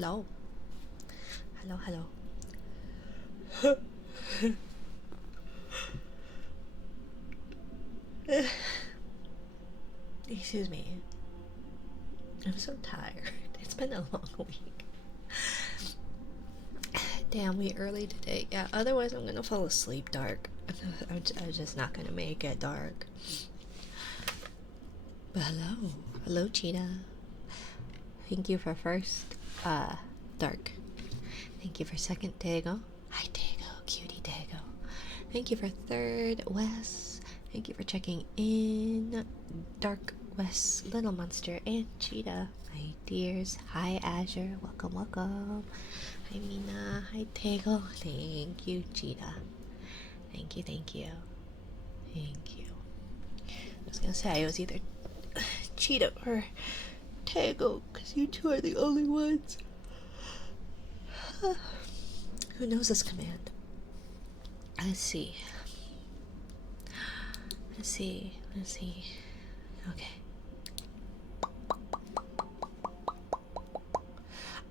Hello. Hello, hello. Excuse me. I'm so tired. It's been a long week. Damn, we early today. Yeah, otherwise I'm gonna fall asleep dark. I'm just not gonna make it dark. But hello. Hello, Cheetah. Thank you for first, dark. Thank you for second, Dago. Hi, Dago. Cutie Dago. Thank you for third, Wes. Thank you for checking in, Dark, Wes, Little Monster, and Cheetah. My dears. Hi, Azure. Welcome, welcome. Hi, Mina. Hi, Dago. Thank you, Cheetah. Thank you, thank you. Thank you. I was gonna say, it was either Cheetah or Tago, because you two are the only ones who knows this command. Let's see. Let's see. Let's see. Okay.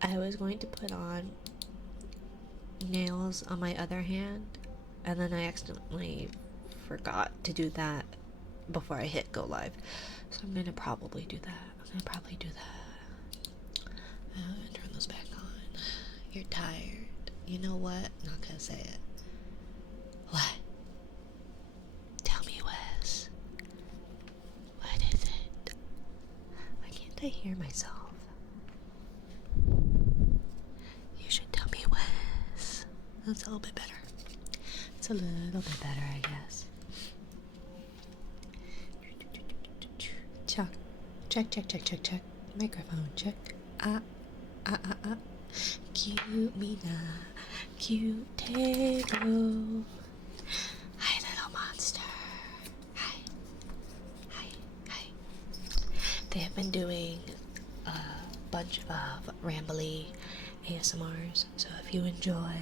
I was going to put on nails on my other hand, and then I accidentally forgot to do that before I hit go live. So I'm gonna probably do that. I'm gonna turn those back on. You're tired. You know what? Not gonna say it. What? Tell me, Wes. What is it? Why can't I hear myself? You should tell me, Wes. That's a little bit better. It's a little bit better, I guess. Check. Check. Microphone check. Cute Mina. Cute Tago. Hi, little monster. Hi. They have been doing a bunch of rambly ASMRs, so if you enjoy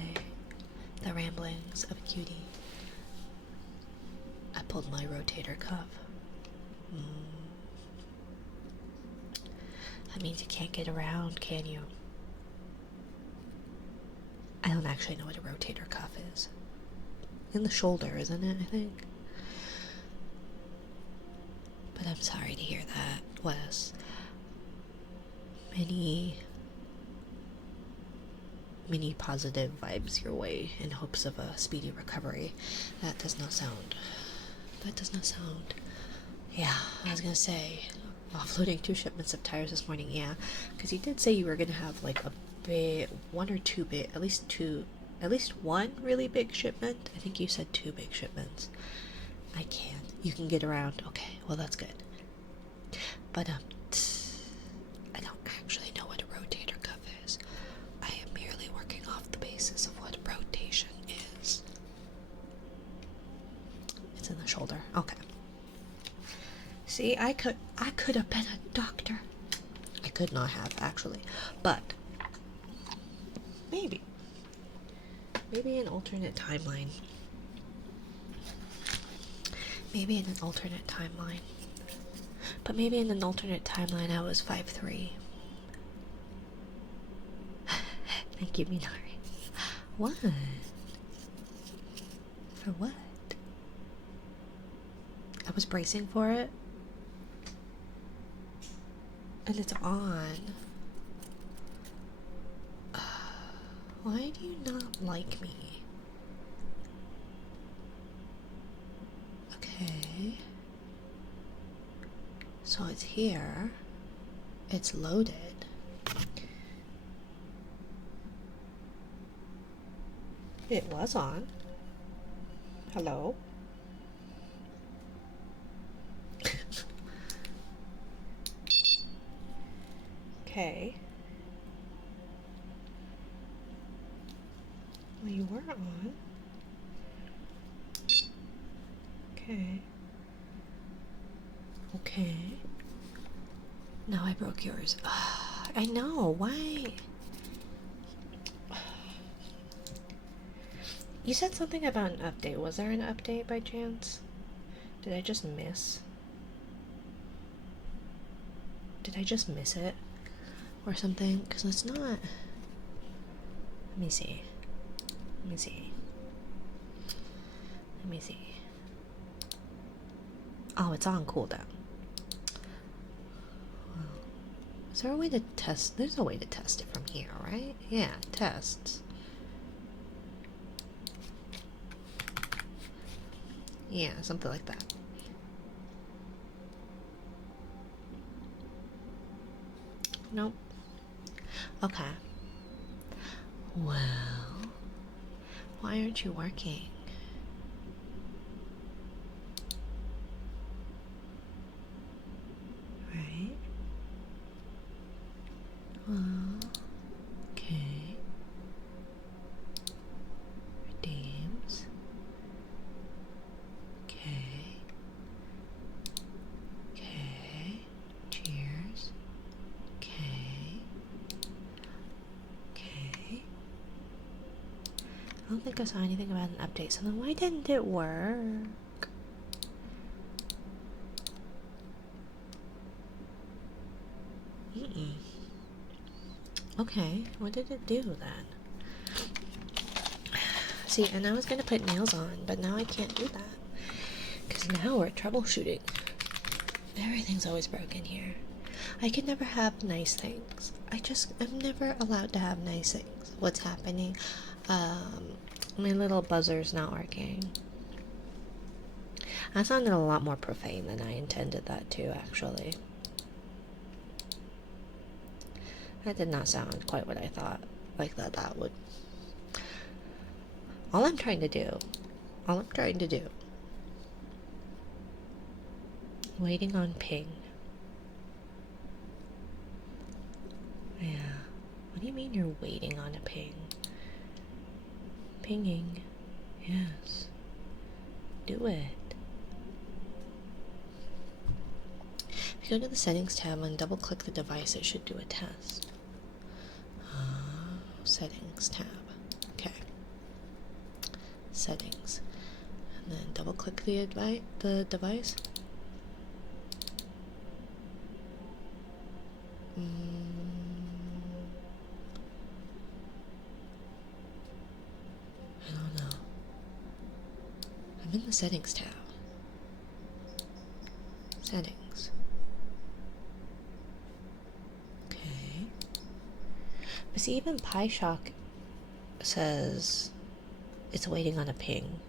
the ramblings of a cutie, I pulled my rotator cuff. That means you can't get around, can you? I don't actually know what a rotator cuff is. In the shoulder, isn't it, I think? But I'm sorry to hear that, Wes. Many positive vibes your way in hopes of a speedy recovery. That does not sound. Yeah, I was gonna say, offloading 2 shipments of tires this morning, yeah. Because you did say you were gonna have like a big, one or two big, at least one really big shipment. I think you said 2 big shipments. I can. You can get around. Okay, well that's good. But I don't actually know what a rotator cuff is. I am merely working off the basis of what rotation is. It's in the shoulder. Okay. See, I could have been a doctor. I could not have, actually. But maybe an alternate timeline. But maybe in an alternate timeline I was 5'3". Thank you, Minari. What? For what? I was bracing for it. And it's on. Why do you not like me? Okay. So it's here. It's loaded. It was on. Hello? Okay. Well, you were on. Okay. Okay. Now I broke yours. I know. Why? You said something about an update. Was there an update by chance? Did I just miss? Did I just miss it? Or something? Because it's not... Let me see. Let me see. Let me see. Oh, it's on cooldown. Is there a way to test? There's a way to test it from here, right? Yeah, tests. Yeah, something like that. Nope. Okay. Well, why aren't you working? Right? Okay. Redeems. Okay. Okay. Cheers. Okay. Okay. I don't think I saw anything about an update, so then why didn't it work? Okay, what did it do then? See, and I was gonna put nails on, but now I can't do that. Because now we're troubleshooting. Everything's always broken here. I can never have nice things. I'm never allowed to have nice things. What's happening? My little buzzer's not working. That sounded a lot more profane than I intended that to, actually. That did not sound quite what I thought. Like that would. All I'm trying to do. Waiting on ping. Yeah. What do you mean you're waiting on a ping? Pinging. Yes. Do it. If you go to the settings tab and double click the device, it should do a test. Settings tab. Okay. Settings. And then double click the device. I don't know. I'm in the settings tab. Settings. Okay. But see, even PyShock says it's waiting on a ping.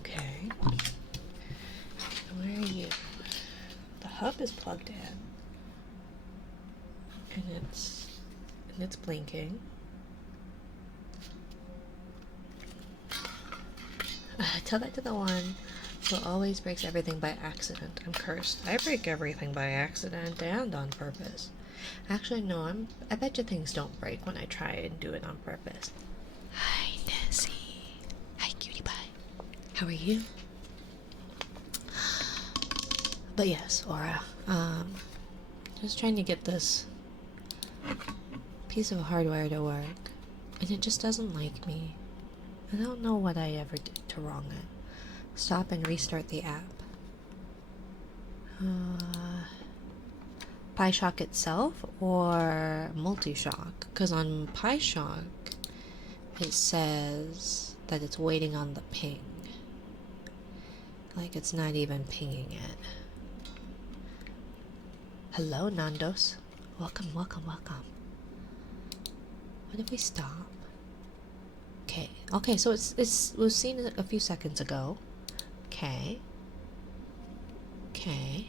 Okay. Where are you? The hub is plugged in. And it's blinking. Tell that to the one who always breaks everything by accident. I'm cursed. I break everything by accident and on purpose. Actually, no, I bet you things don't break when I try and do it on purpose. Hi, Nessie. Hi, cutie pie. How are you? But yes, Aura. Just trying to get this piece of hardware to work, and it just doesn't like me. I don't know what I ever did to wrong it. Stop and restart the app. PyShock itself or Multishock? Because on PyShock it says that it's waiting on the ping. Like it's not even pinging it. Hello, Nandos. Welcome, welcome, welcome. What if we stop? Okay. Okay, so it was seen a few seconds ago. Okay. Okay.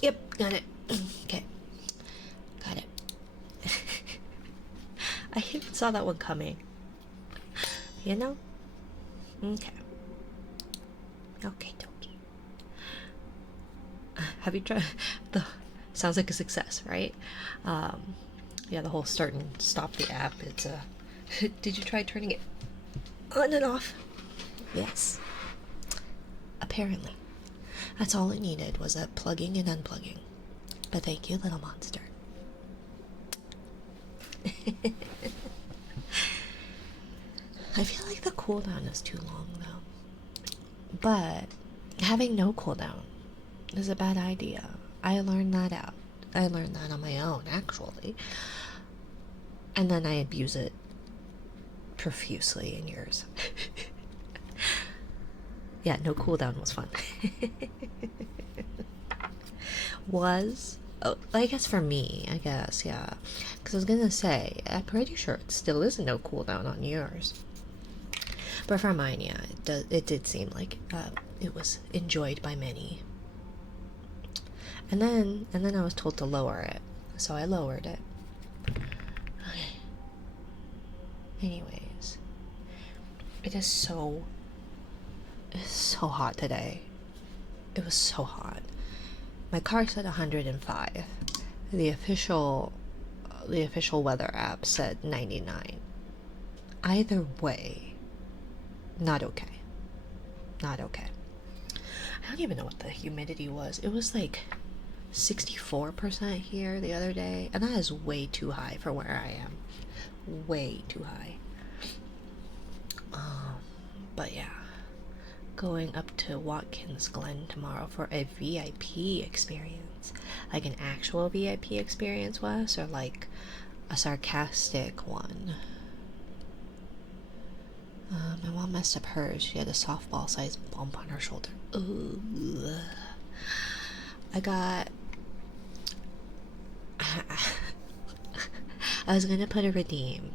Yep, got it. Okay. Got it. I even saw that one coming. You know? Okay. Okay, dokie. Have you tried the... Sounds like a success, right? Yeah, the whole start and stop the app. It's did you try turning it on and off? Yes. Apparently. That's all it needed was a plugging and unplugging. But thank you, little monster. I feel like the cooldown is too long, though. But having no cooldown is a bad idea. I learned that out. I learned that on my own, actually. And then I abuse it profusely in yours. Yeah, no cooldown was fun. Oh, I guess for me, yeah. Because I was gonna say, I'm pretty sure it still is no cooldown on yours. But for mine, yeah, it did seem like it was enjoyed by many. And then I was told to lower it, so I lowered it. Okay. Anyways, it's so hot today. It was so hot. My car said 105. The official weather app said 99. Either way, not okay. Not okay. I don't even know what the humidity was. It was like 64% here the other day, and that is way too high for where I am. Way too high. But yeah, going up to Watkins Glen tomorrow for a VIP experience. Like an actual VIP experience, Wes, or like a sarcastic one. My mom messed up hers. She had a softball-sized bump on her shoulder. Ooh. I was gonna put a redeem,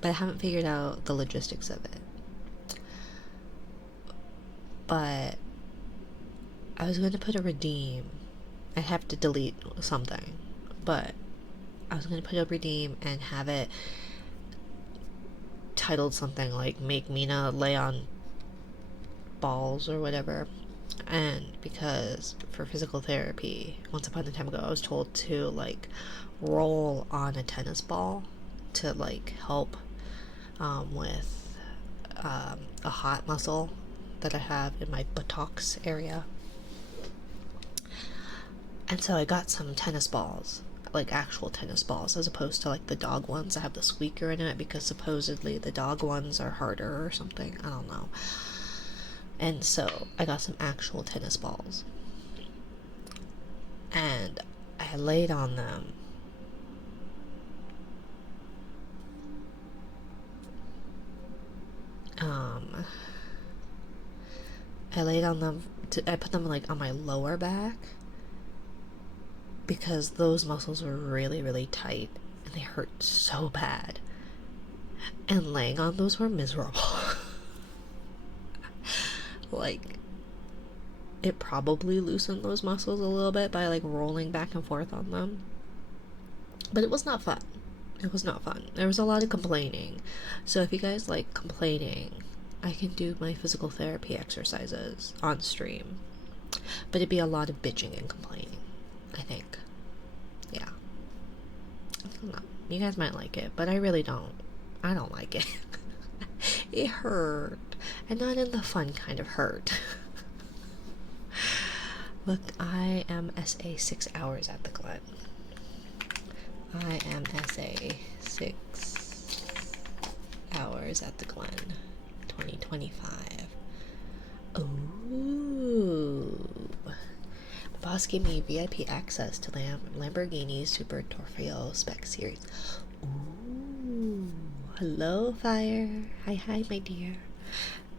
but I haven't figured out the logistics of it. But I was gonna put a redeem. I'd have to delete something, but I was gonna put a redeem and have it titled something like "Make Mina Lay on Balls" or whatever. And because for physical therapy, once upon a time ago, I was told to like roll on a tennis ball to like help with a hot muscle that I have in my buttocks area. And so I got some tennis balls, like actual tennis balls, as opposed to like the dog ones that have the squeaker in it, because supposedly the dog ones are harder or something. I don't know. And so I got some actual tennis balls. And I laid on them. I laid on them, I put them like on my lower back, because those muscles were really, really tight and they hurt so bad. And laying on those were miserable. Like, it probably loosened those muscles a little bit by like rolling back and forth on them. But it was not fun. It was not fun. There was a lot of complaining. So if you guys like complaining, I can do my physical therapy exercises on stream. But it'd be a lot of bitching and complaining, I think. Yeah. I don't know. You guys might like it, but I really don't. I don't like it. It hurt. And not in the fun kind of hurt. Look, I am SA 6 hours at the Glen. I am SA 6 hours at the Glen 2025. Ooh. My boss gave me VIP access to Lamborghini Super Torfeo Spec Series. Ooh. Hello, Fire. Hi, my dear.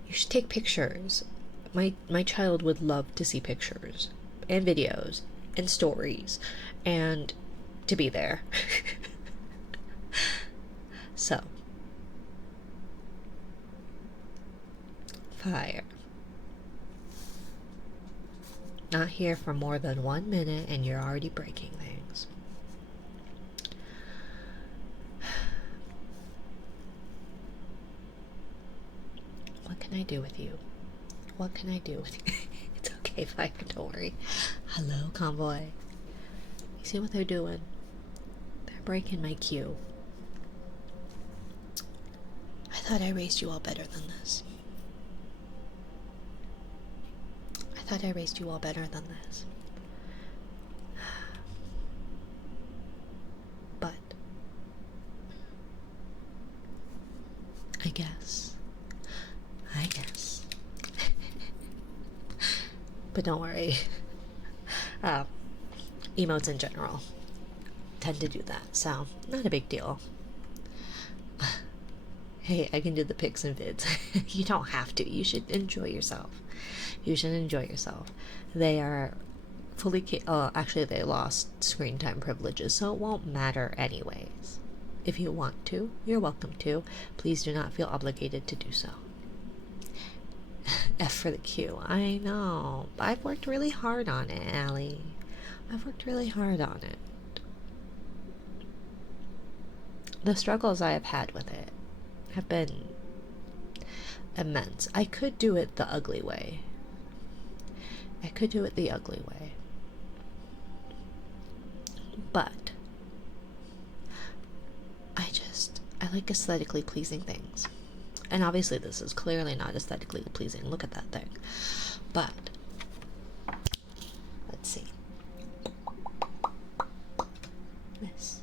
You should take pictures. My child would love to see pictures and videos and stories and to be there. So, Fire. Not here for more than 1 minute and you're already breaking things. What can I do with you? What can I do with you? It's okay, Fire, don't worry. Hello, convoy. You see what they're doing? They're breaking my queue. I thought I raised you all better than this. I thought I raised you all better than this. But I guess but don't worry. uh, Emotes in general tend to do that, so not a big deal. Hey, I can do the pics and vids. You don't have to. You should enjoy yourself. You should enjoy yourself. They are fully actually they lost screen time privileges, so it won't matter anyways. If you want to, you're welcome to. Please do not feel obligated to do so. F for the Q. I know. I've worked really hard on it, Allie. I've worked really hard on it. The struggles I have had with it have been immense. I could do it the ugly way. I could do it the ugly way. But I like aesthetically pleasing things. And obviously this is clearly not aesthetically pleasing. Look at that thing. But let's see. This.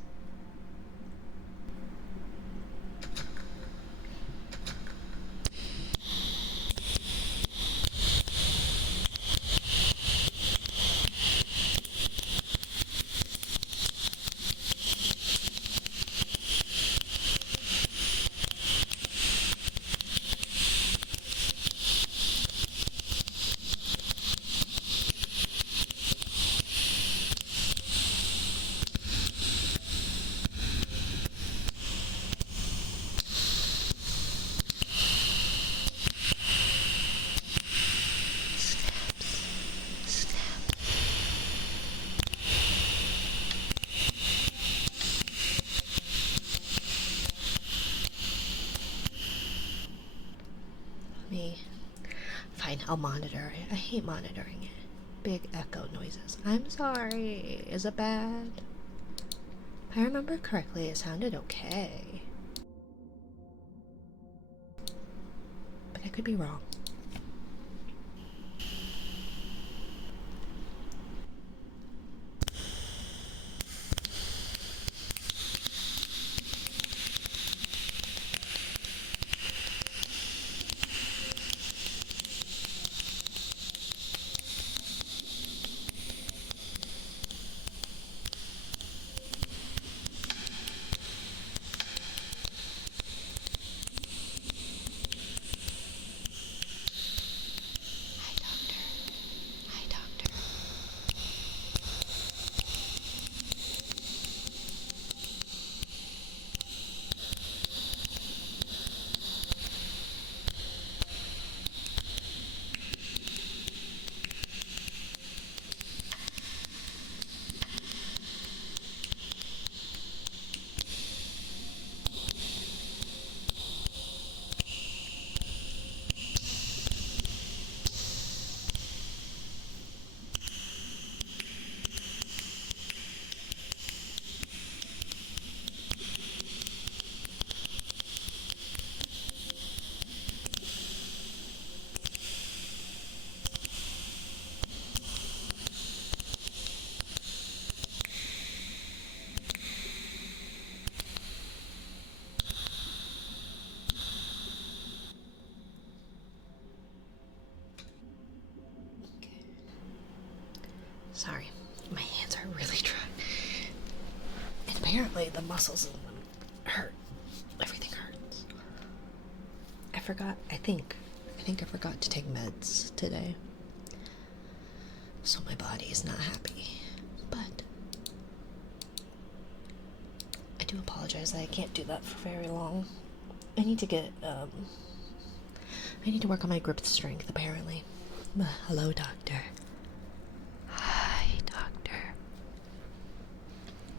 Fine, I'll monitor it. I hate monitoring it. Big echo noises. I'm sorry. Is it bad? If I remember correctly, it sounded okay. But I could be wrong. Sorry, my hands are really dry. And apparently the muscles in them hurt. Everything hurts. I think I forgot to take meds today. So my body is not happy. But I do apologize that I can't do that for very long. I need to get, I need to work on my grip strength, apparently. Hello, doctor. Hi, doctor.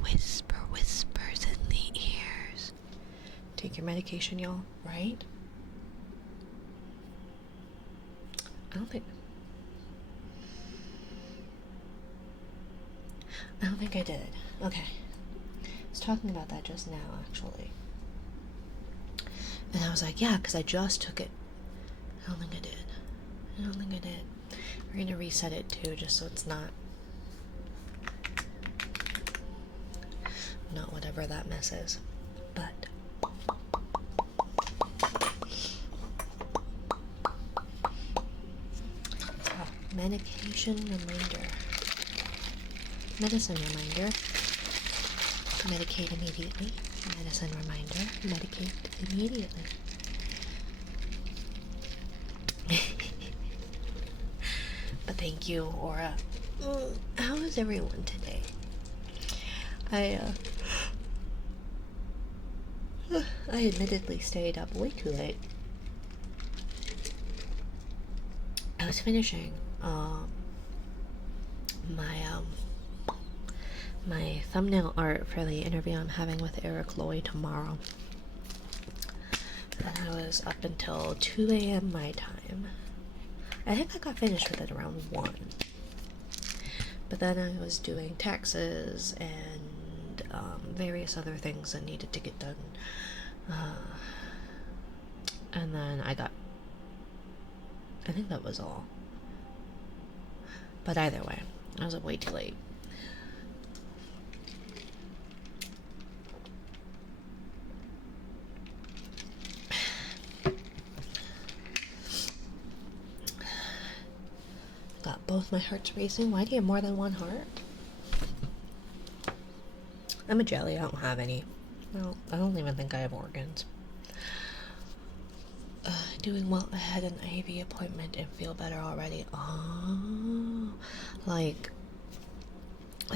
Whisper whispers in the ears. Take your medication, y'all, right? I don't think I did. Okay. I was talking about that just now, actually. And I was like, yeah, because I just took it. I don't think I did. We're going to reset it, too, just so it's not whatever that mess is. But medication reminder. Medicine reminder. Medicate immediately. Medicine reminder. Medicate immediately. But thank you, Aura. How is everyone today? I admittedly stayed up way too late. I was finishing my thumbnail art for the interview I'm having with Eric Loy tomorrow. And I was up until 2 a.m. my time. I think I got finished with it around 1. But then I was doing taxes and various other things that needed to get done. And then I think that was all. But either way, I was up way too late. Got both my hearts racing. Why do you have more than one heart? I'm a jelly. I don't have any. Well, I don't even think I have organs. Doing well. I had an IV appointment and feel better already. Oh, like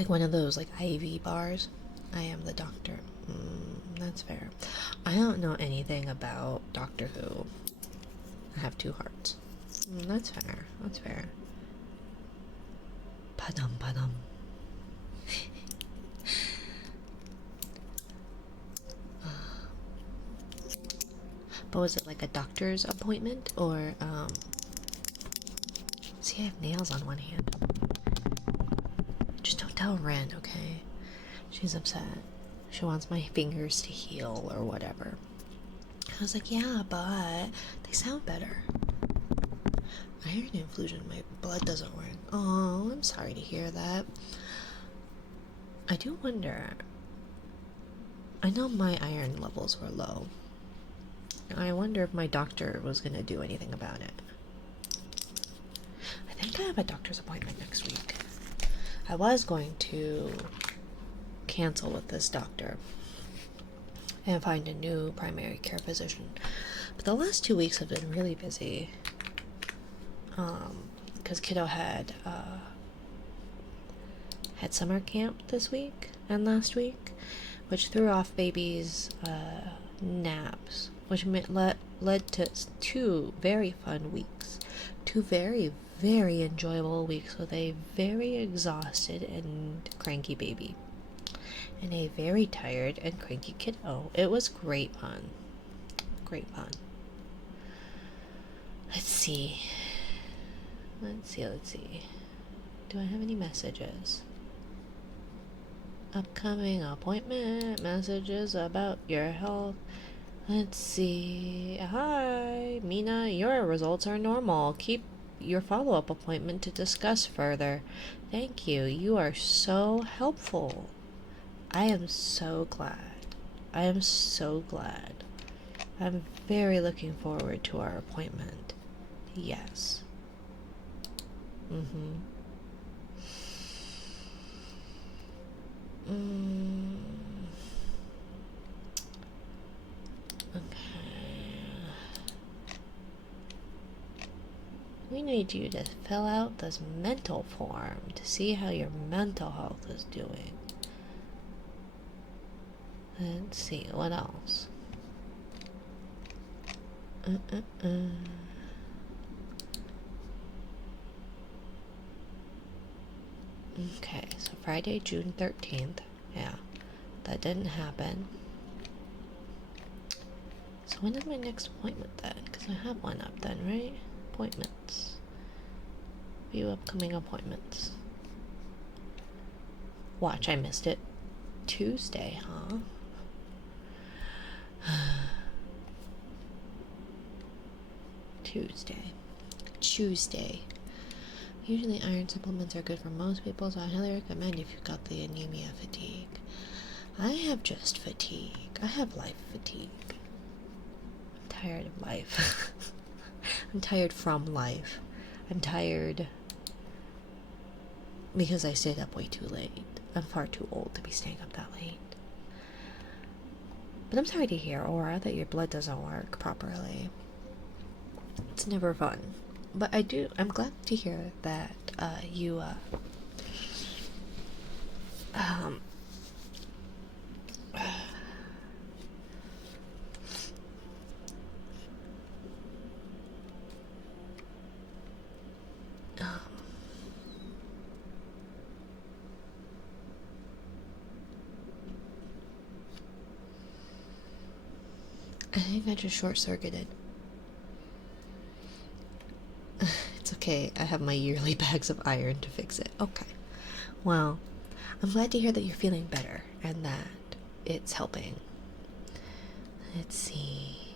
one of those like IV bars. I am the doctor. That's fair. I don't know anything about Doctor Who. I have 2 hearts. That's fair. That's fair. Padum padum. But was it like a doctor's appointment or see, I have nails on one hand. Just don't tell Ren, okay? She's upset. She wants my fingers to heal or whatever. I was like, yeah, but they sound better. Iron infusion, my blood doesn't work. Oh, I'm sorry to hear that. I do wonder. I know my iron levels were low. I wonder if my doctor was going to do anything about it. I think I have a doctor's appointment next week. I was going to cancel with this doctor and find a new primary care physician. But the last 2 weeks have been really busy. Because kiddo had summer camp this week and last week, which threw off baby's naps, which led to 2 very fun weeks, 2 very, very enjoyable weeks with a very exhausted and cranky baby, and a very tired and cranky kiddo. It was great fun. Great fun. Let's see. Do I have any messages? Upcoming appointment, messages about your health. Let's see. Hi, Mina, your results are normal. Keep your follow-up appointment to discuss further. Thank you. You are so helpful. I am so glad. I am so glad. I'm very looking forward to our appointment. Yes. Okay. We need you to fill out this mental form to see how your mental health is doing. Let's see, what else? Okay, so Friday, June 13th. Yeah, that didn't happen. So when is my next appointment then? Because I have one up then, right? Appointments. View upcoming appointments. Watch, I missed it. Tuesday, huh? Tuesday. Usually iron supplements are good for most people, so I highly recommend if you've got the anemia fatigue. I have just fatigue. I have life fatigue. I'm tired of life. I'm tired from life. I'm tired because I stayed up way too late. I'm far too old to be staying up that late. But I'm sorry to hear, Aura, that your blood doesn't work properly. It's never fun. But I'm glad to hear that you um I think I just short-circuited. It's okay, I have my yearly bags of iron to fix it. Okay. Well, I'm glad to hear that you're feeling better and that it's helping. Let's see.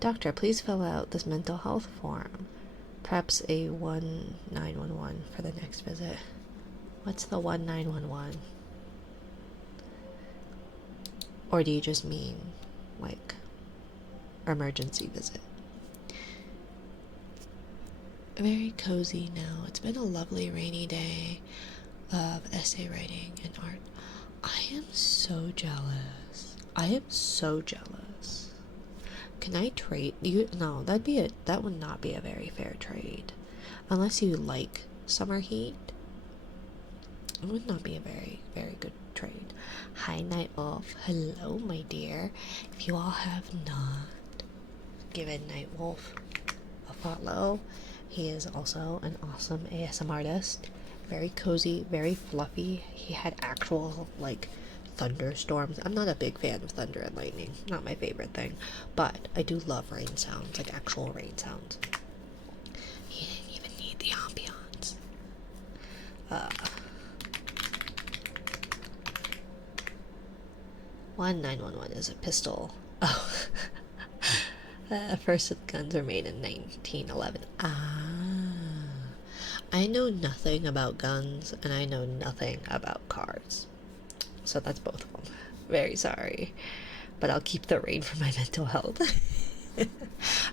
Doctor, please fill out this mental health form. Perhaps a 1911 for the next visit. What's the 1911? Or do you just mean, like, emergency visit? Very cozy now. It's been a lovely rainy day of essay writing and art. I am so jealous. I am so jealous. Can I trade you? No, that would not be a very fair trade. Unless you like summer heat. It would not be a very, very good trade. Hi, Night Wolf. Hello, my dear. If you all have not given Night Wolf a follow, he is also an awesome ASM artist. Very cozy, very fluffy. He had actual, like, thunderstorms. I'm not a big fan of thunder and lightning. Not my favorite thing. But I do love rain sounds, like actual rain sounds. He didn't even need the ambiance. 1911 is a pistol. Oh. First guns were made in 1911. I know nothing about guns, and I know nothing about cars. So that's both of them. Very sorry. But I'll keep the rain for my mental health.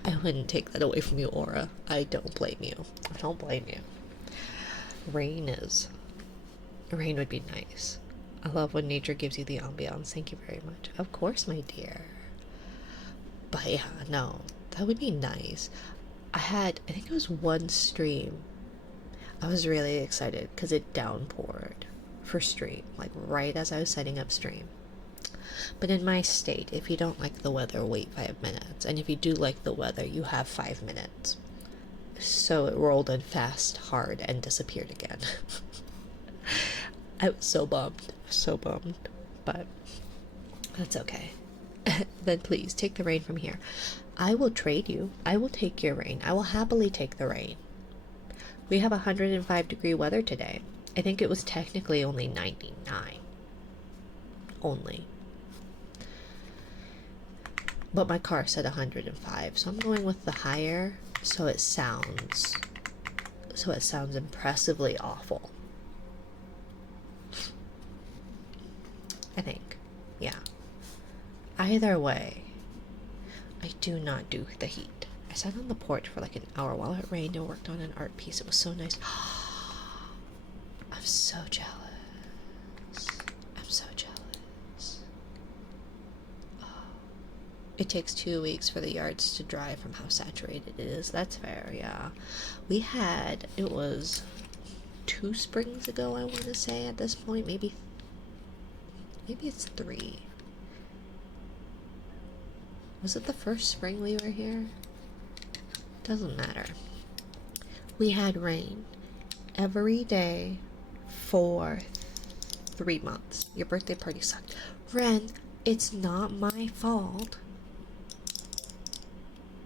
I wouldn't take that away from you, Aura. I don't blame you. I don't blame you. Rain would be nice. I love when nature gives you the ambiance. Thank you very much. Of course, my dear. But yeah, no, that would be nice. I think it was one stream. I was really excited because it downpoured for stream, like right as I was setting up stream. But in my state, if you don't like the weather, wait 5 minutes. And if you do like the weather, you have 5 minutes. So it rolled in fast, hard, and disappeared again. I was so bummed. So bummed. But that's okay. Then please take the rain from here. I will trade you. I will take your rain. I will happily take the rain. We have 105-degree weather today. I think it was technically only 99. Only. But my car said 105, so I'm going with the higher, so it sounds impressively awful. I think. Yeah. Either way, I do not do the heat. I sat on the porch for like an hour while it rained and worked on an art piece. It was so nice. I'm so jealous. I'm so jealous. Oh. It takes 2 weeks for the yards to dry from how saturated it is. That's fair, yeah. It was 2 springs ago, I want to say, at this point. Maybe it's 3. Was it the first spring we were here? Doesn't matter. We had rain every day for 3 months. Your birthday party sucked. Ren, it's not my fault.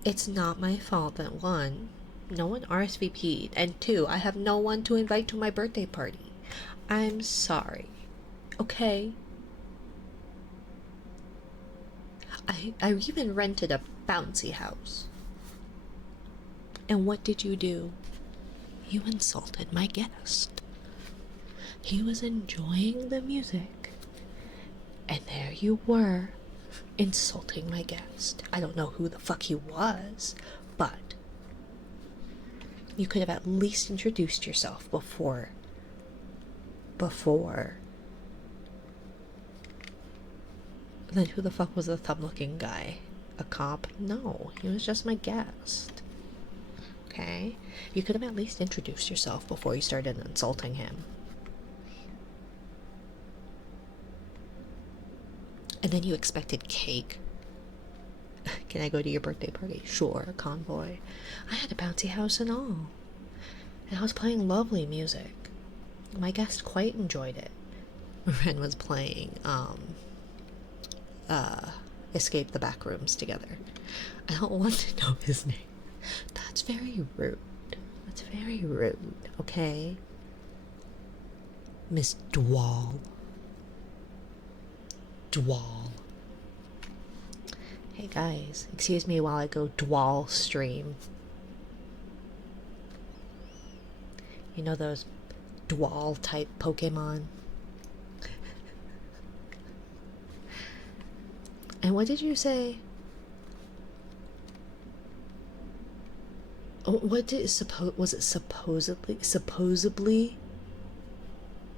It's not my fault that 1, no one RSVP'd, and 2, I have no one to invite to my birthday party. I'm sorry. Okay? I even rented a bouncy house. And what did you do? You insulted my guest. He was enjoying the music, and there you were, insulting my guest. I don't know who the fuck he was, but You could have at least introduced yourself before. Then who the fuck was the thumb-looking guy? A cop? No, he was just my guest. Okay? You could have at least introduced yourself before you started insulting him. And then you expected cake. Can I go to your birthday party? Sure, convoy. I had a bouncy house and all. And I was playing lovely music. My guest quite enjoyed it. Ren was playing, Escape the Backrooms together. I don't want to know his name. That's very rude. That's very rude, okay? Miss Dwall. Hey guys, excuse me while I go Dwall stream. You know those Dwall type Pokemon? And what did you say? Oh, what did was it supposedly?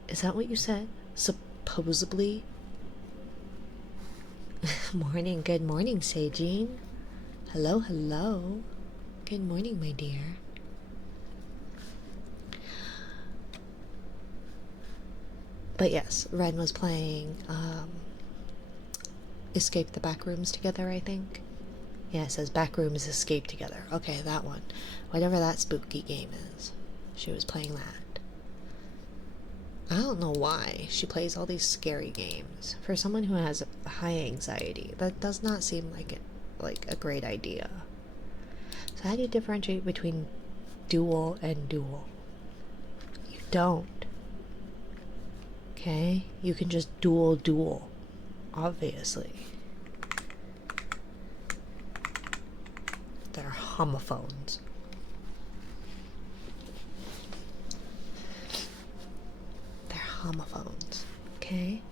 Is that what you said? Supposedly? Morning, good morning, Seijin. Hello, hello. Good morning, my dear. But yes, Ren was playing Escape the Backrooms together, I think. Yeah, it says Backrooms Escape Together. Okay, that one. Whatever that spooky game is. She was playing that. I don't know why she plays all these scary games. For someone who has high anxiety, that does not seem like a great idea. So how do you differentiate between duel and duel? You don't. Okay? You can just duel. Obviously. They're homophones. Homophones, okay?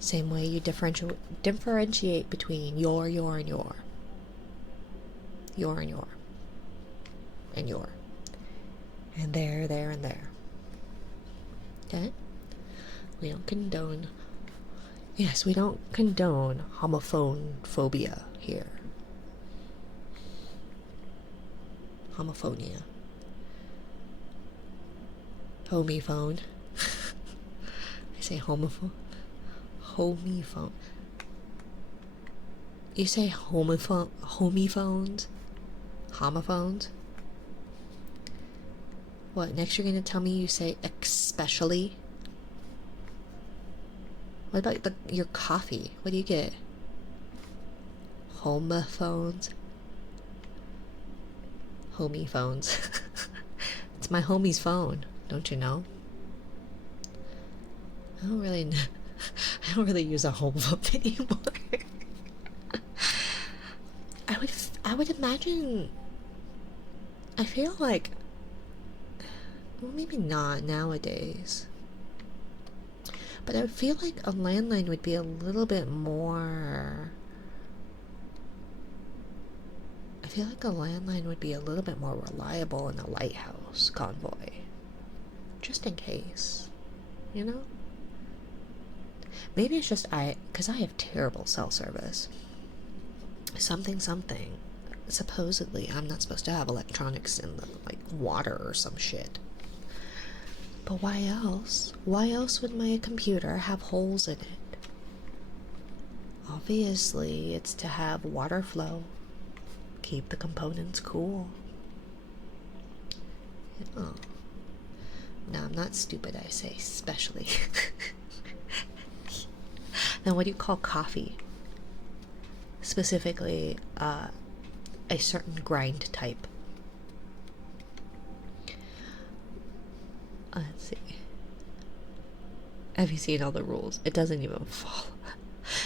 Same way you differentiate between your and your. Your and your. And your. And there, and there. Okay? We don't condone... Yes, we don't condone homophobia here. Homophonia. Homophone. I say homophone. Homophone. You say homophones? Homophones? What, next you're gonna tell me you say especially? What about your coffee? What do you get? Homophones? Homie phones. It's my homie's phone, don't you know? I don't really use a home phone anymore. I would imagine, I feel like, well, maybe not nowadays, but I feel like a landline would be a little bit more, I feel like a landline would be a little bit more reliable in a lighthouse convoy, just in case, you know? Maybe it's just because I have terrible cell service. Something. Supposedly, I'm not supposed to have electronics in the, water or some shit. But why else? Why else would my computer have holes in it? Obviously, it's to have water flow. Keep the components cool. Oh. No, I'm not stupid, I say, especially. Then what do you call coffee? Specifically, a certain grind type. Let's see. Have you seen all the rules? It doesn't even follow.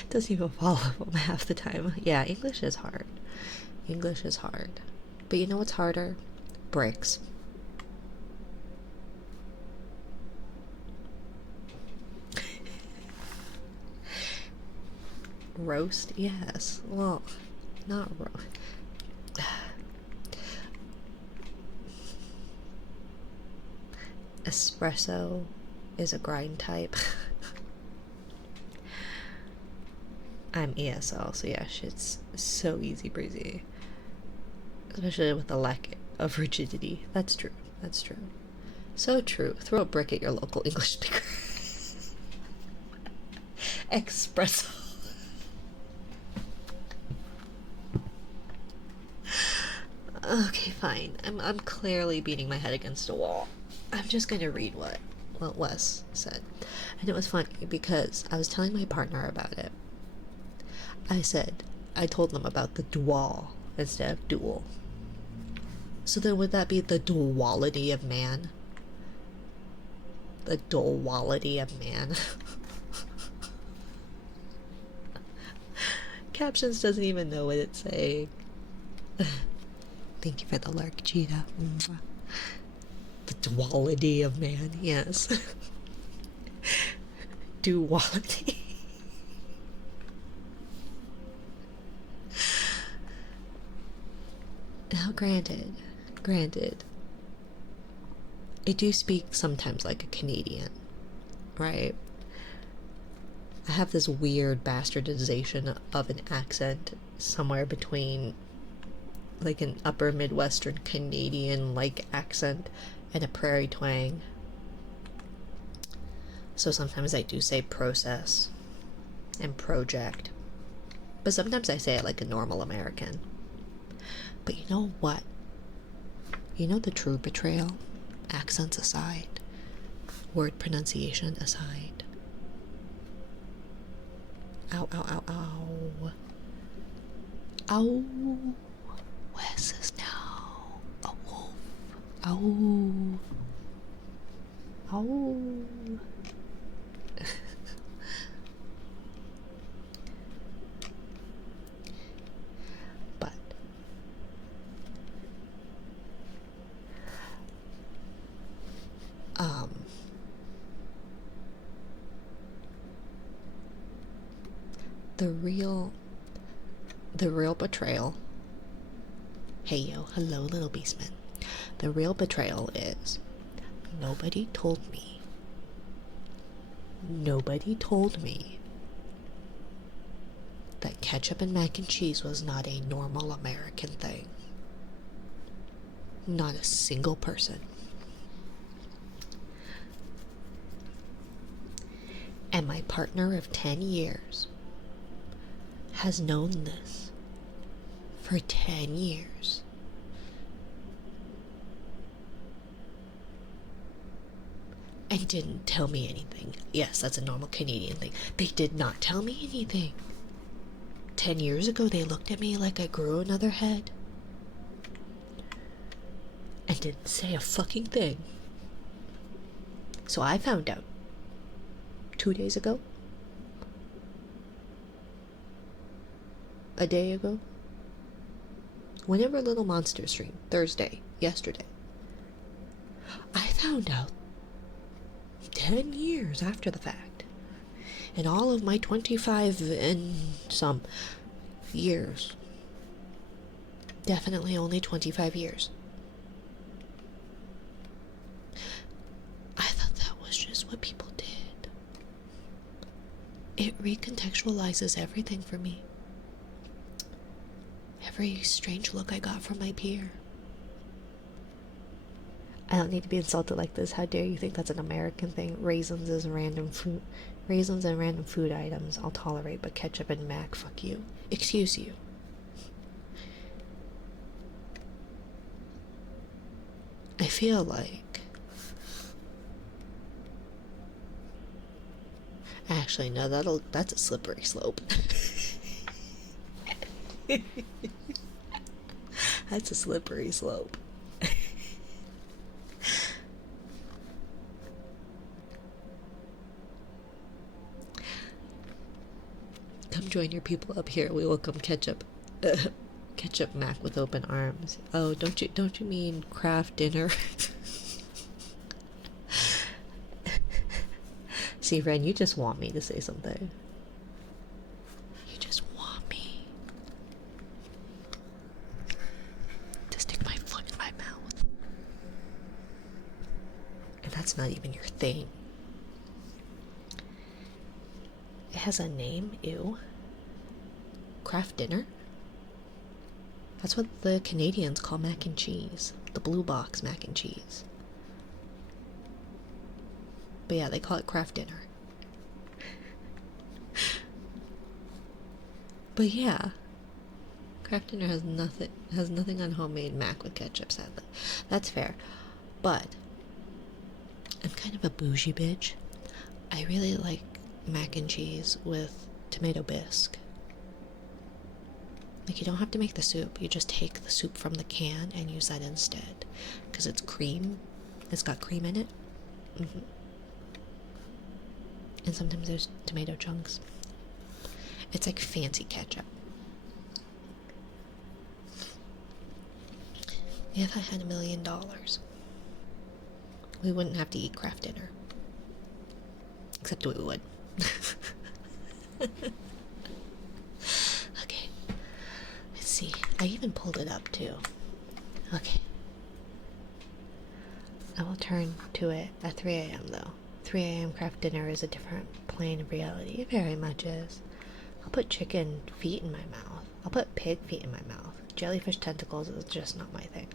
It doesn't even follow them half the time. Yeah, English is hard. English is hard. But you know what's harder? Bricks. Roast? Yes. Well, not roast. espresso is a grind type. I'm ESL, so yeah, shit's so easy breezy. Especially with the lack of rigidity. That's true. That's true. So true. Throw a brick at your local English speaker. Espresso. Okay, fine. I'm clearly beating my head against a wall. I'm just gonna read what Wes said. And it was funny because I was telling my partner about it. I told them about the dual instead of dual. So then would that be the duality of man? The duality of man. Captions doesn't even know what it's saying. Thank you for the lurk, Cheetah. The duality of man, yes. Duality. Now, granted, I do speak sometimes like a Canadian, right? I have this weird bastardization of an accent somewhere between like an upper Midwestern Canadian like accent and a prairie twang. So sometimes I do say process and project, but sometimes I say it like a normal American. But you know what? You know the true betrayal? Accents aside, word pronunciation aside. Ow, ow, ow, ow. Ow. Wes is now a wolf. Ow. Ow. But the real betrayal. Hey yo, hello little beastman. The real betrayal is nobody told me that ketchup and mac and cheese was not a normal American thing. Not a single person. And my partner of 10 years has known this for 10 years. And didn't tell me anything. Yes, that's a normal Canadian thing. They did not tell me anything. 10 years ago, they looked at me like I grew another head. And didn't say a fucking thing. So I found out 2 days ago. A day ago. Whenever Little Monster streamed, Thursday, yesterday. I found out 10 years after the fact. In all of my 25 and some years. Definitely only 25 years. I thought that was just what people did. It recontextualizes everything for me. Every strange look I got from my peer. I don't need to be insulted like this. How dare you think that's an American thing? Raisins and random food items I'll tolerate, but ketchup and mac, fuck you. Excuse you. I feel like... Actually, no, that's a slippery slope. That's a slippery slope. Come join your people up here. We welcome ketchup mac with open arms. Oh, don't you mean craft dinner? See, Ren, you just want me to say something. You just want me to stick my foot in my mouth. And that's not thing. It has a name. Ew. Kraft dinner? That's what the Canadians call mac and cheese. The blue box mac and cheese. But yeah, they call it Kraft dinner. But yeah, Kraft dinner has nothing on homemade mac with ketchup, sadly. That's fair. But I'm kind of a bougie bitch. I really like mac and cheese with tomato bisque. Like, you don't have to make the soup. You just take the soup from the can and use that instead. Because it's cream. It's got cream in it. And sometimes there's tomato chunks. It's like fancy ketchup. If I had $1 million, we wouldn't have to eat Kraft dinner. Except we would. Okay. Let's see. I even pulled it up too. Okay. I will turn to it at 3 a.m. though. 3 a.m. Kraft dinner is a different plane of reality. It very much is. I'll put chicken feet in my mouth. I'll put pig feet in my mouth. Jellyfish tentacles is just not my thing.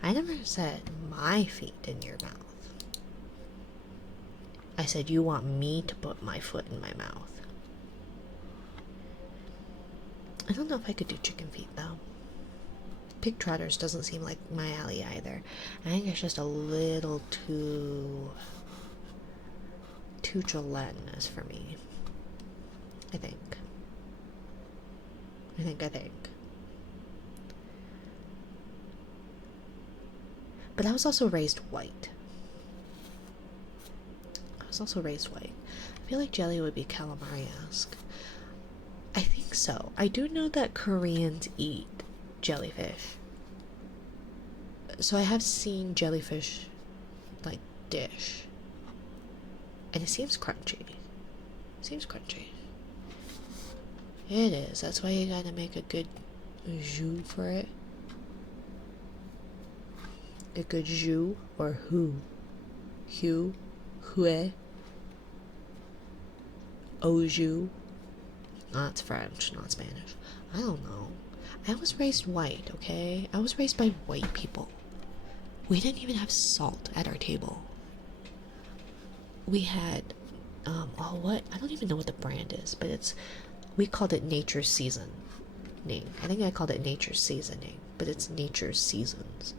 I never said my feet in your mouth. I said you want me to put my foot in my mouth. I don't know if I could do chicken feet though. Pig trotters doesn't seem like my alley either. I think it's just a little too gelatinous for me. I think. But I was also raised white. I feel like jelly would be calamari-esque. I think so. I do know that Koreans eat jellyfish. So I have seen jellyfish, like, dish. And it seems crunchy. It is. That's why you gotta make a good jus for it. A good jus or hue. Hue. Au jus. Not French, not Spanish. I don't know. I was raised white, okay? I was raised by white people. We didn't even have salt at our table. We had, what? I don't even know what the brand is, but we called it Nature's Seasoning. I think I called it Nature's Seasoning, but it's Nature's Seasons.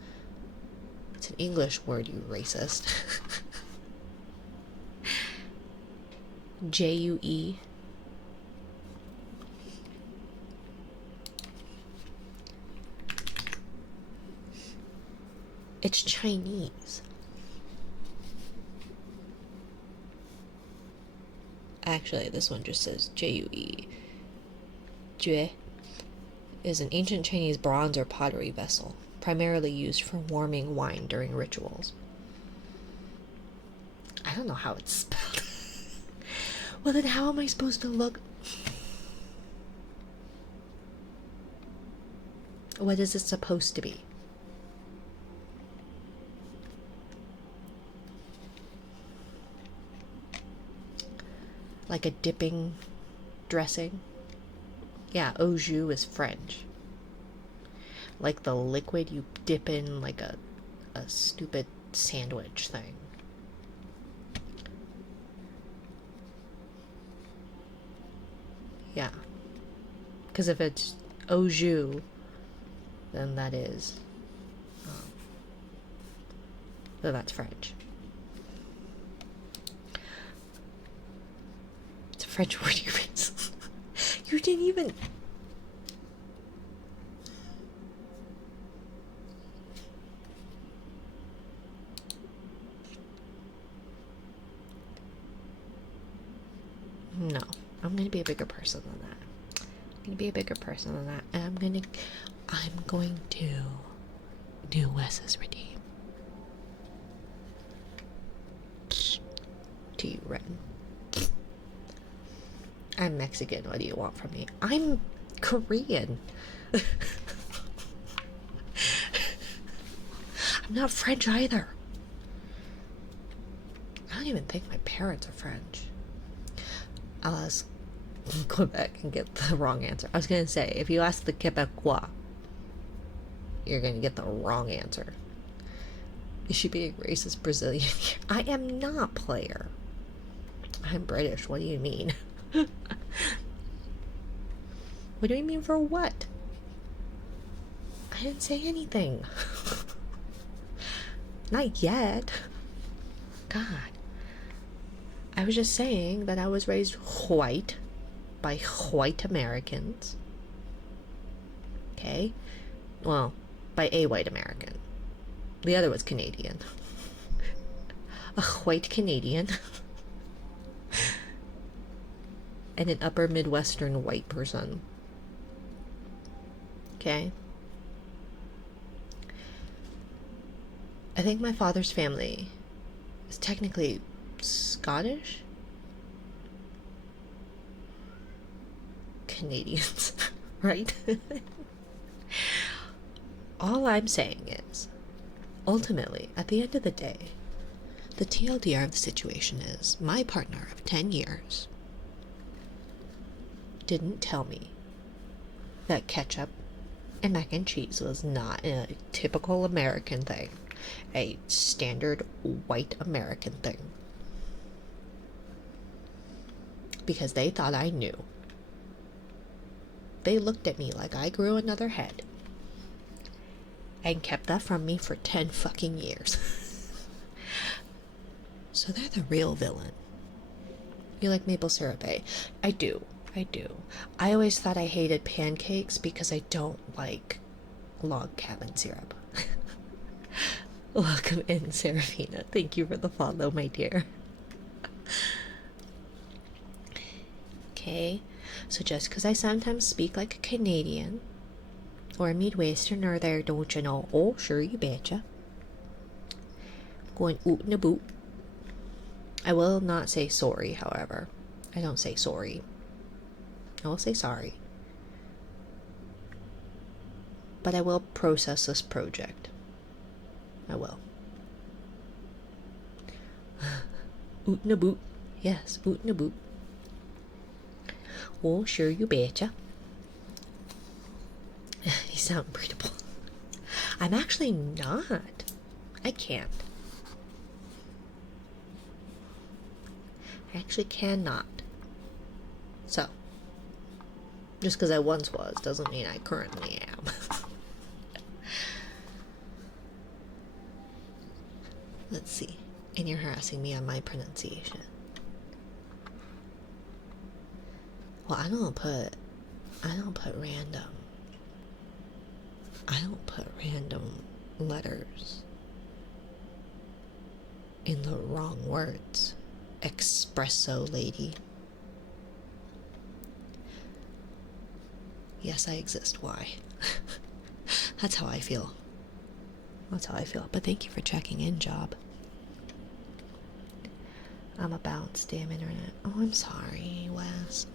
It's an English word, you racist. Jue. It's Chinese. Actually, this one just says Jue. Jue is an ancient Chinese bronze or pottery vessel, primarily used for warming wine during rituals. I don't know how it's spelled. Well, then how am I supposed to look? What is it supposed to be? Like a dipping dressing? Yeah, au jus is French. Like the liquid you dip in like a stupid sandwich thing. Yeah. Because if it's au jus, then that is... then that's French. It's a French word, you mean. You didn't even... No, I'm gonna be a bigger person than that. And I'm going to do Wes's redeem. To you, Ren. I'm Mexican. What do you want from me? I'm Korean. I'm not French either. don't even think my parents are French. I'll ask Quebec and get the wrong answer. I was going to say, if you ask the Quebecois, you're going to get the wrong answer. Is she being racist Brazilian? I am not, player. I'm British. What do you mean? What do you mean for what? I didn't say anything. Not yet. God. I was just saying that I was raised white by white Americans. Okay? Well, by a white American. The other was Canadian. A white Canadian. And an upper Midwestern white person. Okay? I think my father's family is technically Scottish? Canadians, right? All I'm saying is, ultimately, at the end of the day, the TLDR of the situation is my partner of 10 years didn't tell me that ketchup and mac and cheese was not a typical American thing, a standard white American thing. Because they thought I knew. They looked at me like I grew another head and kept that from me for 10 fucking years. So they're the real villain. You like maple syrup, eh? I do. I always thought I hated pancakes because I don't like log cabin syrup. Welcome in, Serafina. Thank you for the follow, my dear. Okay, so just because I sometimes speak like a Canadian or a Midwesterner there, don't you know? Oh, sure, you betcha. Going oot and a boot. I will not say sorry, however. I don't say sorry. I will say sorry. But I will process this project. I will. Oot and a boot. Yes, oot and a boot. Oh, sure, you betcha. You sound breedable. I'm actually not. I can't. I actually cannot. So, just because I once was doesn't mean I currently am. Let's see. And you're harassing me on my pronunciation. Well, I don't put random letters in the wrong words. Espresso lady. Yes, I exist. Why? That's how I feel. But thank you for checking in, Job. I'm a bounce, damn internet. Oh, I'm sorry, Wes.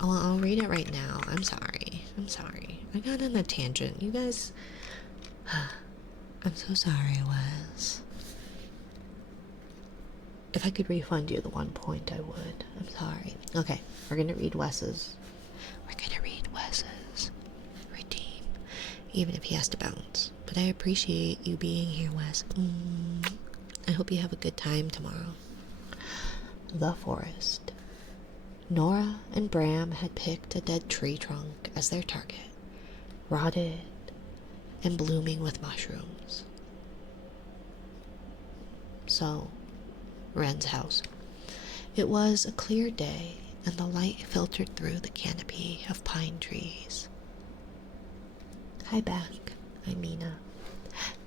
I'll read it right now. I'm sorry. I got on a tangent. You guys... I'm so sorry, Wes. If I could refund you the 1 point, I would. I'm sorry. Okay, we're gonna read Wes's. Redeem. Even if he has to bounce. But I appreciate you being here, Wes. I hope you have a good time tomorrow. The forest. Nora and Bram had picked a dead tree trunk as their target, rotted and blooming with mushrooms. So, Wren's house. It was a clear day, and the light filtered through the canopy of pine trees. Hi back, I'm Mina.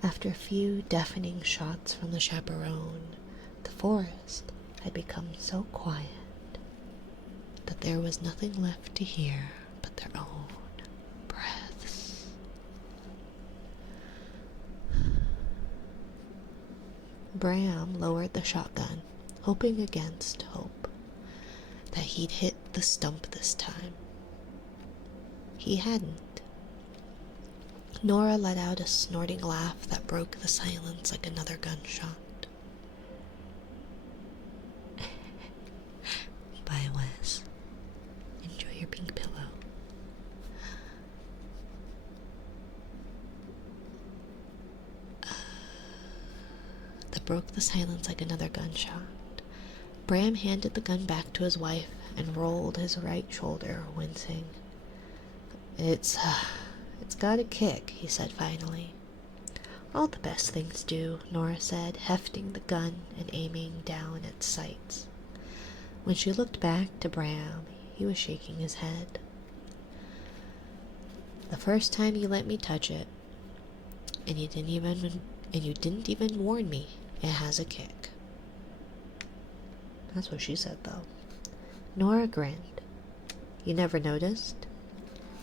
After a few deafening shots from the chaperone, the forest had become so quiet that there was nothing left to hear but their own breaths. Bram lowered the shotgun, hoping against hope that he'd hit the stump this time. He hadn't. Nora let out a snorting laugh that broke the silence like another gunshot. Bye, Wes. Enjoy your pink pillow. That broke the silence like another gunshot. Bram handed the gun back to his wife and rolled his right shoulder, wincing. It's got a kick, he said finally. All the best things do, Nora said, hefting the gun and aiming down its sights. When she looked back to Bram, he was shaking his head. The first time you let me touch it, and you didn't even warn me, it has a kick. That's what she said, though. Nora grinned. You never noticed?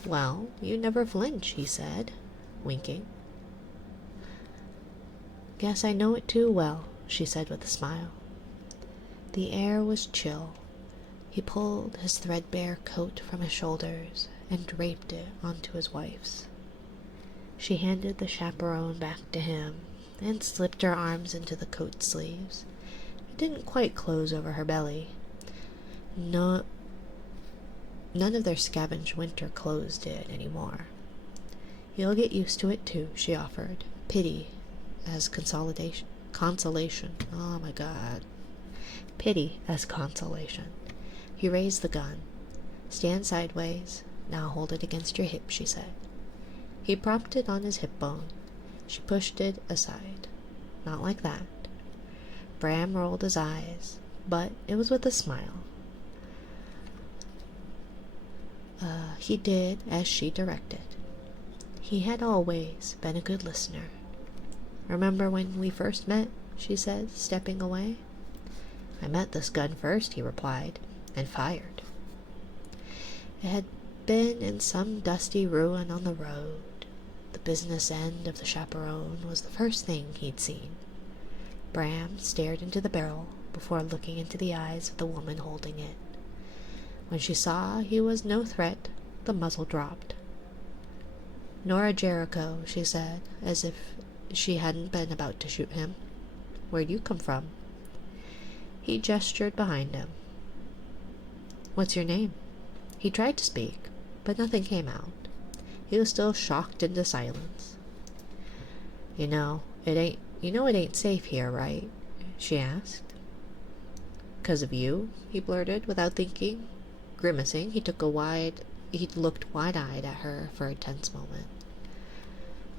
Well, you never flinch, he said, winking. Guess I know it too well, she said with a smile. The air was chill. He pulled his threadbare coat from his shoulders and draped it onto his wife's. She handed the chaperone back to him and slipped her arms into the coat sleeves. It didn't quite close over her belly. None of their scavenged winter clothes did anymore. You'll get used to it too, she offered, pity as consolation. Oh my god. Pity as consolation. He raised the gun. Stand sideways. Now hold it against your hip, she said. He propped it on his hip bone. She pushed it aside. Not like that. Bram rolled his eyes, but it was with a smile. He did as she directed. He had always been a good listener. Remember when we first met? She said, stepping away. I met this gun first, he replied, and fired. It had been in some dusty ruin on the road. The business end of the chaperone was the first thing he'd seen. Bram stared into the barrel before looking into the eyes of the woman holding it. When she saw he was no threat, the muzzle dropped. Nora Jericho, she said, as if she hadn't been about to shoot him. Where'd you come from? He gestured behind him. What's your name? He tried to speak, but nothing came out. He was still shocked into silence. You know it ain't safe here, right? She asked. 'Cause of you? He blurted, without thinking. Grimacing, he looked wide-eyed at her for a tense moment.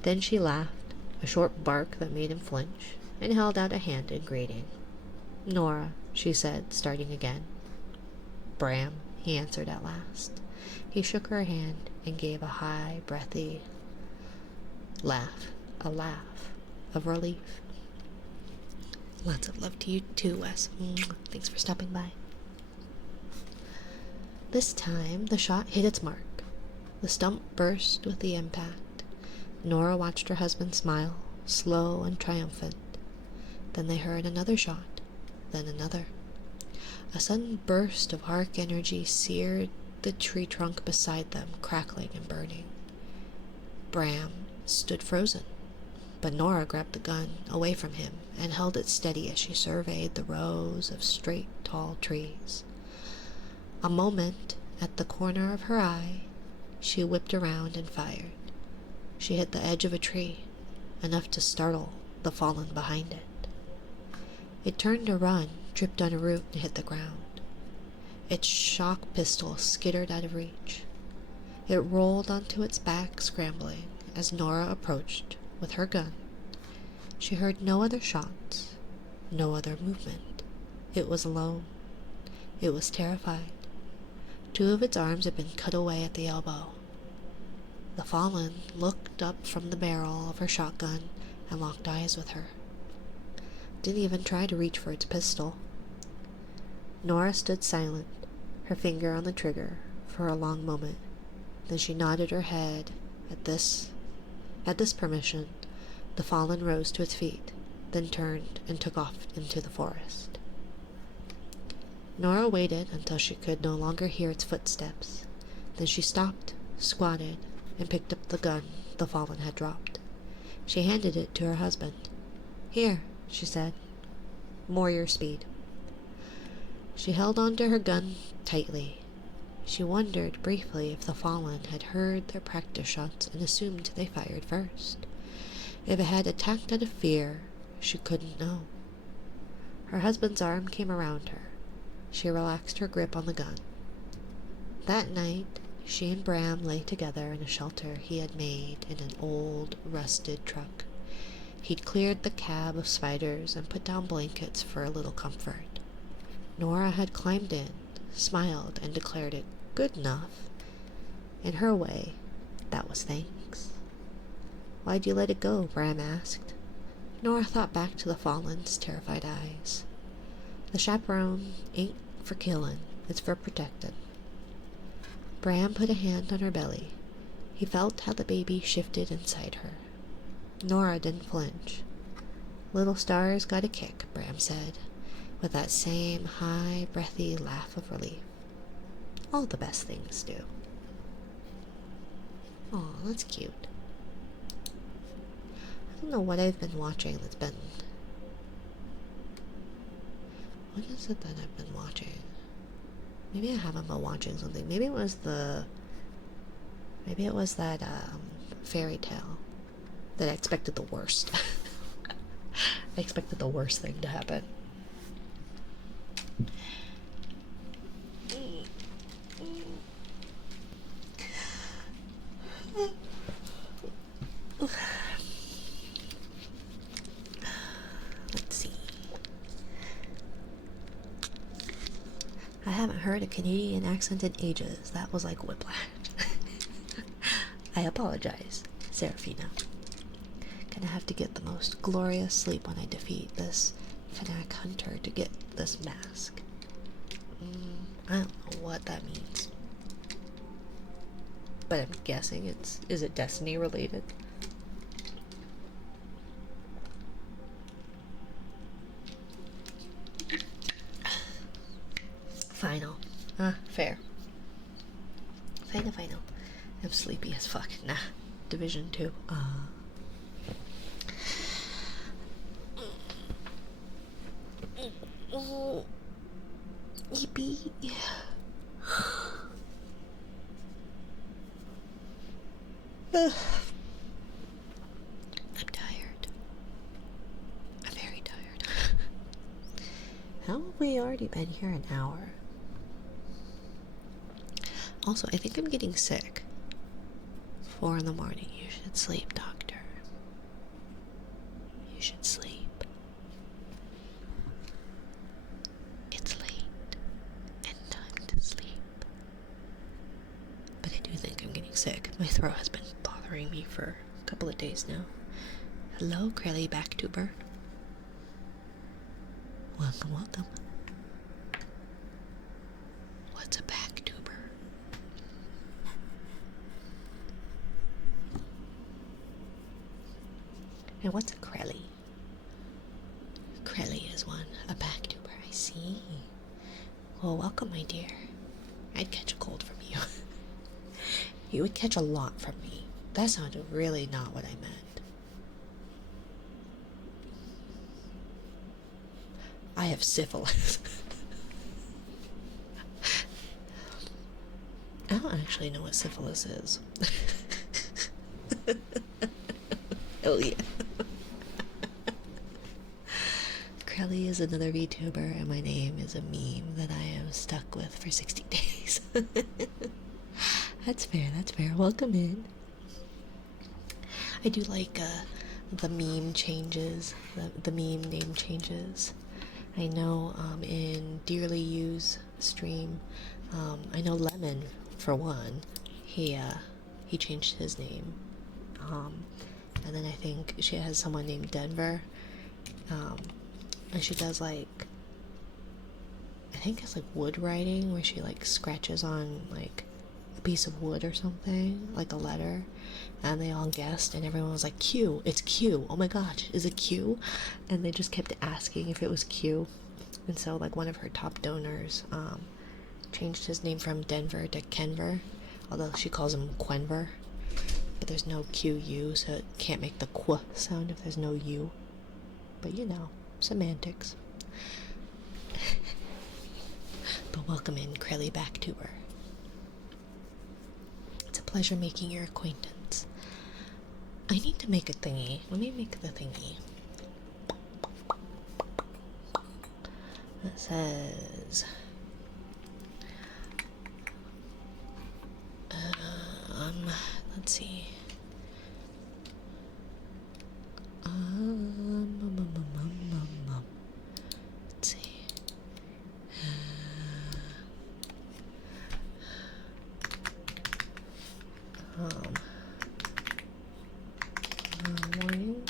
Then she laughed, a short bark that made him flinch, and held out a hand in greeting. Nora, she said, starting again. Bram, he answered at last. He shook her hand and gave a high, breathy laugh, a laugh of relief. Lots of love to you too, Wes. Thanks for stopping by. This time, the shot hit its mark. The stump burst with the impact. Nora watched her husband smile, slow and triumphant. Then they heard another shot, then another. A sudden burst of arc energy seared the tree trunk beside them, crackling and burning. Bram stood frozen, but Nora grabbed the gun away from him and held it steady as she surveyed the rows of straight, tall trees. A moment, at the corner of her eye, she whipped around and fired. She hit the edge of a tree, enough to startle the fallen behind it. It turned to run, tripped on a root, and hit the ground. Its shock pistol skittered out of reach. It rolled onto its back, scrambling, as Nora approached with her gun. She heard no other shots, no other movement. It was alone. It was terrified. 2 of its arms had been cut away at the elbow. The fallen looked up from the barrel of her shotgun and locked eyes with her. Didn't even try to reach for its pistol. Nora stood silent, her finger on the trigger, for a long moment. Then she nodded her head at this permission. The fallen rose to its feet, then turned and took off into the forest. Nora waited until she could no longer hear its footsteps. Then she stopped, squatted, and picked up the gun the fallen had dropped. She handed it to her husband. "Here," she said. "More your speed." She held onto her gun tightly. She wondered briefly if the fallen had heard their practice shots and assumed they fired first. If it had attacked out of fear, she couldn't know. Her husband's arm came around her. She relaxed her grip on the gun. That night, she and Bram lay together in a shelter he had made in an old, rusted truck. He'd cleared the cab of spiders and put down blankets for a little comfort. Nora had climbed in, smiled, and declared it good enough. In her way, that was thanks. "Why'd you let it go?" Bram asked. Nora thought back to the fallen's terrified eyes. "The chaperone ain't for killing, it's for protecting." Bram put a hand on her belly. He felt how the baby shifted inside her. Nora didn't flinch. "Little stars got a kick," Bram said, with that same high, breathy laugh of relief. "All the best things do." Aw, that's cute. I don't know what I've been watching that's been... What is it that I've been watching? Maybe I haven't been watching something. Maybe it was that fairy tale that I expected the worst. I expected the worst thing to happen. Let's see. I haven't heard a Canadian accent in ages. That was like whiplash. I apologize, Serafina. Gonna have to get the most glorious sleep when I defeat this Fnac hunter to get this mask. I don't know what that means. But I'm guessing is it Destiny related? Final. Fair. Final. I'm sleepy as fuck. Nah. Division 2. Eepy. I'm tired. I'm very tired. How have we already been here an hour? Also, I think I'm getting sick. 4 in the morning. You should sleep, doctor. You should sleep. It's late and time to sleep. But I do think I'm getting sick. My throat has been bothering me for a couple of days now. Hello, Crelly Backtuber. Welcome. What's a backtuber? And what's a Crelly? Crelly is one. A backtuber, I see. Well, welcome, my dear. I'd catch a cold from you. You would catch a lot from me. That sounded really not what I meant. I have syphilis. I don't actually know what syphilis is. Hell yeah. Crelly is another VTuber, and my name is a meme that I am stuck with for 60 days. That's fair. Welcome in. I do like the meme changes, the meme name changes. I know in Dearly Used stream, I know Lemon, for one, he changed his name. And then I think she has someone named Denver. And she does like, I think it's like wood writing, where she like scratches on like a piece of wood or something, like a letter, and they all guessed, and everyone was like, Q, it's Q, oh my gosh, is it Q? And they just kept asking if it was Q. And so like one of her top donors changed his name from Denver to Kenver, although she calls him Quenver. but there's no QU, so it can't make the qu sound if there's no U. But you know, semantics. But welcome in, Krelly Backtuber. It's a pleasure making your acquaintance. I need to make a thingy. Let me make the thingy. That says... let's see. Let's see. Warning.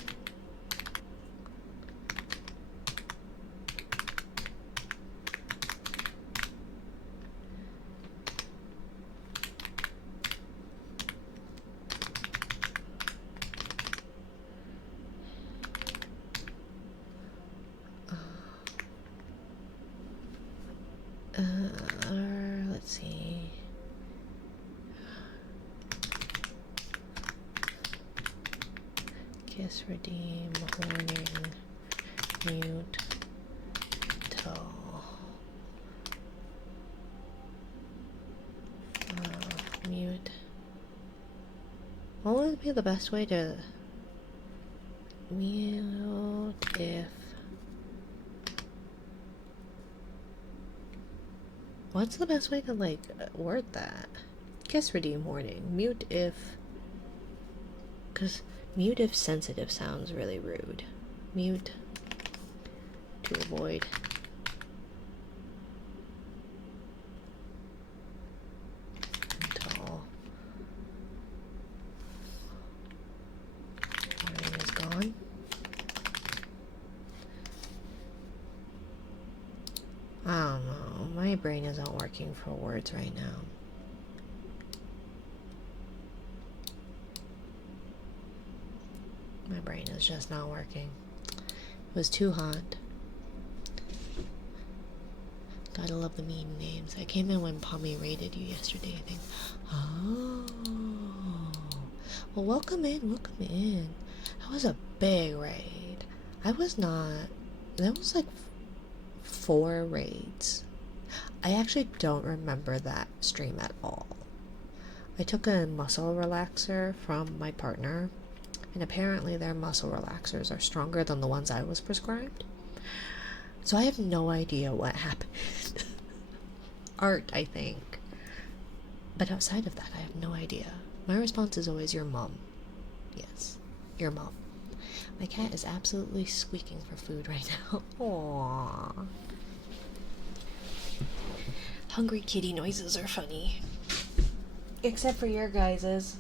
Let's see. Kiss, redeem, warning, mute, tell. Mute. What would be the best way to mute if... What's the best way to, like, word that? Kiss, redeem, warning. Mute if... Because mute if sensitive sounds really rude. Mute to avoid. Until warning is gone. I don't know. My brain isn't working for words right now. My brain is just not working. It was too hot. Gotta love the mean names. I came in when Pommy raided you yesterday, I think. Oh. Well, welcome in, welcome in. That was a big raid. I was not... That was like 4 raids. I actually don't remember that stream at all. I took a muscle relaxer from my partner, and apparently their muscle relaxers are stronger than the ones I was prescribed. So I have no idea what happened. Art, I think. But outside of that, I have no idea. My response is always your mom. Yes, your mom. My cat is absolutely squeaking for food right now. Aww. Hungry kitty noises are funny. Except for your guys's.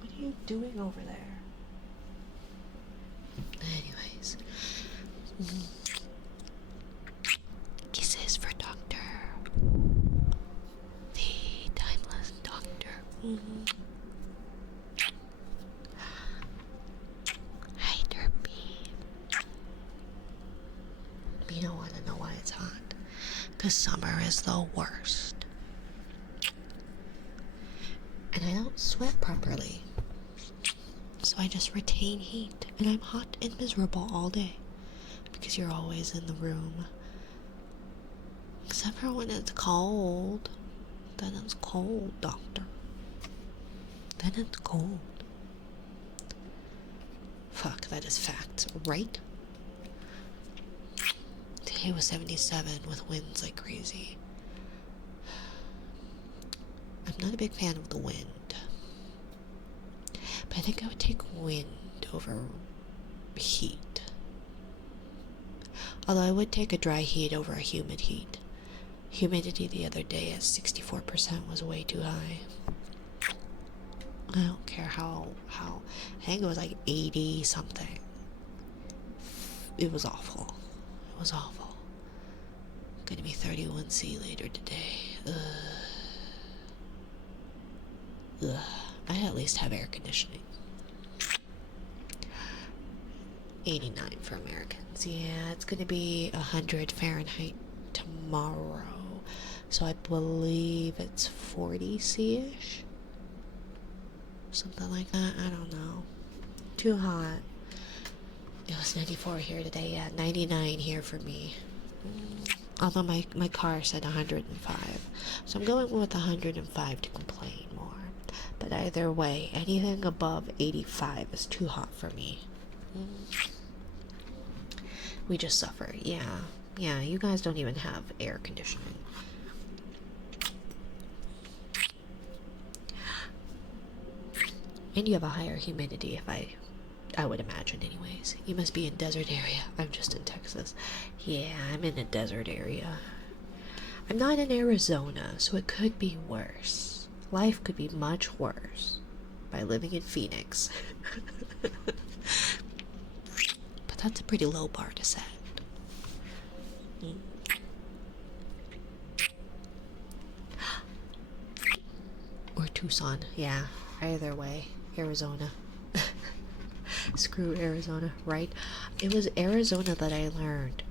What are you doing over there? Anyways. Kisses for Doctor. The timeless Doctor. Hi, Derpy. You don't want to know why it's hot. Because summer is the worst. And I don't sweat properly. So I just retain heat. And I'm hot and miserable all day. Because you're always in the room. Except for when it's cold. Then it's cold, Doctor. Then it's cold. Fuck, that is facts, right? Today was 77 with winds like crazy. I'm not a big fan of the wind. But I think I would take wind over heat. Although I would take a dry heat over a humid heat. Humidity the other day at 64% was way too high. I don't care how I think it was like 80 something. It was awful. It was awful. Gonna be 31C later today. Ugh. I at least have air conditioning. 89 for Americans. Yeah, it's gonna be 100 Fahrenheit tomorrow. So I believe it's 40C-ish. Something like that. I don't know. Too hot. It was 94 here today. Yeah, 99 here for me. Although my car said 105. So I'm going with 105 to complain more. But either way, anything above 85 is too hot for me. We just suffer. Yeah. Yeah, you guys don't even have air conditioning. And you have a higher humidity, if I would imagine anyways. You must be in desert area. I'm just in Texas. Yeah, I'm in a desert area. I'm not in Arizona, so it could be worse. Life could be much worse by living in Phoenix. But that's a pretty low bar to set. Or Tucson, yeah. Either way, Arizona. Screw Arizona, right? It was Arizona that I learned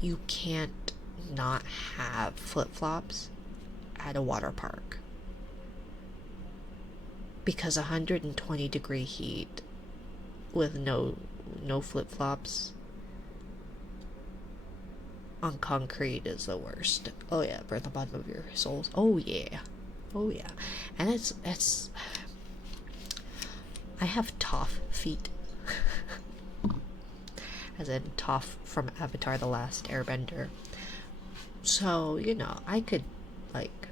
you can't not have flip-flops at a water park. Because 120-degree heat with no flip-flops on concrete is the worst. Oh yeah, burn the bottom of your soles. Oh yeah. Oh yeah. And it's I have tough feet. As in Toph from Avatar The Last Airbender. So, you know, I could, like,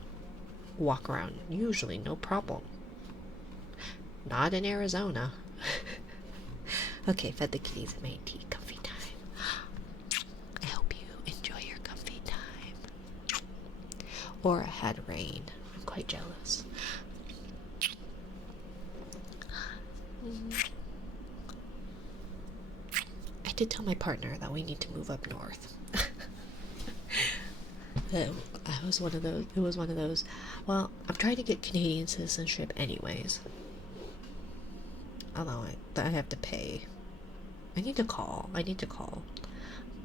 walk around usually no problem. Not in Arizona. Okay, fed the kitties and made tea. Comfy time. I hope you enjoy your comfy time. Or it had rain. I'm quite jealous. I did tell my partner that we need to move up north. It was one of those. Well, I'm trying to get Canadian citizenship anyways. Although I have to pay. I need to call.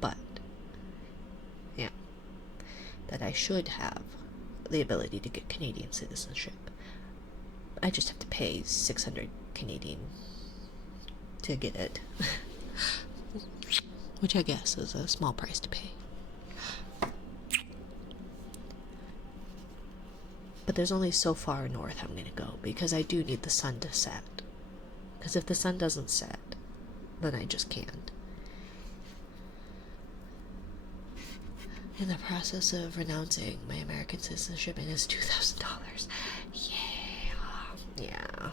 But yeah, that I should have the ability to get Canadian citizenship. I just have to pay 600 Canadian to get it. Which I guess is a small price to pay. But there's only so far north I'm gonna go, because I do need the sun to set. Because if the sun doesn't set, then I just can't. In the process of renouncing my American citizenship, and it's $2,000. Yeah.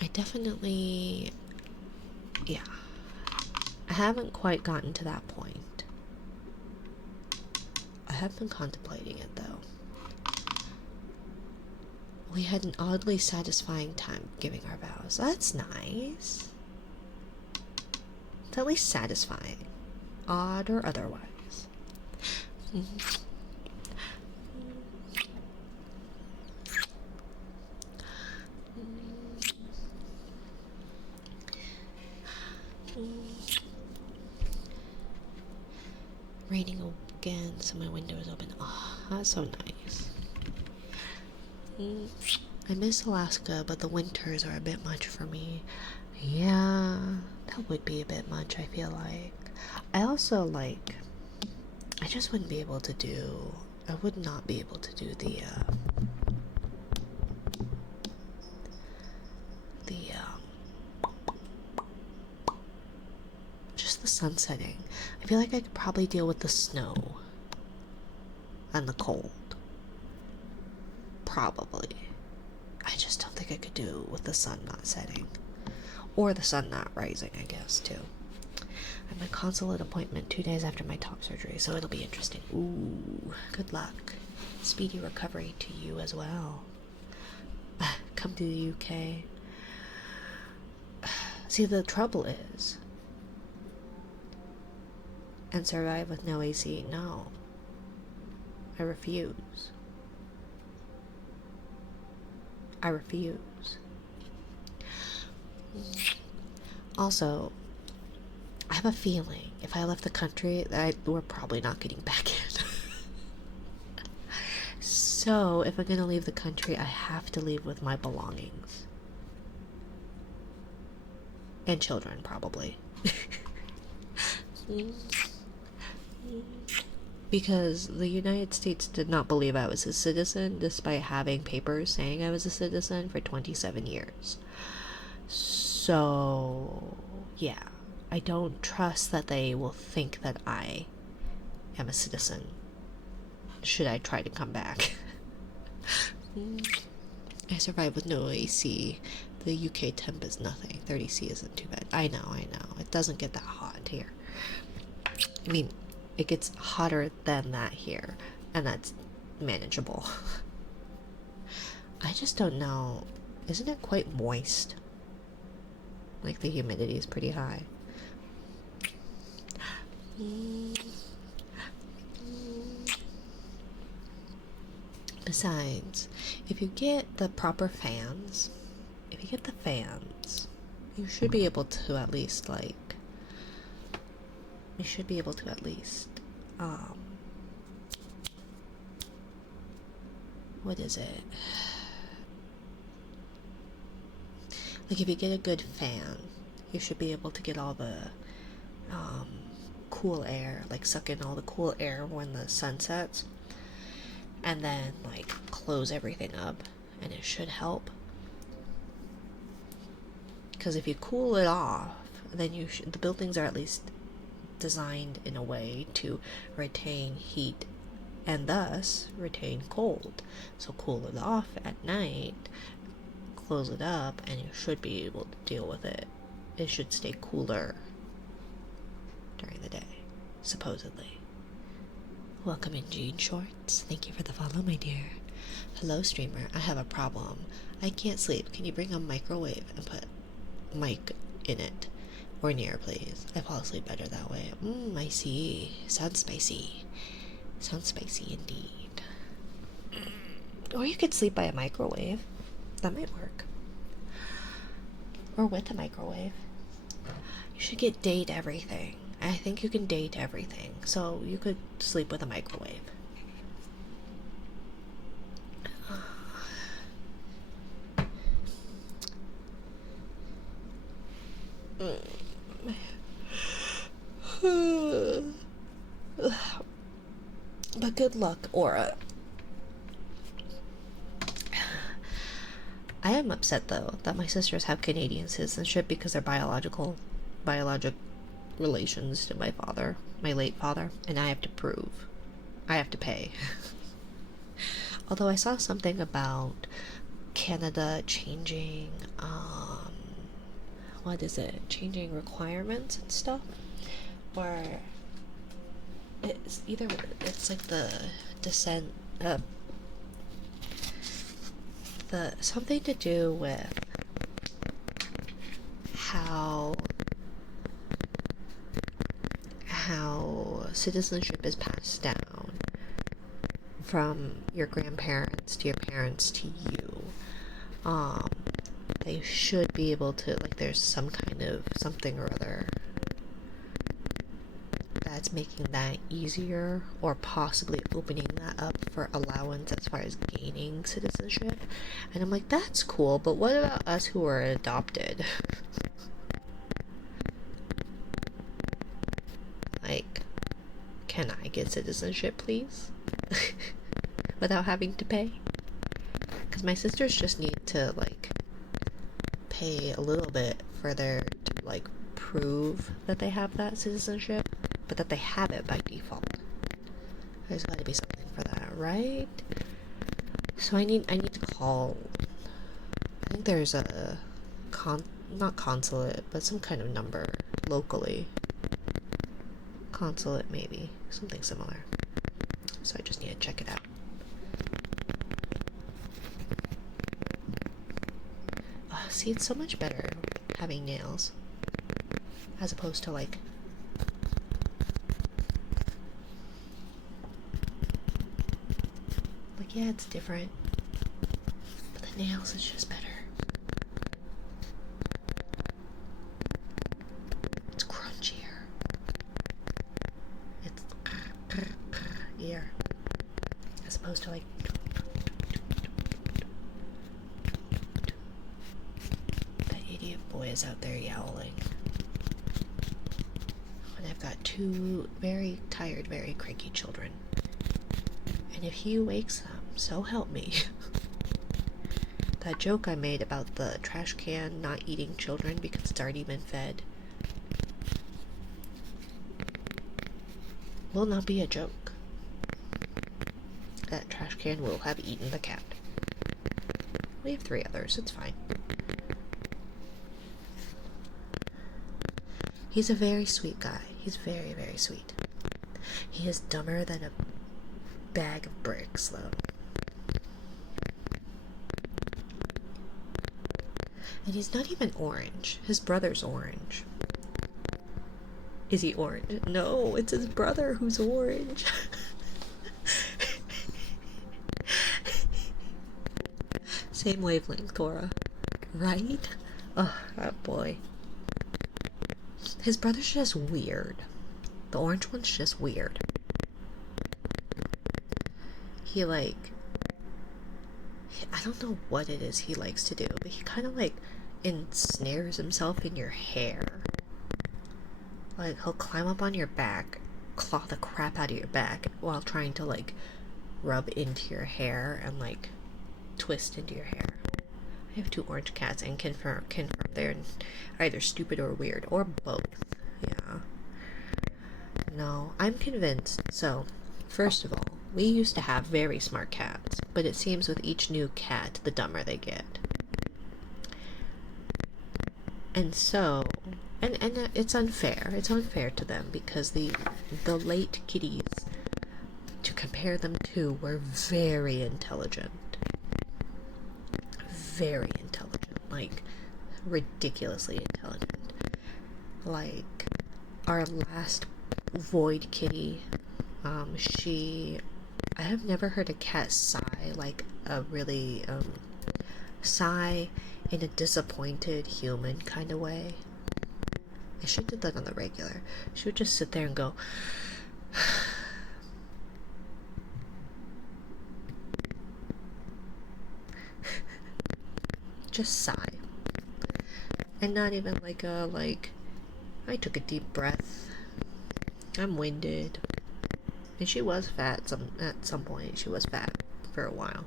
I definitely, yeah. I haven't quite gotten to that point. I have been contemplating it though. We had an oddly satisfying time giving our vows. That's nice. It's at least satisfying. Odd or otherwise. Raining again, so my window is open. Oh, that's so nice. I miss Alaska, but the winters are a bit much for me. Yeah, that would be a bit much, I feel like. I also, like, I just wouldn't be able to do, I would not be able to do the just the sun setting. I feel like I could probably deal with the snow and the cold. Probably. I just don't think I could do with the sun not setting. Or the sun not rising, I guess, too. I have a consulate appointment 2 days after my top surgery, so it'll be interesting. Ooh, good luck. Speedy recovery to you as well. Come to the UK. See, the trouble is, and survive with no AC, no. I refuse. I refuse. Also, I have a feeling if I left the country that we're probably not getting back in. So, if I'm gonna leave the country, I have to leave with my belongings. And children, probably. Because the United States did not believe I was a citizen, despite having papers saying I was a citizen for 27 years. So, yeah. I don't trust that they will think that I am a citizen should I try to come back. I survived with no AC. The UK temp is nothing. 30C isn't too bad. I know. It doesn't get that hot here. I mean, it gets hotter than that here, and that's manageable. I just don't know. Isn't it quite moist? Like, the humidity is pretty high. Besides, if you get the proper fans, you should be able to at least, what is it? Like, if you get a good fan, you should be able to get all the, cool air, like, suck in all the cool air when the sun sets, and then, like, close everything up, and it should help. Because if you cool it off, then the buildings are at least designed in a way to retain heat and thus retain cold. So cool it off at night, close it up, and you should be able to deal with it. It should stay cooler during the day, supposedly. Welcome in, Jean Shorts. Thank you for the follow, my dear. Hello, streamer. I have a problem. I can't sleep. Can you bring a microwave and put mic in it? Or near, please. I fall asleep better that way. I see. Sounds spicy. Sounds spicy indeed. Or you could sleep by a microwave. That might work. Or with a microwave. You should get date everything. I think you can date everything. So you could sleep with a microwave. But good luck, Aura. I am upset, though, that my sisters have Canadian citizenship because they're biologic relations to my father, my late father, and I have to pay. Although I saw something about Canada changing, changing requirements and stuff, where it's like the descent, something to do with how citizenship is passed down from your grandparents to your parents to you. They should be able to, like, there's some kind of something or other that's making that easier, or possibly opening that up for allowance as far as gaining citizenship. And I'm like, that's cool, but what about us who are adopted? Like, can I get citizenship, please? Without having to pay? Because my sisters just need to, like, pay a little bit for their, to, like, prove that they have that citizenship, but that they have it by default. There's got to be something for that, right? So I need to call. I think there's a not consulate, but some kind of number locally. Consulate, maybe something similar. So I just need to check it out. Oh, see, it's so much better having nails as opposed to, like, yeah, it's different, but the nails is just better. It's crunchier. It's ear, as opposed to, like, boy is out there yowling. And I've got two very tired, very cranky children. And if he wakes them, so help me. That joke I made about the trash can not eating children because it's already been fed will not be a joke. That trash can will have eaten the cat. We have 3 others, it's fine. He's a very sweet guy. He's very, very sweet. He is dumber than a bag of bricks, though. And he's not even orange. His brother's orange. Is he orange? No, it's his brother who's orange. Same wavelength, Cora. Right? Oh, that boy. His brother's just weird. The orange one's just weird. He I don't know what it is he likes to do, but he kind of ensnares himself in your hair. Like, he'll climb up on your back, claw the crap out of your back while trying to rub into your hair and twist into your hair. I have 2 orange cats and confirm they're either stupid or weird, or both. Yeah. No, I'm convinced. So, first of all, we used to have very smart cats, but it seems with each new cat, the dumber they get. And so, and it's unfair. It's unfair to them because the late kitties, to compare them to, were very intelligent. Very intelligent. Ridiculously intelligent. Our last void kitty, I have never heard a cat sigh sigh in a disappointed human kind of way. And she did that on the regular. She would just sit there and go just sigh. And not even I took a deep breath. I'm winded. And she was fat at some point. She was fat for a while.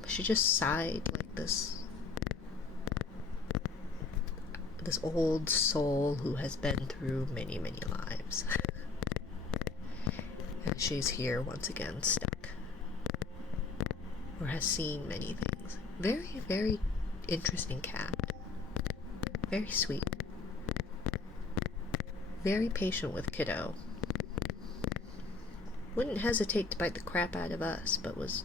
But she just sighed like this old soul who has been through many, many lives. And she's here once again, stuck. Or has seen many things. Very, very interesting cat. Very sweet. Very patient with kiddo. Wouldn't hesitate to bite the crap out of us, but was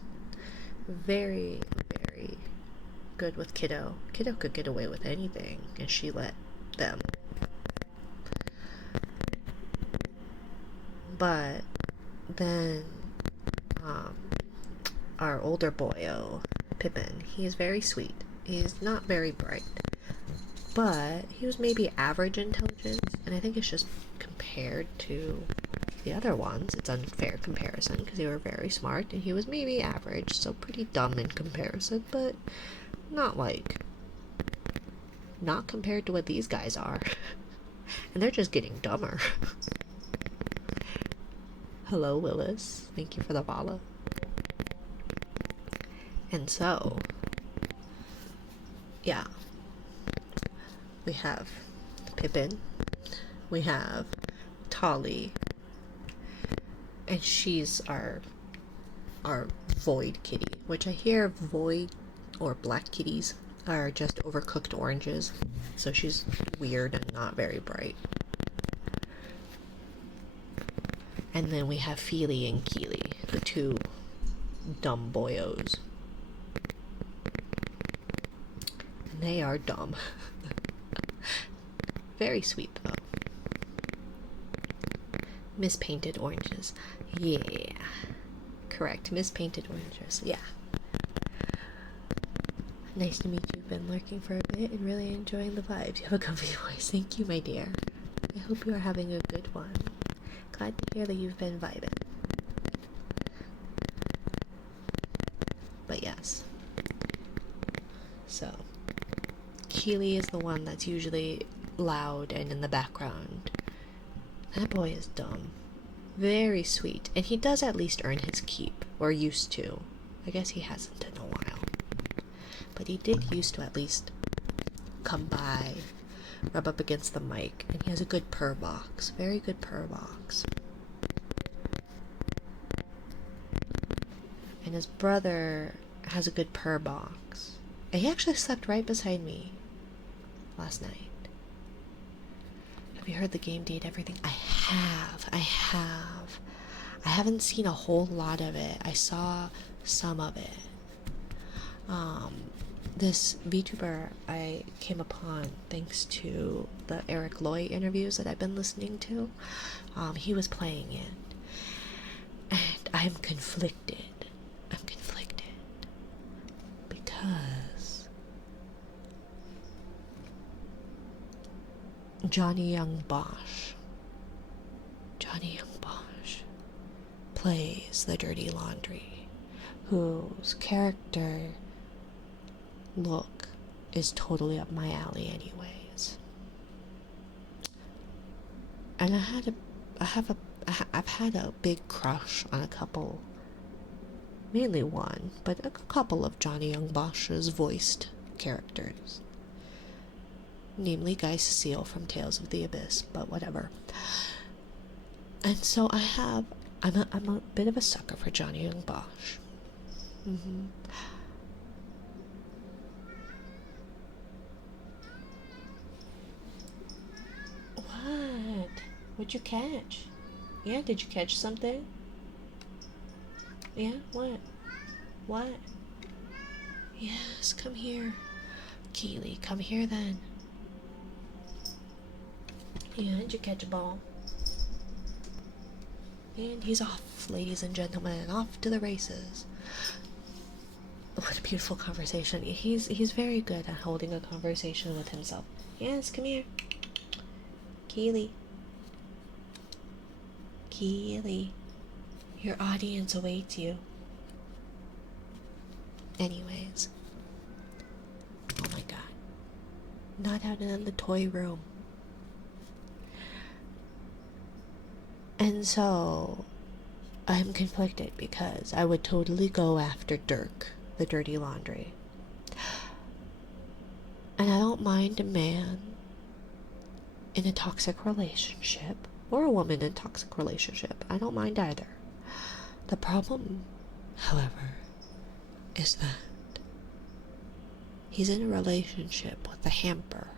very, very good with kiddo. Kiddo could get away with anything, and she let them. But then our older boyo, Pippin, he is very sweet. He's not very bright, but he was maybe average intelligence, and I think it's just compared to the other ones, it's unfair comparison because they were very smart and he was maybe average, so pretty dumb in comparison, but not compared to what these guys are. And they're just getting dumber. Hello, Willis. Thank you for the follow. And so, yeah, we have Pippin, we have Tolly, and she's our void kitty, which I hear void or black kitties are just overcooked oranges, so she's weird and not very bright. And then we have Feely and Keely, the 2 dumb boyos. And they are dumb. Very sweet though. Mispainted oranges. Yeah. Correct. Mispainted oranges. Yeah. Nice to meet you. Been lurking for a bit and really enjoying the vibes. You have a comfy voice. Thank you, my dear. I hope you are having a good one. Glad to hear that you've been vibing. But yes. So, Keely is the one that's usually loud and in the background. That boy is dumb. Very sweet. And he does at least earn his keep. Or used to. I guess he hasn't in a while. But he did used to at least come by, rub up against the mic, and he has a good purr box. Very good purr box. And his brother has a good purr box. And he actually slept right beside me last night. Have you heard the game date everything? I have. I haven't seen a whole lot of it. I saw some of it. This VTuber I came upon thanks to the Eric Loy interviews that I've been listening to. He was playing it. And I'm conflicted. Because Johnny Young Bosch plays the Dirty Laundry, whose character look is totally up my alley anyways. And I've had a big crush on a couple, mainly one, but a couple of Johnny Young Bosch's voiced characters. Namely Guy Cecile from Tales of the Abyss, but whatever. And so I'm a bit of a sucker for Johnny Young Bosch. What? What'd you catch? Yeah, did you catch something? Yeah, what? What? Yes, come here. Keely, come here then. Yeah, did you catch a ball? And he's off, ladies and gentlemen, off to the races. What a beautiful conversation. He's very good at holding a conversation with himself. Yes, come here. Keely. Your audience awaits you. Anyways. Oh my god. Not out in the toy room. And so, I'm conflicted because I would totally go after Dirk, the Dirty Laundry. And I don't mind a man in a toxic relationship, or a woman in a toxic relationship. I don't mind either. The problem, however, is that he's in a relationship with a hamper,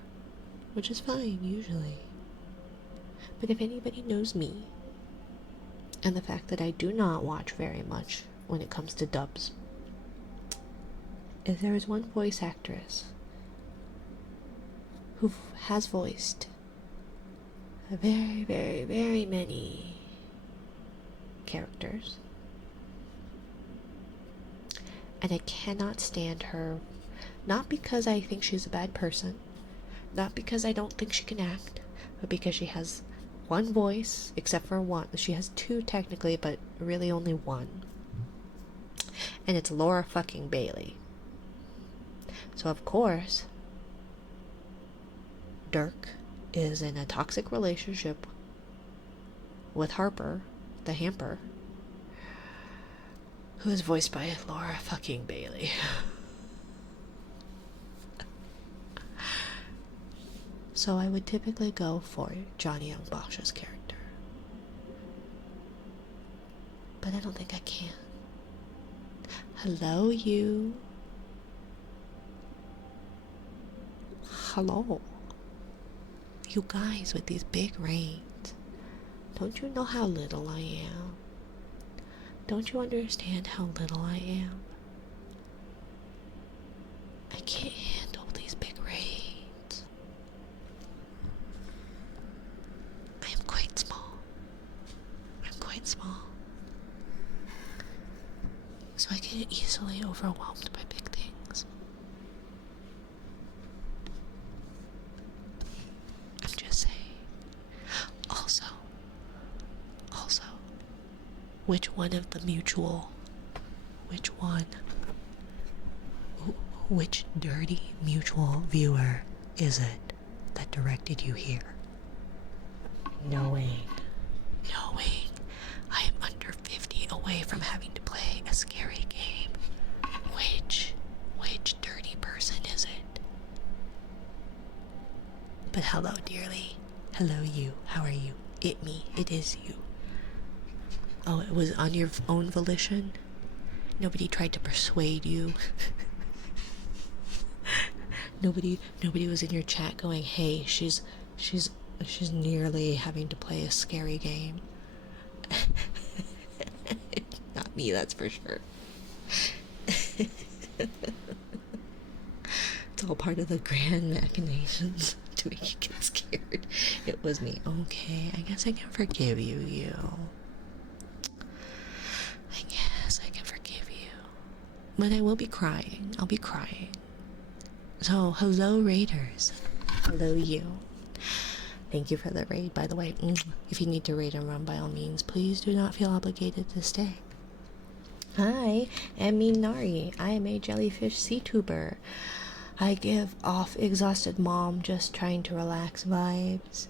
which is fine, usually. But if anybody knows me, and the fact that I do not watch very much when it comes to dubs, if there is one voice actress who has voiced very, very, very many characters, and I cannot stand her, not because I think she's a bad person, not because I don't think she can act, but because she has one voice, except for one. She has two technically, but really only one. And it's Laura fucking Bailey. So of course, Dirk is in a toxic relationship with Harper, the hamper, who is voiced by Laura fucking Bailey. So I would typically go for Johnny Young Bosch's character. But I don't think I can. Hello, you. Hello. You guys with these big reins. Don't you know how little I am? Don't you understand how little I am? I can't handle these big reins. I am quite small. I'm quite small. So I get easily overwhelmed by big things. I'm just saying. Also, which one of the mutual, which dirty mutual viewer is it that directed you here? Knowing I am under 50 away from having to play a scary game. Which dirty person is it? But hello, dearly. Hello, you. How are you? It is you. Oh, it was on your own volition? Nobody tried to persuade you? Nobody was in your chat going, hey, she's nearly having to play a scary game. Not me, that's for sure. It's all part of the grand machinations to make you get scared. It was me. Okay, I guess I can forgive you. I guess I can forgive you. But I will be crying. I'll be crying. So, hello, raiders. Hello, you. Thank you for the raid, by the way. If you need to raid and run, by all means, please do not feel obligated to stay. Hi, I'm Minari. I am a jellyfish sea-tuber. I give off exhausted mom just trying to relax vibes.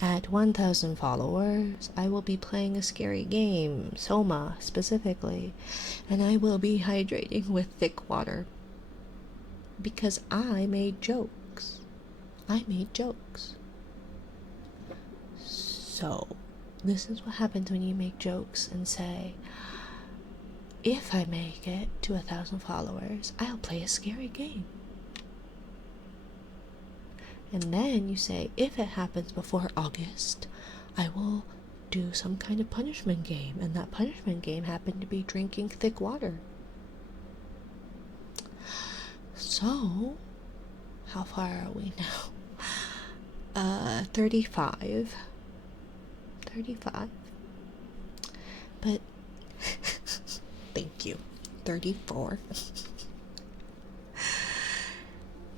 At 1,000 followers, I will be playing a scary game, Soma specifically, and I will be hydrating with thick water. Because I made jokes. So, this is what happens when you make jokes and say, if I make it to 1,000 followers, I'll play a scary game. And then you say, if it happens before August, I will do some kind of punishment game. And that punishment game happened to be drinking thick water. So, how far are we now? 35. But, thank you. 34.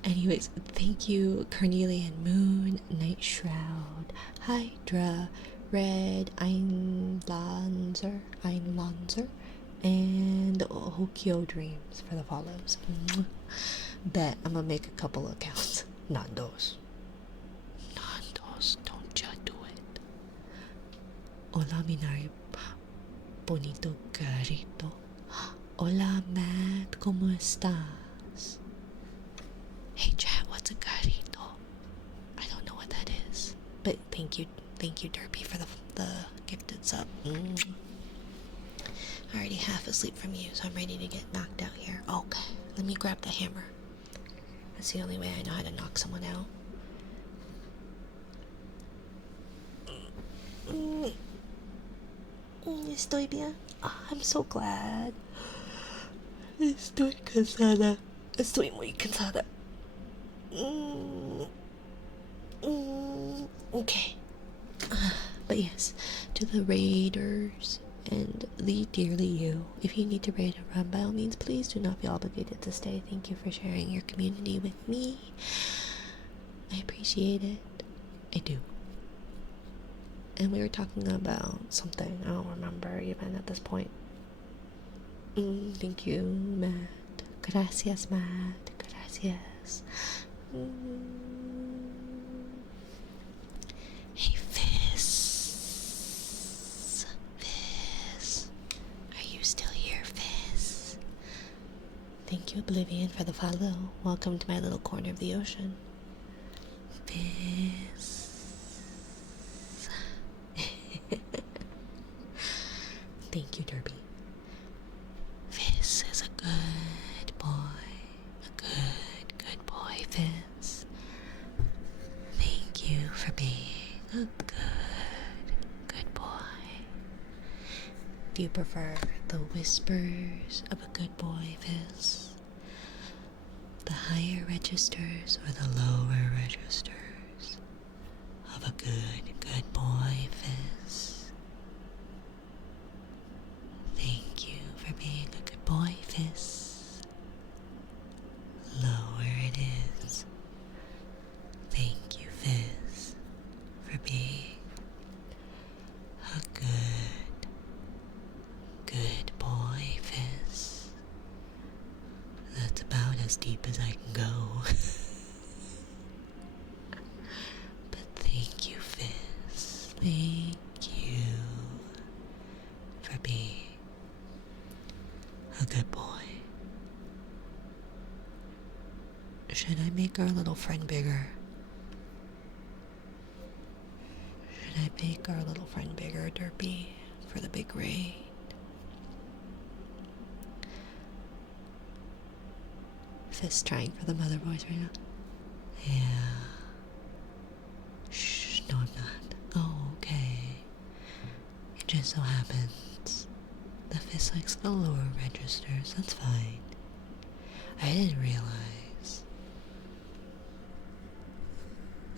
Anyways, thank you, Carnelian Moon, Night Shroud, Hydra, Red, Einlanzer, and Hokyo Dreams for the follows. Bet I'm gonna make a couple accounts. Nandos, don't you do it. Hola, Minari, bonito carito. Hola, Matt, ¿cómo estás? Hey chat, what's a carito? I don't know what that is. But thank you Derpy for the gifted sub. I'm already half asleep from you, so I'm ready to get knocked out here. Okay, let me grab the hammer. That's the only way I know how to knock someone out. Estoy bien. I'm so glad. Estoy cansada. Estoy muy cansada. Okay. But yes, to the raiders and the dearly you, if you need to raid or run, by all means, please do not feel obligated to stay. Thank you for sharing your community with me. I appreciate it. I do. And we were talking about something. I don't remember even at this point. Thank you, Matt. Gracias, Matt. Gracias. Hey, Fizz. Are you still here, Fizz? Thank you, Oblivion, for the follow. Welcome to my little corner of the ocean. Fizz. Thank you, Derby. Fizz is a good boy. A good boy, Fizz. Thank you for being a good boy. Do you prefer the whispers of a good boy, Fizz? The higher registers or the lower registers of a good boy, Fizz? Thank you for being a good boy, Fizz. Lower it is. Thank you, Fizz, for being a good boy, Fizz. That's about as deep as I can go. Thank you for being a good boy. Should I make our little friend bigger? Should I make our little friend bigger, Derpy, for the big raid? Fist trying for the mother voice right now. Yeah. Shh, no I'm not. Oh, okay. It just so happens the fist likes the lower registers, that's fine. I didn't realize.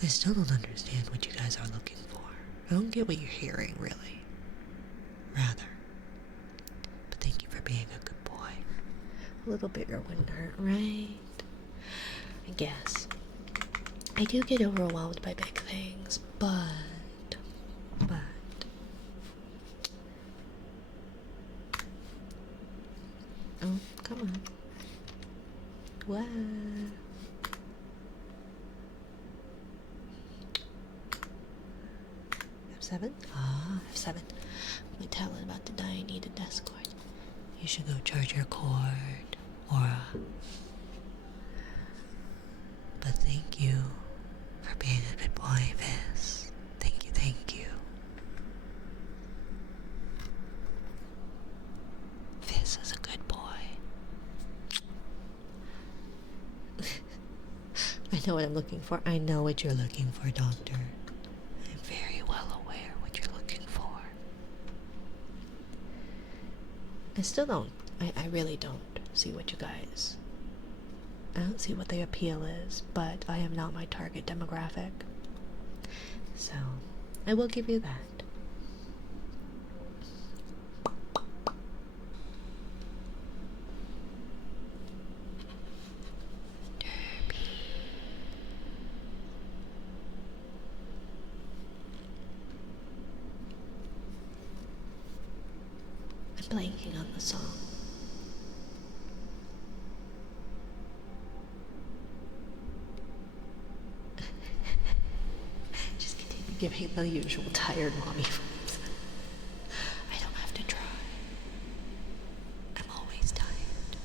I still don't understand what you guys are looking for. I don't get what you're hearing, really. Rather. But thank you for being a good boy. A little bigger wouldn't hurt, right? I guess. I do get overwhelmed by big things, but... Oh, come on. What? F7? Ah, F7. My tablet about to die, I need a desk cord. You should go charge your cord, Aura. But thank you for being a good boy, Fizz. Thank you, thank you. Fizz is a good boy. I know what I'm looking for. I know what you're looking for, Doctor. I'm very well aware what you're looking for. I still don't. I really don't see what you guys... I don't see what the appeal is, but I am not my target demographic. So, I will give you that. I'm blanking on the song. Just continue giving the usual tired mommy vibes. I don't have to try. I'm always tired.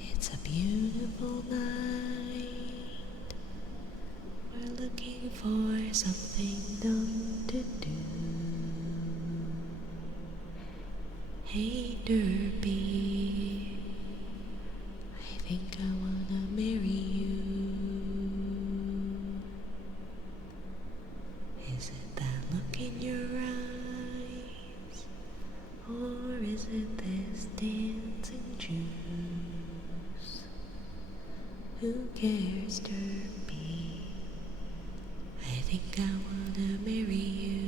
It's a beautiful night. We're looking for something dumb to do. Hey Derpy, I think I wanna marry you. Is it that look in your eyes, or is it this dancing juice? Who cares, Derpy? I think I wanna marry you.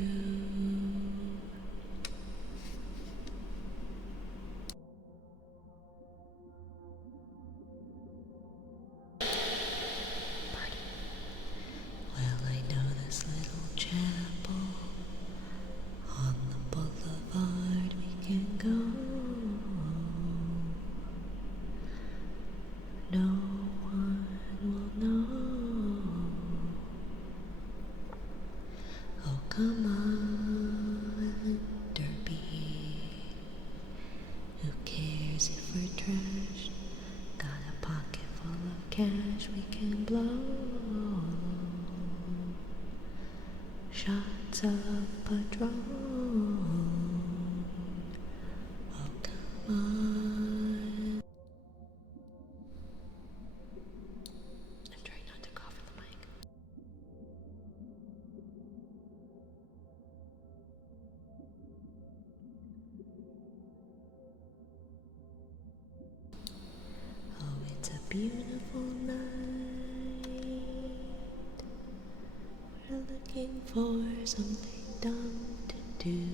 Well, I know this little chapel on the boulevard we can go. No one will know. Oh, come on, Derpy. Who cares if we're trashed? Got a pocket full of cash we can blow. Shots of Patron. Oh, come on. I'm trying not to cough in the mic. Oh, it's a beautiful night. We're looking for something dumb to do.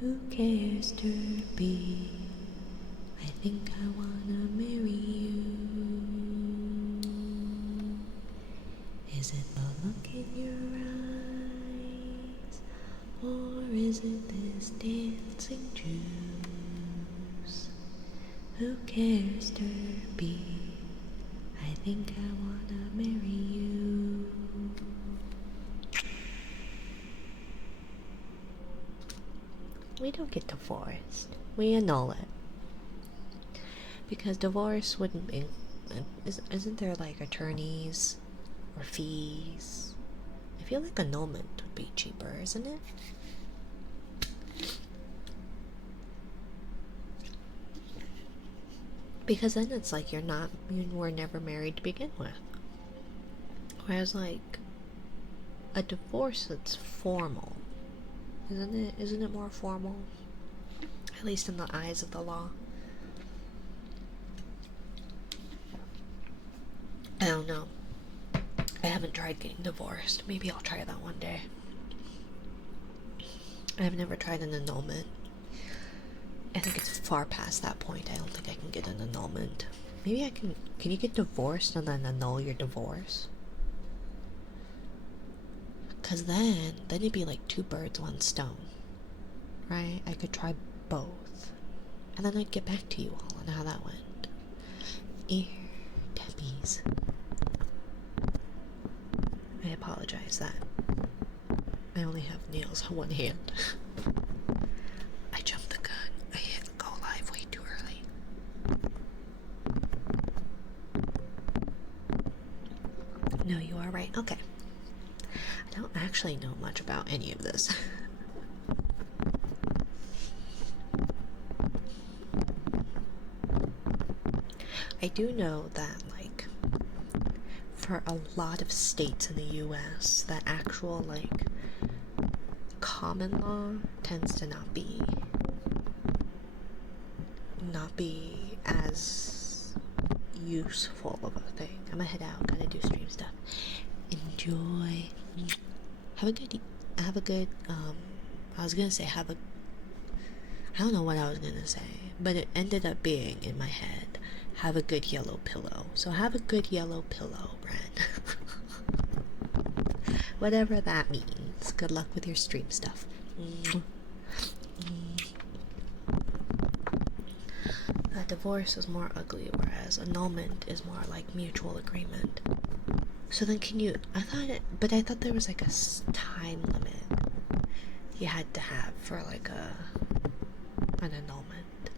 Who cares, Derpy? I think I wanna marry you. Is it the look in your eyes, or is it this dancing juice? Who cares, Derpy? I think I wanna marry you. We don't get divorced. We annul it. Because divorce wouldn't be... Isn't there like attorneys or fees? I feel like annulment would be cheaper, isn't it? Because then it's like you were never married to begin with. Whereas like a divorce that's formal, isn't it more formal? At least in the eyes of the law. I don't know. I haven't tried getting divorced. Maybe I'll try that one day. I've never tried an annulment. I think it's far past that point. I don't think I can get an annulment. Maybe I can. Can you get divorced and then annul your divorce? Because then it'd be like 2 birds, 1 stone. Right? I could try both. And then I'd get back to you all on how that went. Ear tappies. I apologize that I only have nails on one hand. I jumped the gun. I hit go live way too early. No, you are right. Okay. I don't actually know much about any of this. I do know that, like, for a lot of states in the US, that actual, like, common law tends to not be as useful of a thing. I'm gonna head out, gotta do stream stuff. Enjoy. Have a good, I was gonna say I don't know what I was gonna say, but it ended up being in my head, have a good yellow pillow. So have a good yellow pillow, Bren. Whatever that means. Good luck with your stream stuff. Divorce is more ugly, whereas annulment is more like mutual agreement. So then I thought there was like a time limit you had to have for like an annulment.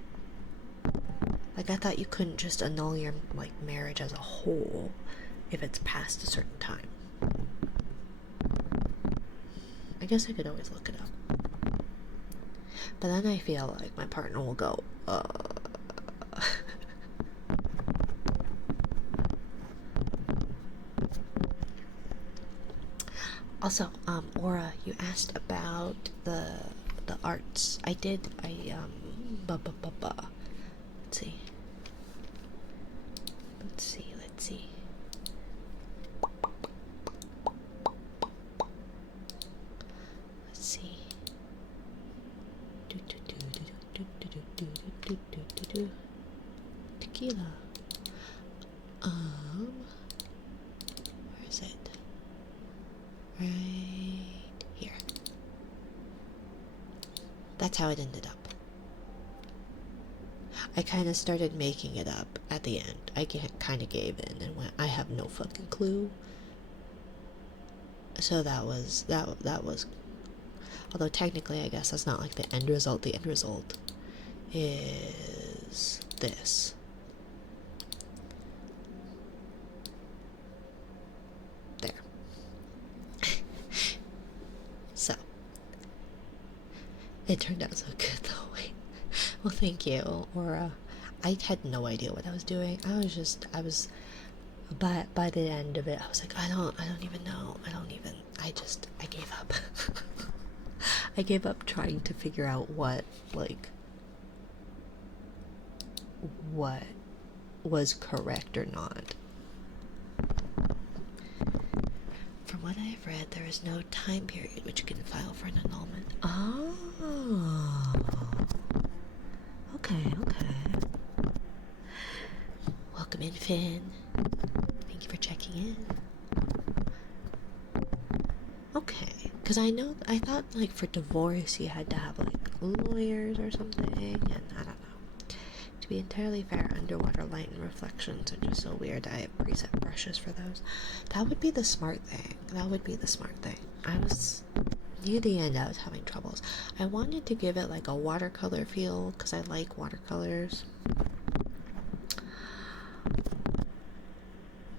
Like I thought you couldn't just annul your like marriage as a whole if it's past a certain time. I guess I could always look it up. But then I feel like my partner will go, Also, Aura, you asked about the arts. Let's see. Let's see. Tequila. Where is it? Right here. That's how it ended up. I kind of started making it up at the end. I kind of gave in and went, I have no fucking clue. So that was, although technically I guess that's not like the end result. The end result is this. There. So, it turned out so good though. Well, thank you, Aura. I had no idea what I was doing. By the end of it, I was like, I don't even know. I gave up. I gave up trying to figure out what was correct or not. From what I've read, there is no time period which you can file for an annulment. Oh. Okay. Welcome in, Finn. Thank you for checking in. Okay, because I thought like for divorce you had to have like lawyers or something, and I don't know. To be entirely fair, underwater light and reflections are just so weird. I have preset brushes for those. That would be the smart thing. I was near the end I was having troubles. I wanted to give it like a watercolor feel because I like watercolors.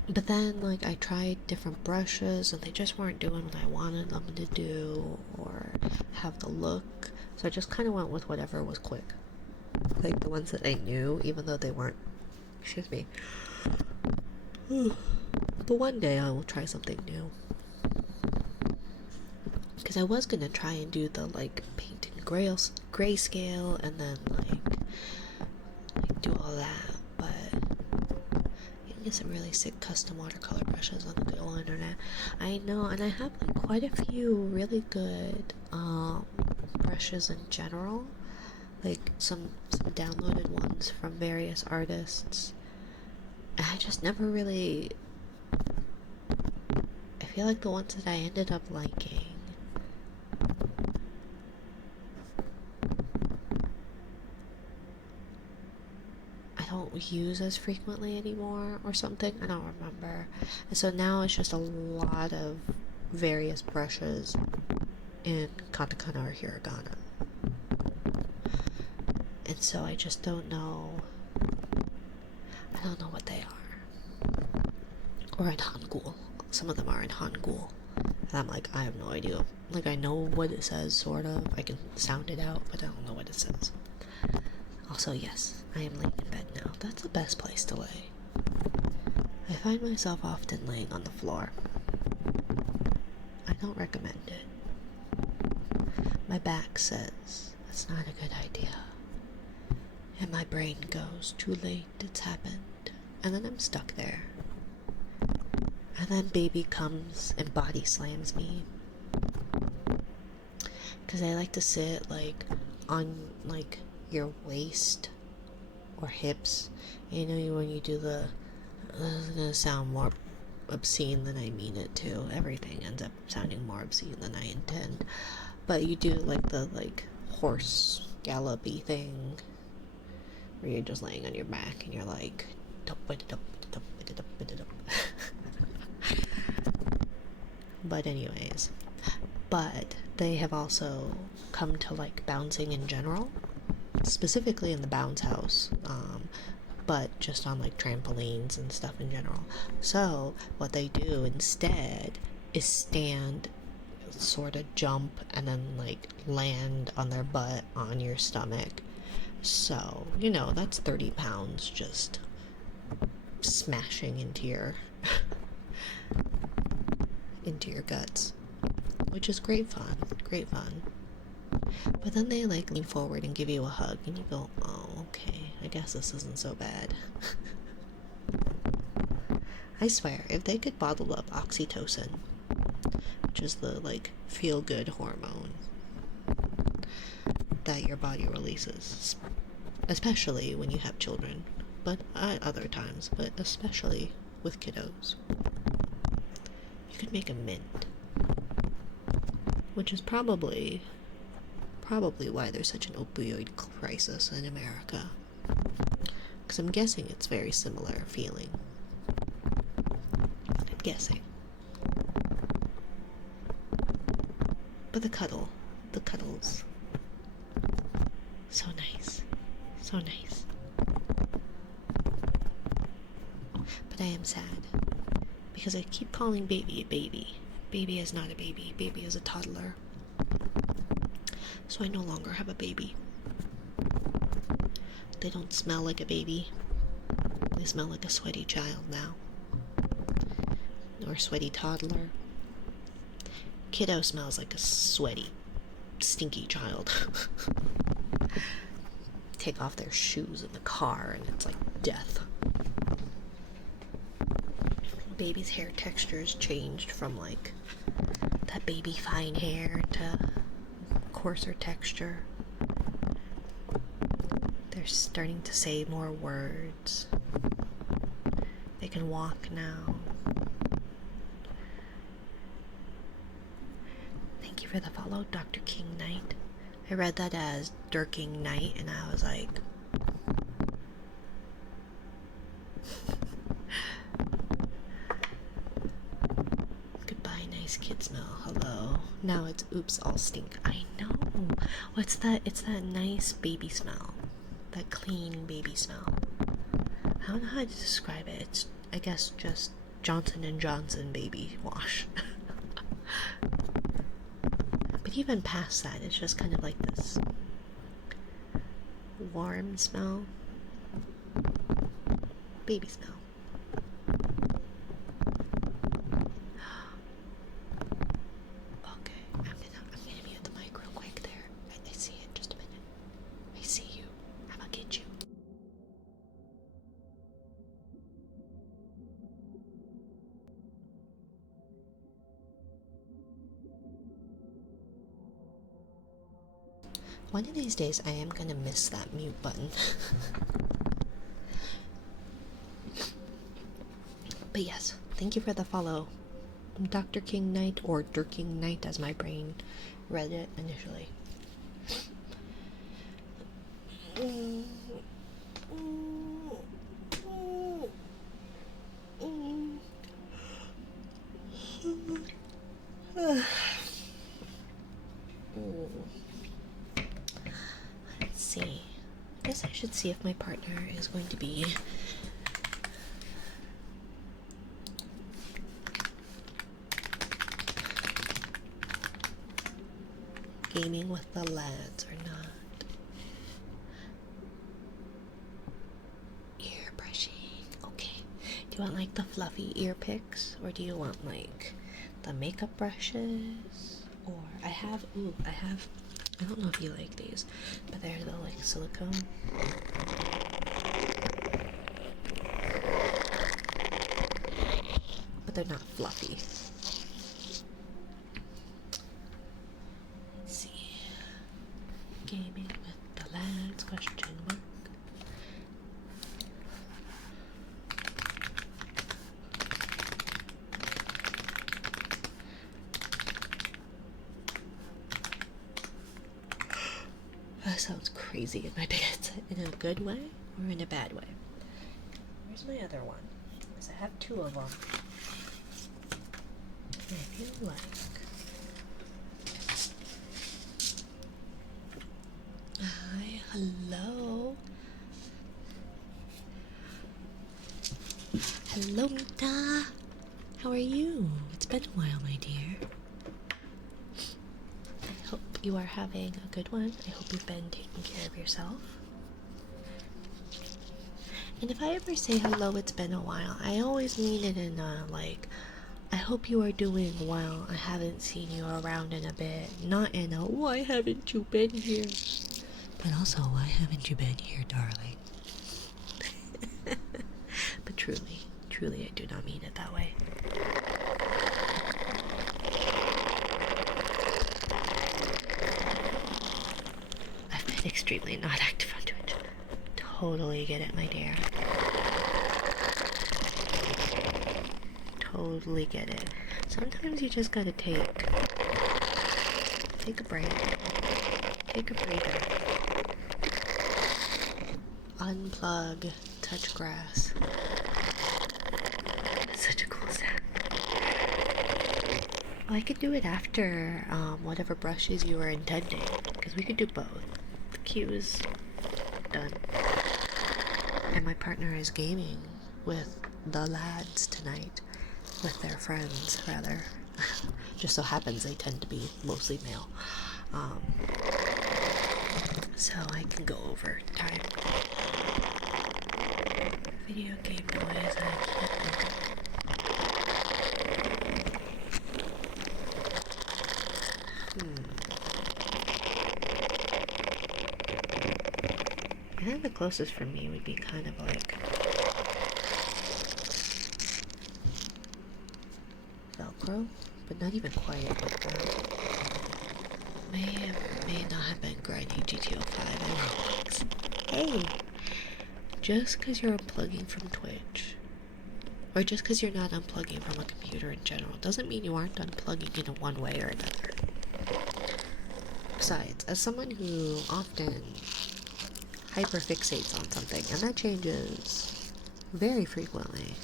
But then, like, I tried different brushes and they just weren't doing what I wanted them to do or have the look. So I just kind of went with whatever was quick. Like the ones that I knew, even though they weren't. Excuse me. But one day I will try something new. Because I was gonna try and do the, like, paint in grayscale and then, like, do all that. But you can get some really sick custom watercolor brushes on the good old internet. I know, and I have, like, quite a few really good brushes in general. Like, some downloaded ones from various artists. And I just never really... I feel like the ones that I ended up liking I don't use as frequently anymore or something. I don't remember. And so now it's just a lot of various brushes in katakana or hiragana. And so I just don't know. I don't know what they are. Or in Hangul. Some of them are in Hangul. And I'm like, I have no idea. Like, I know what it says, sort of. I can sound it out, but I don't know what it says. Also, yes, I am laying in bed now. That's the best place to lay. I find myself often laying on the floor. I don't recommend it. My back says that's not a good idea. And my brain goes, too late, it's happened. And then I'm stuck there. And then baby comes and body slams me. Because I like to sit, like, on, like, your waist or hips. You know, when you do the... This is going to sound more obscene than I mean it to. Everything ends up sounding more obscene than I intend. But you do, like, the, like, horse gallopy thing. Where you're just laying on your back and you're like... But anyways, but they have also come to like bouncing in general, specifically in the bounce house, but just on like trampolines and stuff in general. So what they do instead is stand, sort of jump, and then like land on their butt on your stomach. So, you know, that's 30 pounds just smashing into your into your guts, which is great fun. But then they like lean forward and give you a hug and you go, oh, okay, I guess this isn't so bad. I swear, if they could bottle up oxytocin, which is the like feel good hormone that your body releases, especially when you have children, but at other times, but especially with kiddos, you could make a mint, which is probably why there's such an opioid crisis in America, because I'm guessing it's very similar feeling. I'm guessing. But the cuddles, so nice. But I am sad because I keep calling baby a baby. Baby is not a baby. Baby is a toddler. So I no longer have a baby. They don't smell like a baby. They smell like a sweaty child now. Or a sweaty toddler. Kiddo smells like a sweaty, stinky child. Take off their shoes in the car and it's like death. Baby's hair texture's changed from like that baby fine hair to coarser texture. They're starting to say more words. They can walk now. Thank you for the follow, Dr. King Knight. I read that as Dirking Knight and I was like, goodbye, Knight. nice kid smell. Hello. Now it's oops, all stink. I know. What's that? It's that nice baby smell. That clean baby smell. I don't know how to describe it. It's, I guess, just Johnson & Johnson baby wash. But even past that, it's just kind of like this warm smell. Baby smell. Okay, I'm gonna mute the mic real quick there. I see it. Just a minute. I see you. I'm gonna get you. One of these days, I am gonna miss that mute button. But yes, thank you for the follow, Dr. King Knight, or Durking Knight as my brain read it initially. Let's see. I guess I should see if my partner is going to be gaming with the lads or not. Ear brushing. Okay. Do you want like the fluffy ear picks, or do you want like the makeup brushes? Or I don't know if you like these, but they're the like silicone. But they're not fluffy. Let's see. Gaming with the lads, question mark. That sounds crazy in my pants. In a good way or in a bad way? Where's my other one? Because I have two of them. If you like. Hi, hello. Hello, Mita. How are you? It's been a while, my dear. I hope you are having a good one. I hope you've been taking care of yourself. And if I ever say hello, it's been a while, I always mean it in a, like, I hope you are doing well. I haven't seen you around in a bit. Not in a, why haven't you been here? But also, why haven't you been here, darling? But truly, I do not mean it that way. I've been extremely not active on Twitch. Totally get it, my dear. Totally get it. Sometimes you just gotta take a break. Take a breather. Unplug. Touch grass. That's such a cool sound. Well, I could do it after whatever brushes you were intending, because we could do both. The queue is done. And my partner is gaming with the lads tonight. With their friends, rather. Just so happens they tend to be mostly male. So I can go over time. Video game noise, I can't think. I think the closest for me would be kind of like Velcro, but not even quite. May not have been grinding GTO 5 and Roblox. Hey! Just because you're unplugging from Twitch, or just because you're not unplugging from a computer in general, doesn't mean you aren't unplugging in one way or another. Besides, as someone who often hyperfixates on something, and that changes very frequently,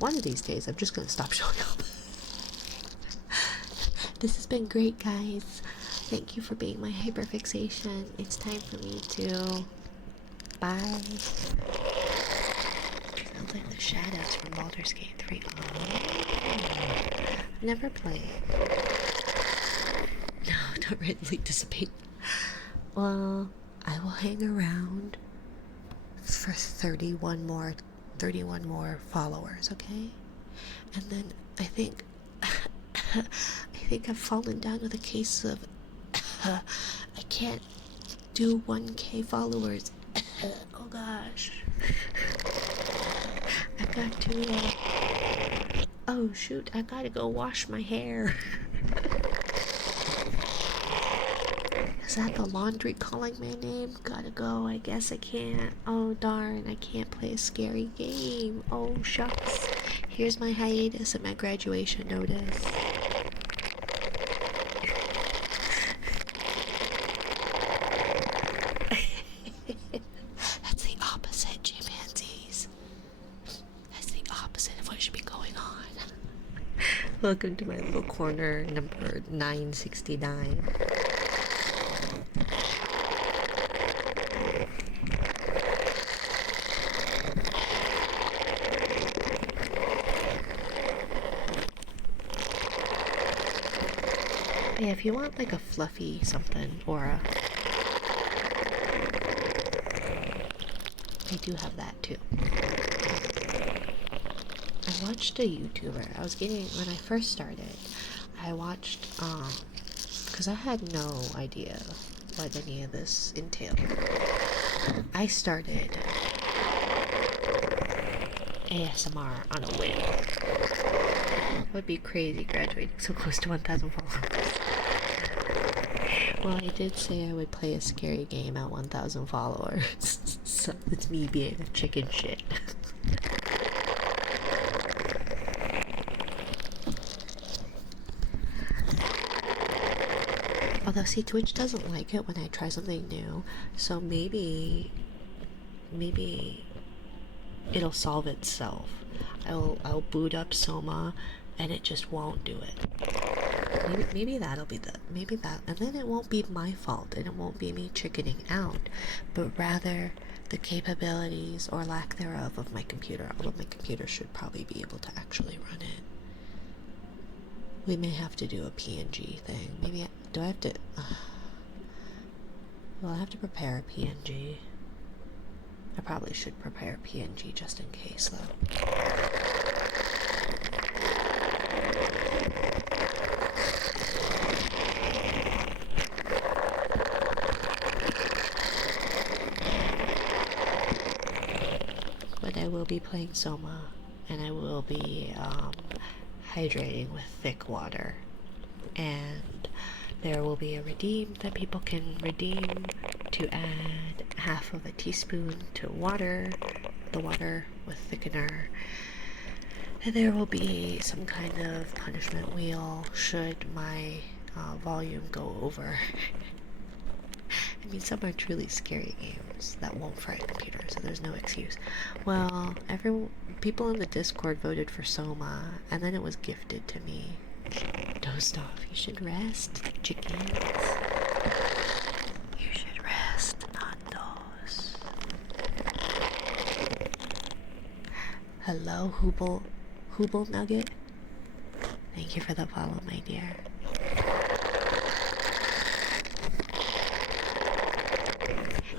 one of these days I'm just gonna stop showing up. This has been great, guys. Thank you for being my hyperfixation. It's time for me to bye. Sounds like the shadows from Baldur's Gate 3. Oh, never played. No, don't readily dissipate. Well, I will hang around for 31 more followers, okay? And then I think I've fallen down with a case of I can't do 1K followers. Oh gosh. I got to oh shoot, I gotta go wash my hair. Is that the laundry calling my name? Gotta go, I guess I can't. Oh darn, I can't play a scary game. Oh shucks. Here's my hiatus and my graduation notice. That's the opposite, chimpanzees. That's the opposite of what should be going on. Welcome to my little corner number 969. Yeah, if you want like a fluffy something aura, I do have that too. I watched a YouTuber. When I first started, I watched, because I had no idea what any of this entailed. I started ASMR on a whim. It would be crazy graduating so close to 1,000 followers. Well, I did say I would play a scary game at 1,000 followers. So it's me being a chicken shit. Although, see, Twitch doesn't like it when I try something new, so maybe it'll solve itself. I'll boot up Soma, and it just won't do it. Maybe that'll be and then it won't be my fault, and it won't be me chickening out, but rather the capabilities or lack thereof of my computer. Although my computer should probably be able to actually run it. We may have to do a PNG thing. Maybe do I have to? Well, I have to prepare a PNG. I probably should prepare a PNG just in case, though. But I will be playing Soma, and I will be hydrating with thick water, and there will be a redeem that people can redeem to add half of a teaspoon to water, the water with thickener. And there will be some kind of punishment wheel should my volume go over. I mean, some are truly scary games that won't fry a computer, so there's no excuse. Well, people in the Discord voted for Soma, and then it was gifted to me. Dozed off. You should rest, chickens. You should rest, not doze. Hello, Hooble Nugget. Thank you for the follow, my dear.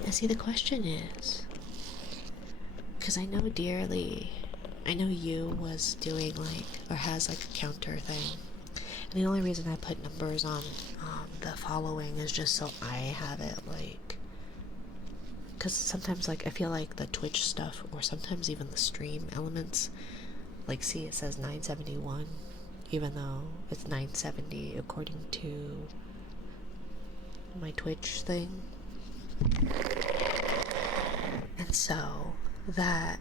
Now see, the question is, because I know you was doing or has a counter thing, and the only reason I put numbers on the following is just so I have it, because sometimes I feel like the Twitch stuff, or sometimes even the stream elements, see, it says 971, even though it's 970 according to my Twitch thing. And so that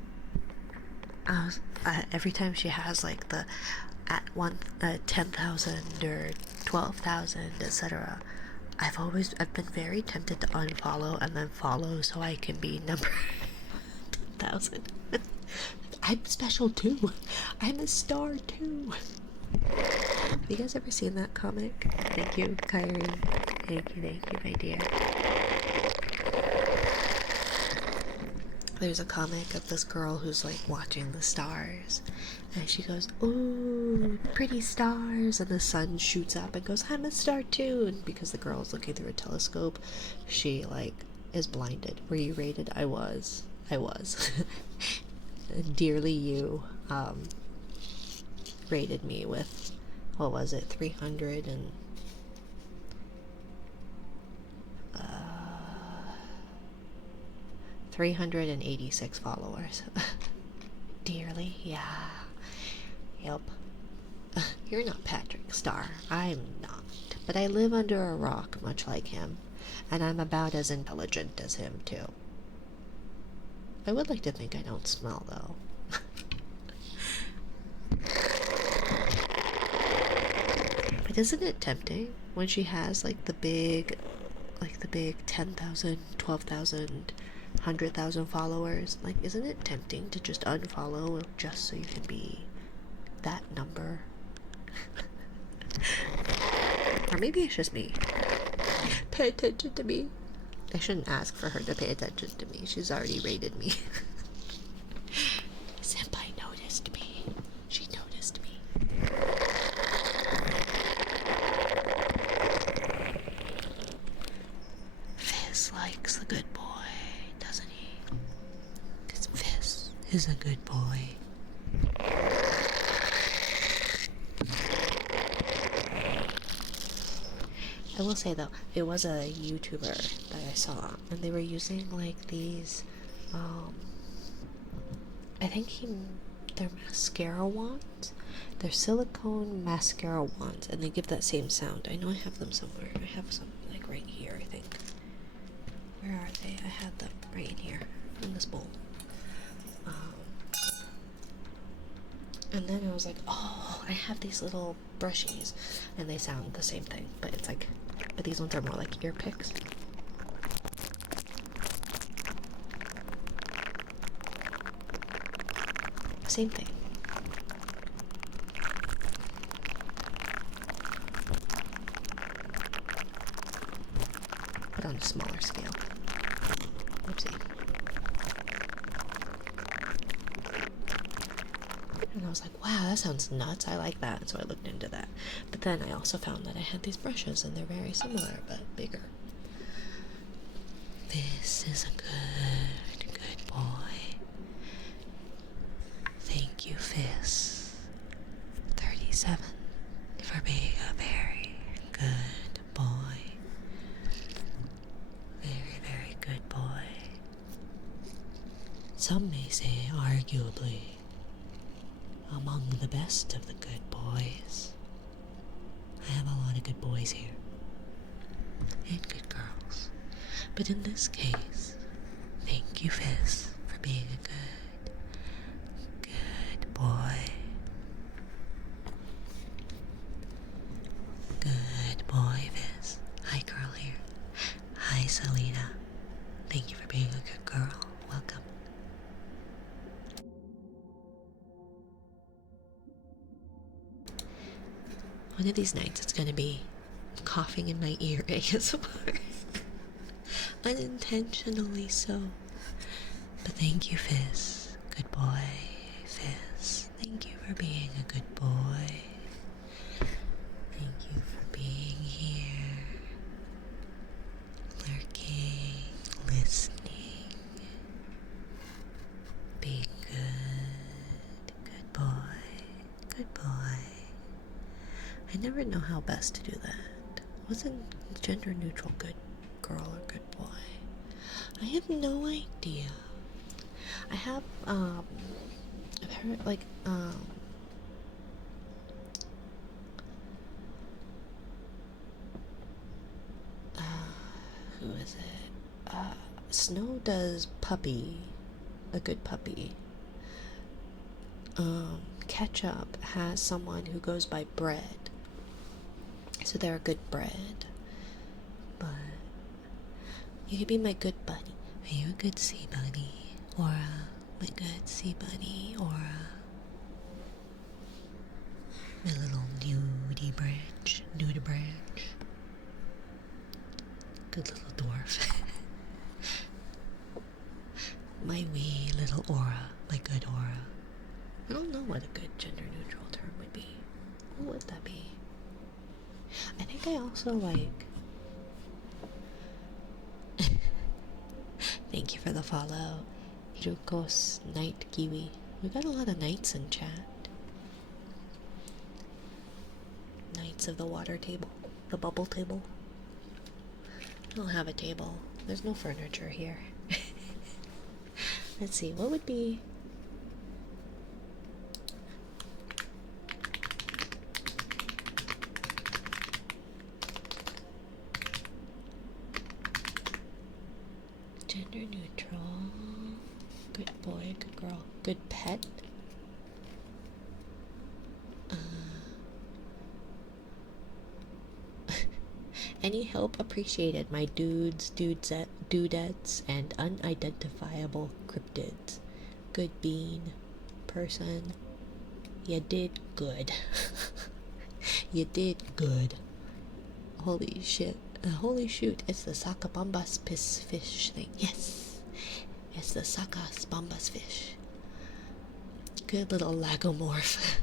every time she has the at 10,000 or 12,000, etc., I've been very tempted to unfollow and then follow so I can be number 10,000. I'm special too. I'm a star too. Have you guys ever seen that comic? Thank you, Kyrie. Thank you, my dear. There's a comic of this girl who's like watching the stars, and she goes, "Ooh, pretty stars," and the sun shoots up and goes, "I'm a star too." And because the girl is looking through a telescope, she like is blinded. Were you rated? I was. Dearly you rated me with, what was it, 386 followers. Dearly, yeah. Yep. You're not Patrick Star. I'm not. But I live under a rock, much like him. And I'm about as intelligent as him, too. I would like to think I don't smell, though. But isn't it tempting when she has, like, the big 10,000, 12,000, 100,000 followers? Like, isn't it tempting to just unfollow just so you can be that number? Or maybe it's just me. Pay attention to me. I shouldn't ask for her to pay attention to me. She's already rated me. Senpai noticed me. She noticed me. Fizz likes the good boy, doesn't he? Because Fizz is a good boy. I will say though, it was a YouTuber that I saw, and they were using like these, I think they're mascara wands. They're silicone mascara wands, and they give that same sound. I know I have them somewhere. I have some like right here, I think. Where are they? I had them right in here, in this bowl. And then I was like, oh, I have these little brushies, and they sound the same thing, but it's like, but these ones are more like ear picks. Same thing. But on a smaller scale. Oopsie. And I was like, wow, that sounds nuts. I like that. And so I looked into that. But then I also found that I had these brushes, and they're very similar, but bigger. This is a good boy. Thank you, Fizz 37, for being a very good boy. Very, very good boy. Some may say, arguably, among the best of the good boys. I have a lot of good boys here. And good girls. But in this case, thank you, Fizz, for being a good boy. Good boy, Fizz. Hi, girl here. Hi, Selena. Thank you for being a good girl. Welcome. One of these nights it's gonna be coughing in my ear ASMR. Unintentionally so. But thank you, Fizz. Good boy, Fizz. Thank you for being a good boy. Thank you for being here. Lurking, listening. Being good. Good boy. Good boy. I never know how best to do that. Wasn't gender neutral good girl or good boy? I have no idea. I have I've heard like who is it? Snow does puppy, a good puppy. Ketchup has someone who goes by bread. So they're a good bread. But you could be my good buddy. Are you a good sea bunny? Or My good sea bunny, Aura. My little nudie branch. Good little dwarf. My wee little Aura. My good Aura. I don't know what a good gender neutral term would be. What would that be? I think I also like. Thank you for the follow. Hirukos Night Kiwi. We got a lot of knights in chat. Knights of the water table. The bubble table. I don't have a table. There's no furniture here. Let's see, what would be... Gender neutral. Good boy, good girl. Good pet. Any help appreciated, my dudes, dudettes, and unidentifiable cryptids. Good bean. Person. You did good. You did good. Holy shit. Holy shoot, it's the Sakabambas fish thing. Yes! It's the Sakabambas fish. Good little lagomorph.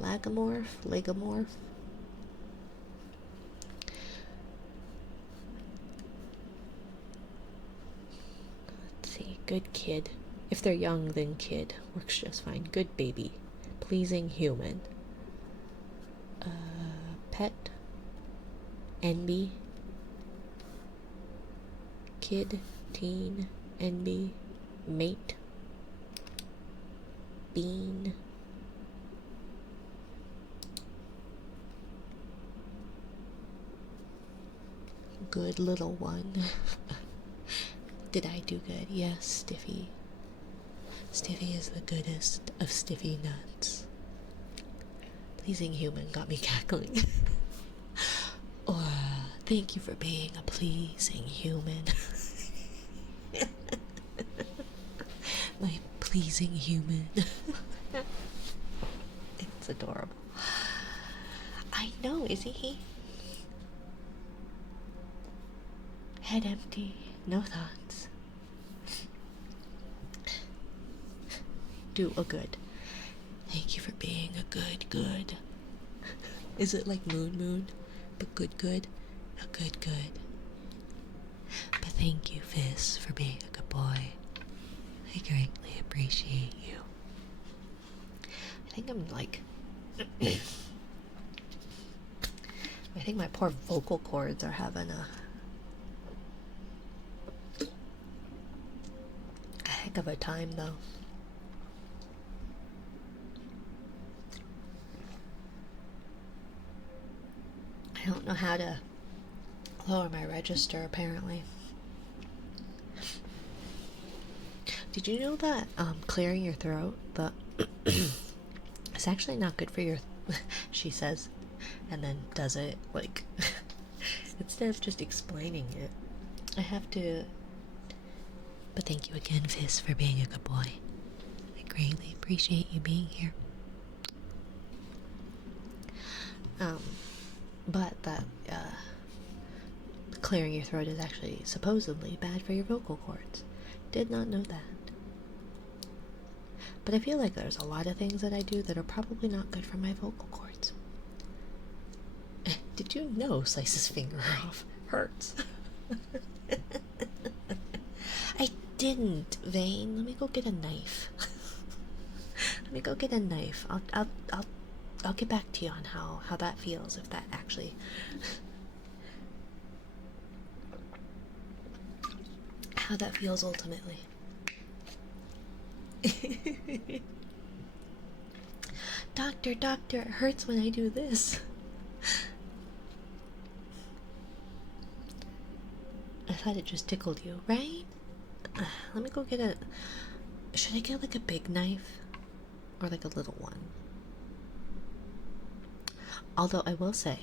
Legomorph. Let's see, good kid. If they're young, then kid. Works just fine. Good baby. Pleasing human. Pet. NB. Kid. Teen. NB. Mate. Bean. Good little one. Did I do good? Yes, Stiffy. Stiffy is the goodest of Stiffy nuts. Pleasing human got me cackling. Or, thank you for being a pleasing human. My pleasing human. It's adorable. I know, isn't he? Head empty, no thoughts. Do a good. Thank you for being a good. Is it like moon? But good? A good. But thank you, Fizz, for being a good boy. I greatly appreciate you. I think I'm like... I think my poor vocal cords are having a heck of a time, though. I don't know how to lower my register, apparently. Did you know that clearing your throat, it's actually not good for your she says, and then does it, like, instead of just explaining it, I have to. But thank you again, Fizz, for being a good boy. I greatly appreciate you being here. But that clearing your throat is actually supposedly bad for your vocal cords. Did not know that. But I feel like there's a lot of things that I do that are probably not good for my vocal cords. Did you know slice his finger off? Hurts. I didn't, Vane. Let me go get a knife. Let me go get a knife. I'll get back to you on how that feels, if that actually how that feels ultimately. Doctor, it hurts when I do this. I thought it just tickled you, right? Let me go get a... Should I get like a big knife? Or like a little one? Although I will say,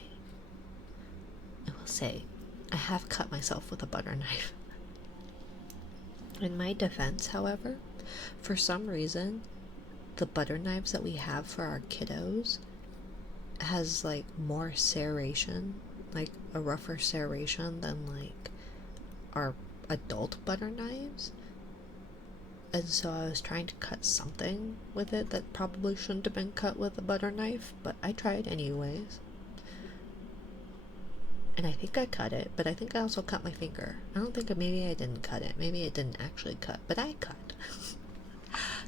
I have cut myself with a butter knife. In my defense, however, For some reason, the butter knives that we have for our kiddos has like more serration, like a rougher serration than like our adult butter knives. And so I was trying to cut something with it that probably shouldn't have been cut with a butter knife, but I tried anyways. And I think I cut it, but I think I also cut my finger. I don't think maybe I didn't cut it. Maybe it didn't actually cut, but I cut.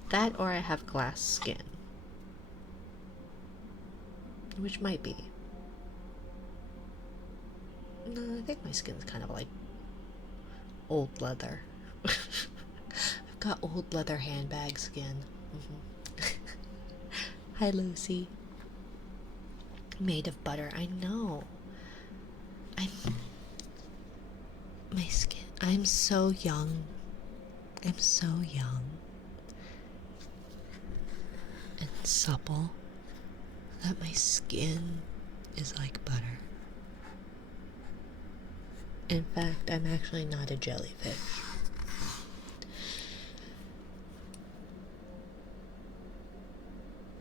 That or I have glass skin. Which might be. No, I think my skin's kind of like old leather. I've got old leather handbag skin. Hi, Lucy. Made of butter. I know. My skin. I'm so young. I'm so young. And supple that my skin is like butter. In fact, I'm actually not a jellyfish.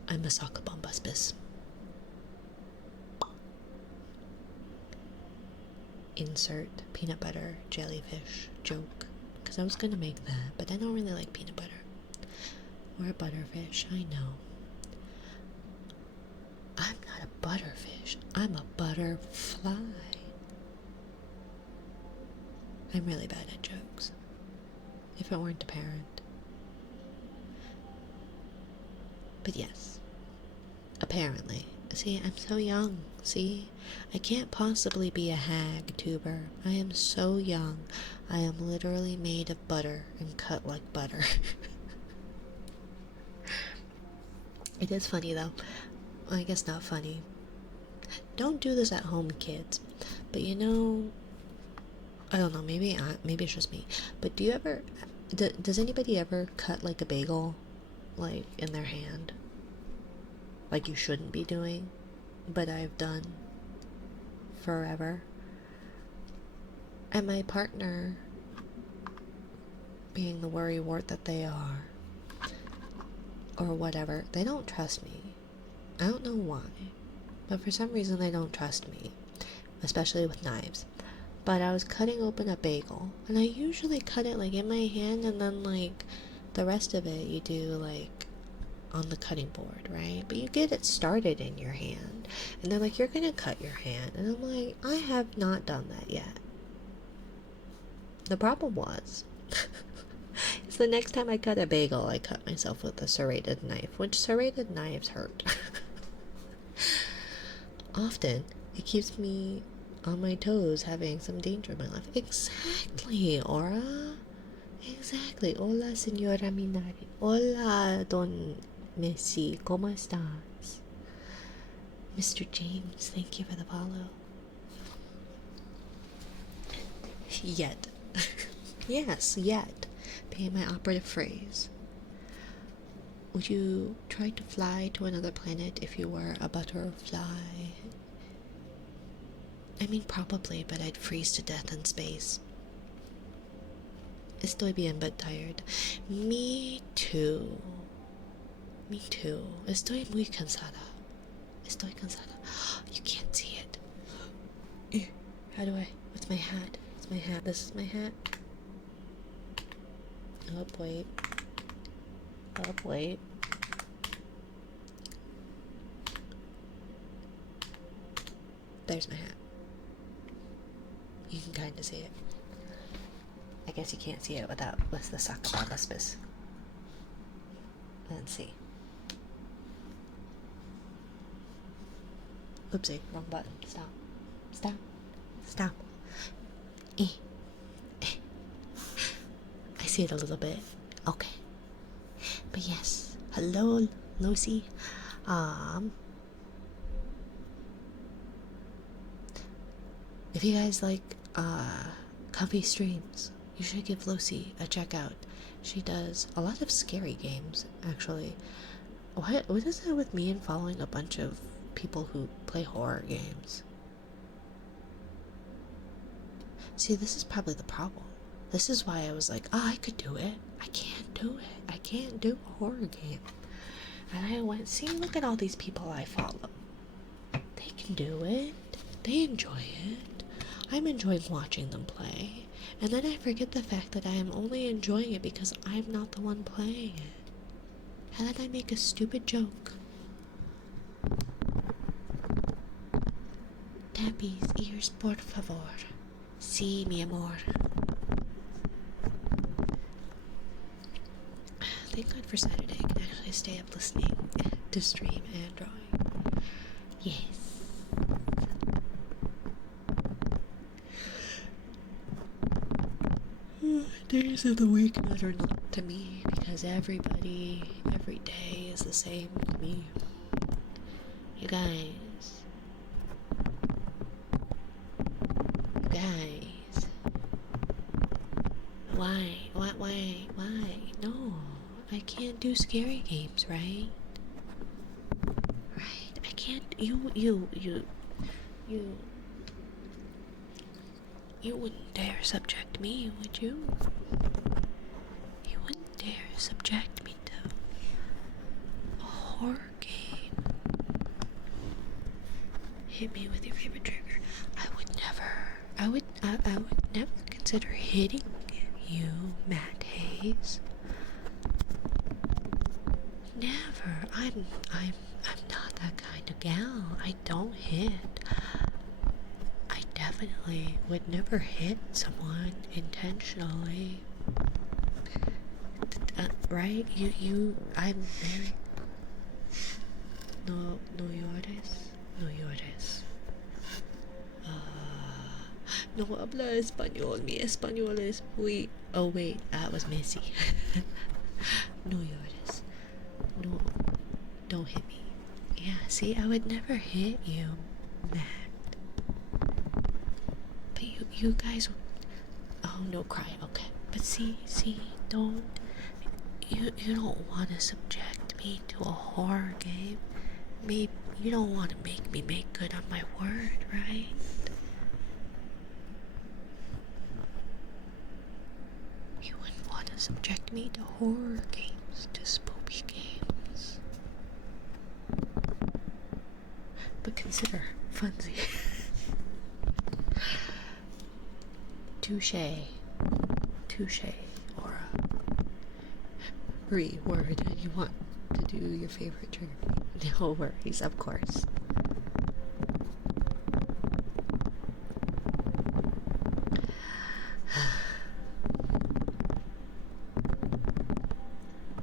I'm a succubombus. Insert peanut butter jellyfish joke, because I was gonna make that, but I don't really like peanut butter or a butterfish. I know. I'm not a butterfish. I'm a butterfly. I'm really bad at jokes. If it weren't apparent. But yes. Apparently. See, I'm so young. See? I can't possibly be a hag tuber. I am so young. I am literally made of butter and cut like butter. It is funny though. I guess not funny. Don't do this at home, kids. But you know, I don't know, maybe it's just me. But do you ever, does anybody ever cut like a bagel, like in their hand? Like you shouldn't be doing, but I've done forever. And my partner, being the worrywart that they are, or whatever, they don't trust me. I don't know why, but for some reason they don't trust me, especially with knives. But I was cutting open a bagel, and I usually cut it like in my hand, and then like the rest of it you do like on the cutting board, right? But you get it started in your hand, and they're like, you're gonna cut your hand, and I'm like, I have not done that yet. The problem was is the next time I cut a bagel, I cut myself with a serrated knife, which serrated knives hurt. Often it keeps me on my toes, having some danger in my life. Exactly, Aura. Exactly. Hola, señora Minari. Hola, don Messi. ¿Cómo estás? Mr. James, thank you for the follow. Yet. Yes, yet. Being my operative phrase. Would you try to fly to another planet if you were a butterfly? I mean, probably, but I'd freeze to death in space. Estoy bien but tired. Me too. Me too. Estoy muy cansada. Estoy cansada. You can't see it. How do I? What's my hat? What's my hat? This is my hat. Oh, wait. Oh, wait. There's my hat. You can kind of see it. I guess you can't see it with the succubombus. Let's see. Oopsie, wrong button. Stop. Stop. Stop. I see it a little bit. Okay. But yes. Hello, Lucy. If you guys like comfy streams, you should give Lucy a check out. She does a lot of scary games, actually. What is it with me and following a bunch of people who play horror games? See, this is probably the problem. This is why I was like, oh, I could do it. I can't do it. I can't do a horror game. And I went, see, look at all these people I follow. They can do it. They enjoy it. I'm enjoying watching them play. And then I forget the fact that I am only enjoying it because I'm not the one playing it. And then I make a stupid joke. Tappy's ears, por favor. Sí, mi amor. Thank God for Saturday. I can actually stay up listening to stream and drawing. Yes. Days of the week matter not to me because every day is the same to me. You guys. Why? No, I can't do scary games, right? Right, I can't, you wouldn't dare subject me, would you? You wouldn't dare subject me to a horror game. Hit me with your favorite trigger. I would never consider hitting you, Matt Hayes. Never. I'm not that kind of gal. I don't hit. I definitely would never hit someone intentionally. Right? I'm very... No llores. No habla español. Mi español es muy... Oh wait, that was Missy. No llores. No, don't hit me. Yeah, see, I would never hit you, Matt. But you guys... Oh, no cry, okay. But see, don't... You don't want to subject me to a horror game. Maybe you don't want to make me make good on my word, right? You wouldn't want to subject me to horror games, to spooky games. But consider Funzy. Touche, Aura. Word, you want to do your favorite trigger? No worries, of course.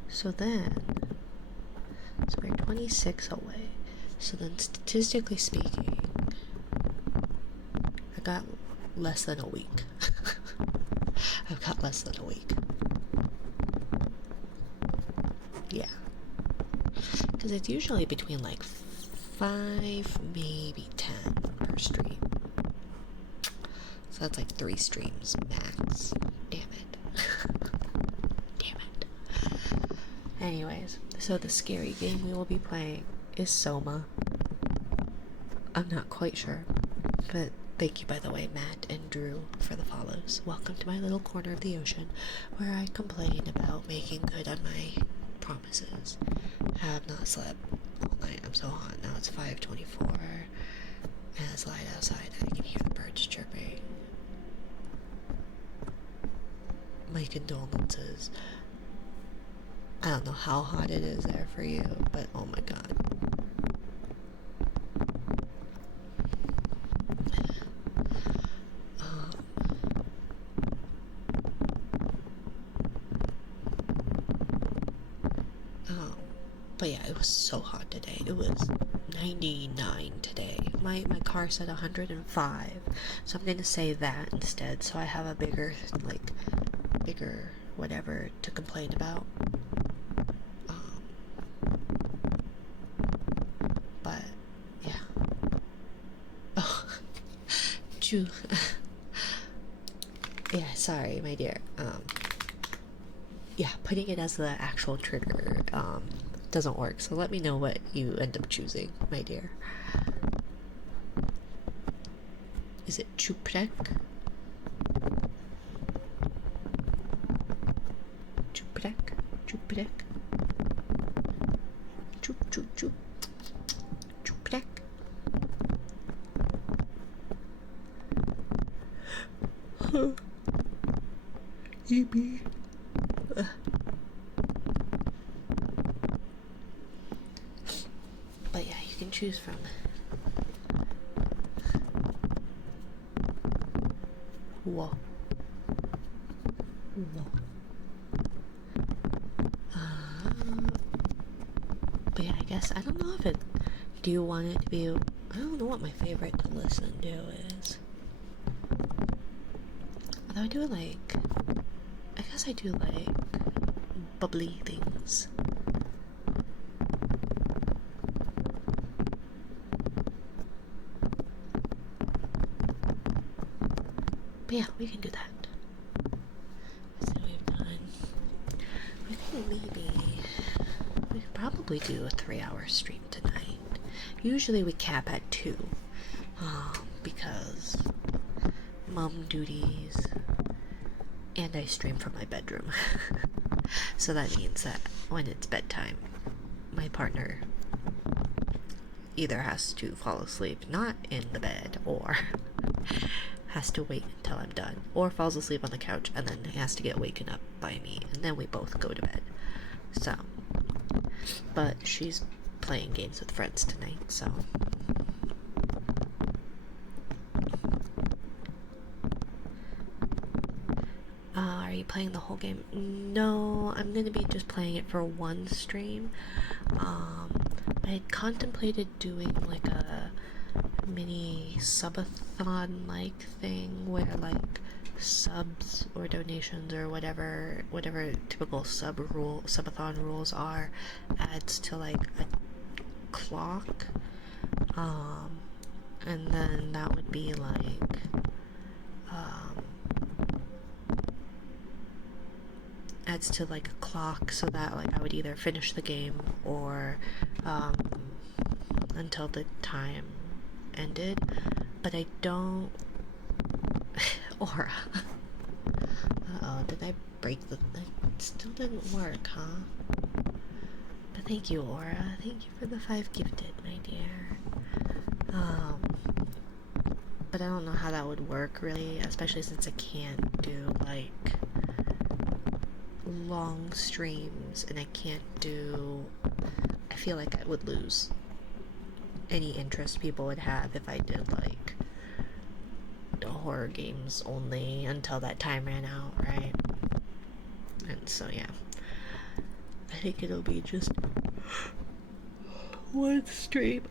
So we're 26 away. So then, statistically speaking, I got less than a week. I've got less than a week. Yeah. Because it's usually between like 5, maybe 10 per stream. So that's like 3 streams max. Damn it. Damn it. Anyways, so the scary game we will be playing is Soma. I'm not quite sure, but thank you, by the way, Matt and Drew, for the follows. Welcome to my little corner of the ocean, where I complain about making good on my promises. Have not slept all night. I'm so hot. Now it's 5:24, and it's light outside. I can hear the birds chirping. My condolences. I don't know how hot it is there for you, but oh my god. But yeah, it was so hot today. It was 99 today. My car said 105, so I'm gonna say that instead, so I have a bigger whatever to complain about. But yeah. Oh, Ju. Yeah, sorry, my dear. Yeah, putting it as the actual trigger doesn't work, so let me know what you end up choosing, my dear. Is it Chuprek? Chupadek. Chup, chup, chup. Chupadek. Eepy. But yeah, you can choose from. Whoa. Whoa. But yeah, I guess, I don't know if it, do you want it to be, I don't know what my favorite to listen to is. Although I do like, I guess I do like bubbly things. But yeah, we can do that. That's what we've done. I think maybe we could probably do a 3-hour stream tonight. Usually we cap at 2, because mom duties, and I stream from my bedroom. So that means that when it's bedtime, my partner either has to fall asleep not in the bed, or has to wait until I'm done, or falls asleep on the couch and then has to get waken up by me, and then we both go to bed. So, but she's playing games with friends tonight, so are you playing the whole game? No, I'm gonna be just playing it for one stream. I had contemplated doing like a mini subathon like thing where like subs or donations or whatever typical subathon rules are adds to like a clock, and then that would be like adds to like a clock, so that like I would either finish the game or until the time ended. But I don't Aura. Uh-oh, did I break the it still didn't work, huh? But thank you, Aura. Thank you for the 5 gifted, my dear. But I don't know how that would work really, especially since I can't do like long streams, and I can't do, I feel like I would lose any interest people would have if I did like horror games only until that time ran out, right? And so yeah, I think it'll be just one stream.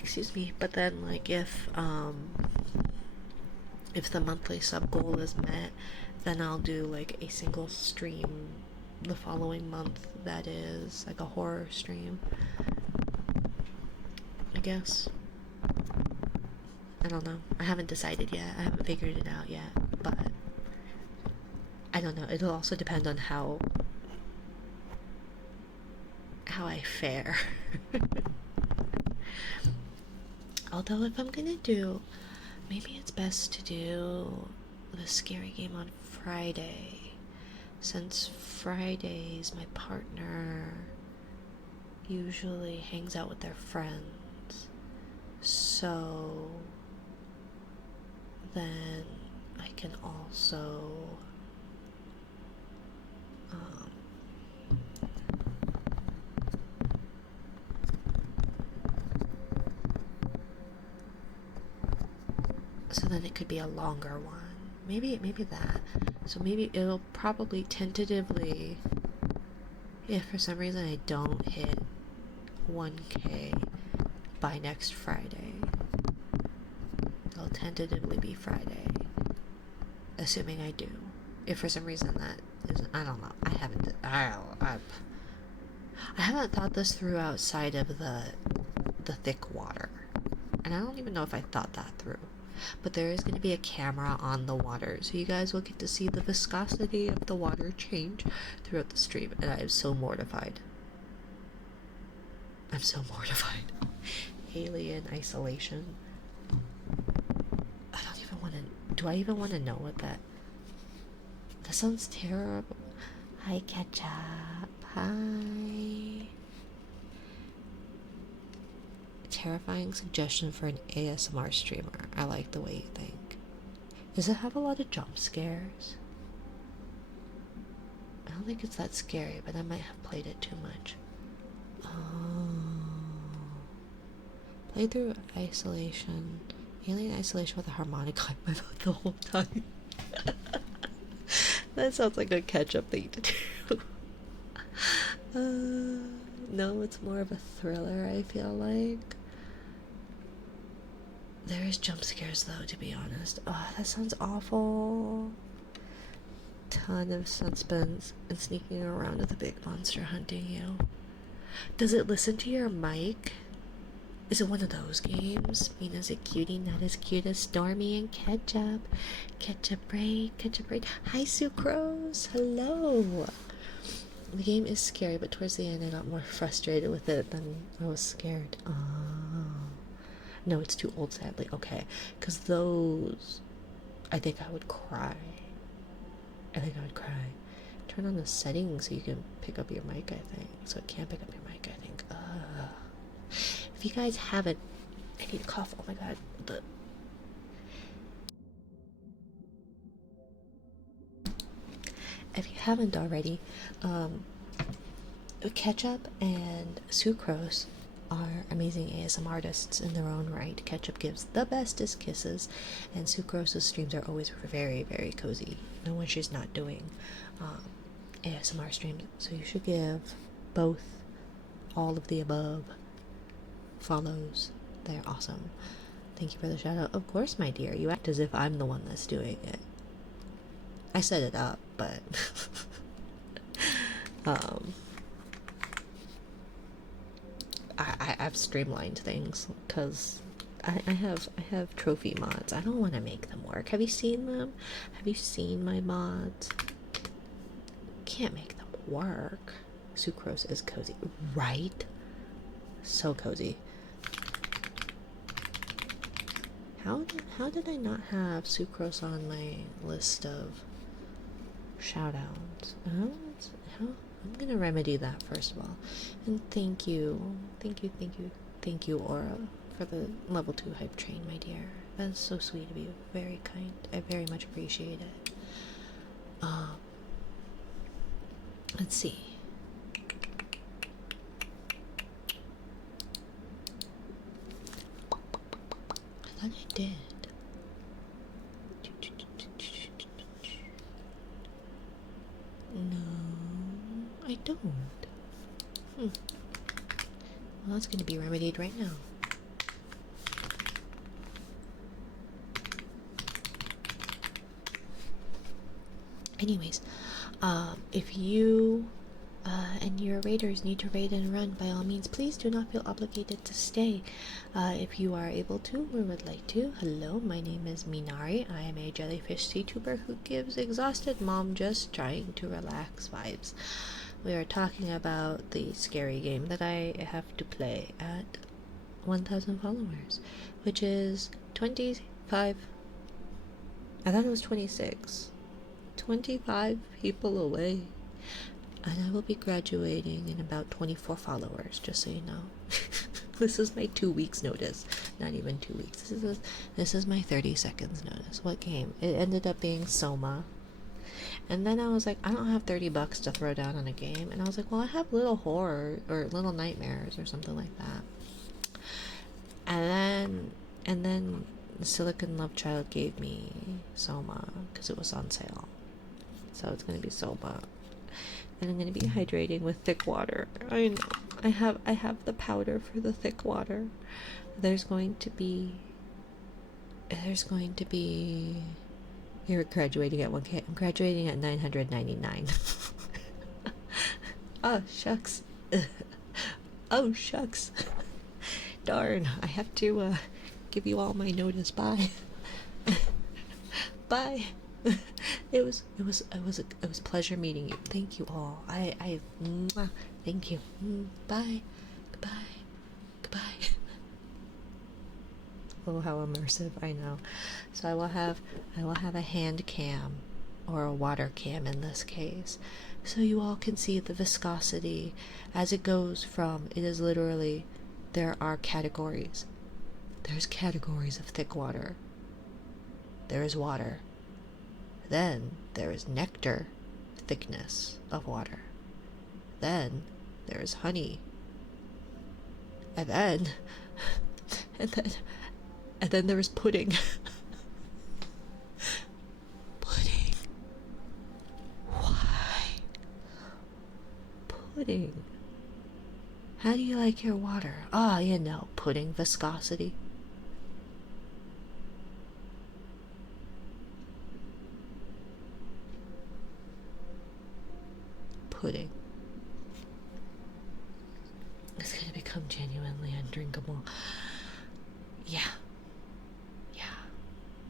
Excuse me. But then like if the monthly sub goal is met, then I'll do like a single stream the following month that is like a horror stream, I guess. I don't know. I haven't decided yet. I haven't figured it out yet, but I don't know. It'll also depend on how I fare. Although if I'm gonna do, maybe it's best to do the scary game on Friday, since Fridays my partner usually hangs out with their friends, so then I can also so then it could be a longer one. Maybe that. So maybe it'll probably tentatively, if for some reason I don't hit 1K by next Friday, it'll tentatively be Friday, assuming I do. If for some reason that isn't, I don't know. I haven't thought this through outside of the thick water, and I don't even know if I thought that through. But there is going to be a camera on the water, so you guys will get to see the viscosity of the water change throughout the stream, and I am so mortified. I'm so mortified. Alien isolation. I don't even want to, do I even want to know what that sounds terrible. Hi Ketchup. Hi. Terrifying suggestion for an ASMR streamer. I like the way you think. Does it have a lot of jump scares? I don't think it's that scary, but I might have played it too much. Oh. Played through Isolation. Alien Isolation with a harmonica in my mouth the whole time. That sounds like a catch-up thing to do. No, it's more of a thriller, I feel like. There is jump scares though, to be honest. Oh, that sounds awful. Ton of suspense and sneaking around with a big monster hunting you. Does it listen to your mic? Is it one of those games? Mina's a cutie, not as cute as Stormy and Ketchup. Ketchup braid, Ketchup braid. Hi, Sucrose. Hello. The game is scary, but towards the end I got more frustrated with it than I was scared. Oh. No, it's too old, sadly. Okay. Because those... I think I would cry. I think I would cry. Turn on the settings so you can pick up your mic, I think. So it can't pick up your mic, I think. If you guys haven't... I need to cough. Oh my god. If you haven't already, Ketchup and Sucrose are amazing ASMR artists in their own right. Ketchup gives the bestest kisses, and Sucrose's streams are always very, very cozy, even when she's not doing ASMR streams. So you should give both all of the above follows. They're awesome. Thank you for the shout out. Of course, my dear. You act as if I'm the one that's doing it. I set it up, but I've streamlined things because I have trophy mods. I don't want to make them work. Have you seen them? Have you seen my mods? Can't make them work. Sucrose is cozy, right? So cozy. How did I not have Sucrose on my list of shoutouts? I'm gonna remedy that first of all. And thank you, Aura, for the level 2 hype train, my dear. That's so sweet of you. Very kind. I very much appreciate it. Let's see. I thought I did. No, I don't. Well, that's going to be remedied right now. Anyways, if you and your raiders need to raid and run, by all means, please do not feel obligated to stay. If you are able to or would like to, hello, my name is Minari. I am a jellyfish CTuber who gives exhausted mom just trying to relax vibes. We are talking about the scary game that I have to play at 1,000 followers, which is 25. I thought it was 26. 25 people away. And I will be graduating in about 24 followers, just so you know. This is my 2 weeks notice. Not even 2 weeks. This is my 30 seconds notice. What game? It ended up being Soma. And then I was like, I don't have 30 bucks to throw down on a game. And I was like, well, I have Little Horror or Little Nightmares or something like that. And then Silicon Love Child gave me Soma because it was on sale. So it's gonna be Soma. And I'm gonna be hydrating with thick water. I know. I have the powder for the thick water. There's going to be You're graduating at 1K. I'm graduating at 999. Oh shucks. Oh shucks. Darn, I have to give you all my notice. Bye. Bye. It was a pleasure meeting you. Thank you all. Thank you. Bye. Goodbye. Oh, how immersive. I know. So I will have a hand cam, or a water cam in this case, so you all can see the viscosity as it goes from, it is literally, there are categories. There's categories of thick water. There is water. Then there is nectar, thickness of water. Then there is honey. And then, and then there is pudding. Pudding. Why? Pudding. How do you like your water? Ah, you know, pudding viscosity. Pudding. It's gonna become genuinely undrinkable. Yeah. Yeah.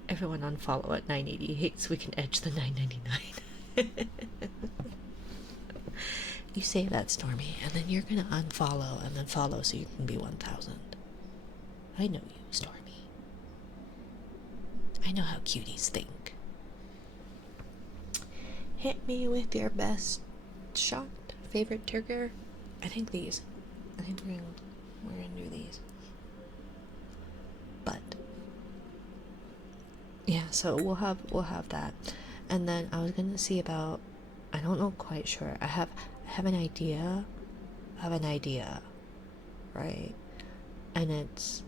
Everyone unfollow at 988 so we can edge the 999. You say that, Stormy, and then you're gonna unfollow and then follow so you can be 1000. I know you, Stormy. I know how cuties think. Hit me with your best shot. Favorite trigger? I think these. I think we're gonna do these. But yeah, so we'll have that. And then I was gonna see about, I don't know quite sure. I have an idea. Right? And it's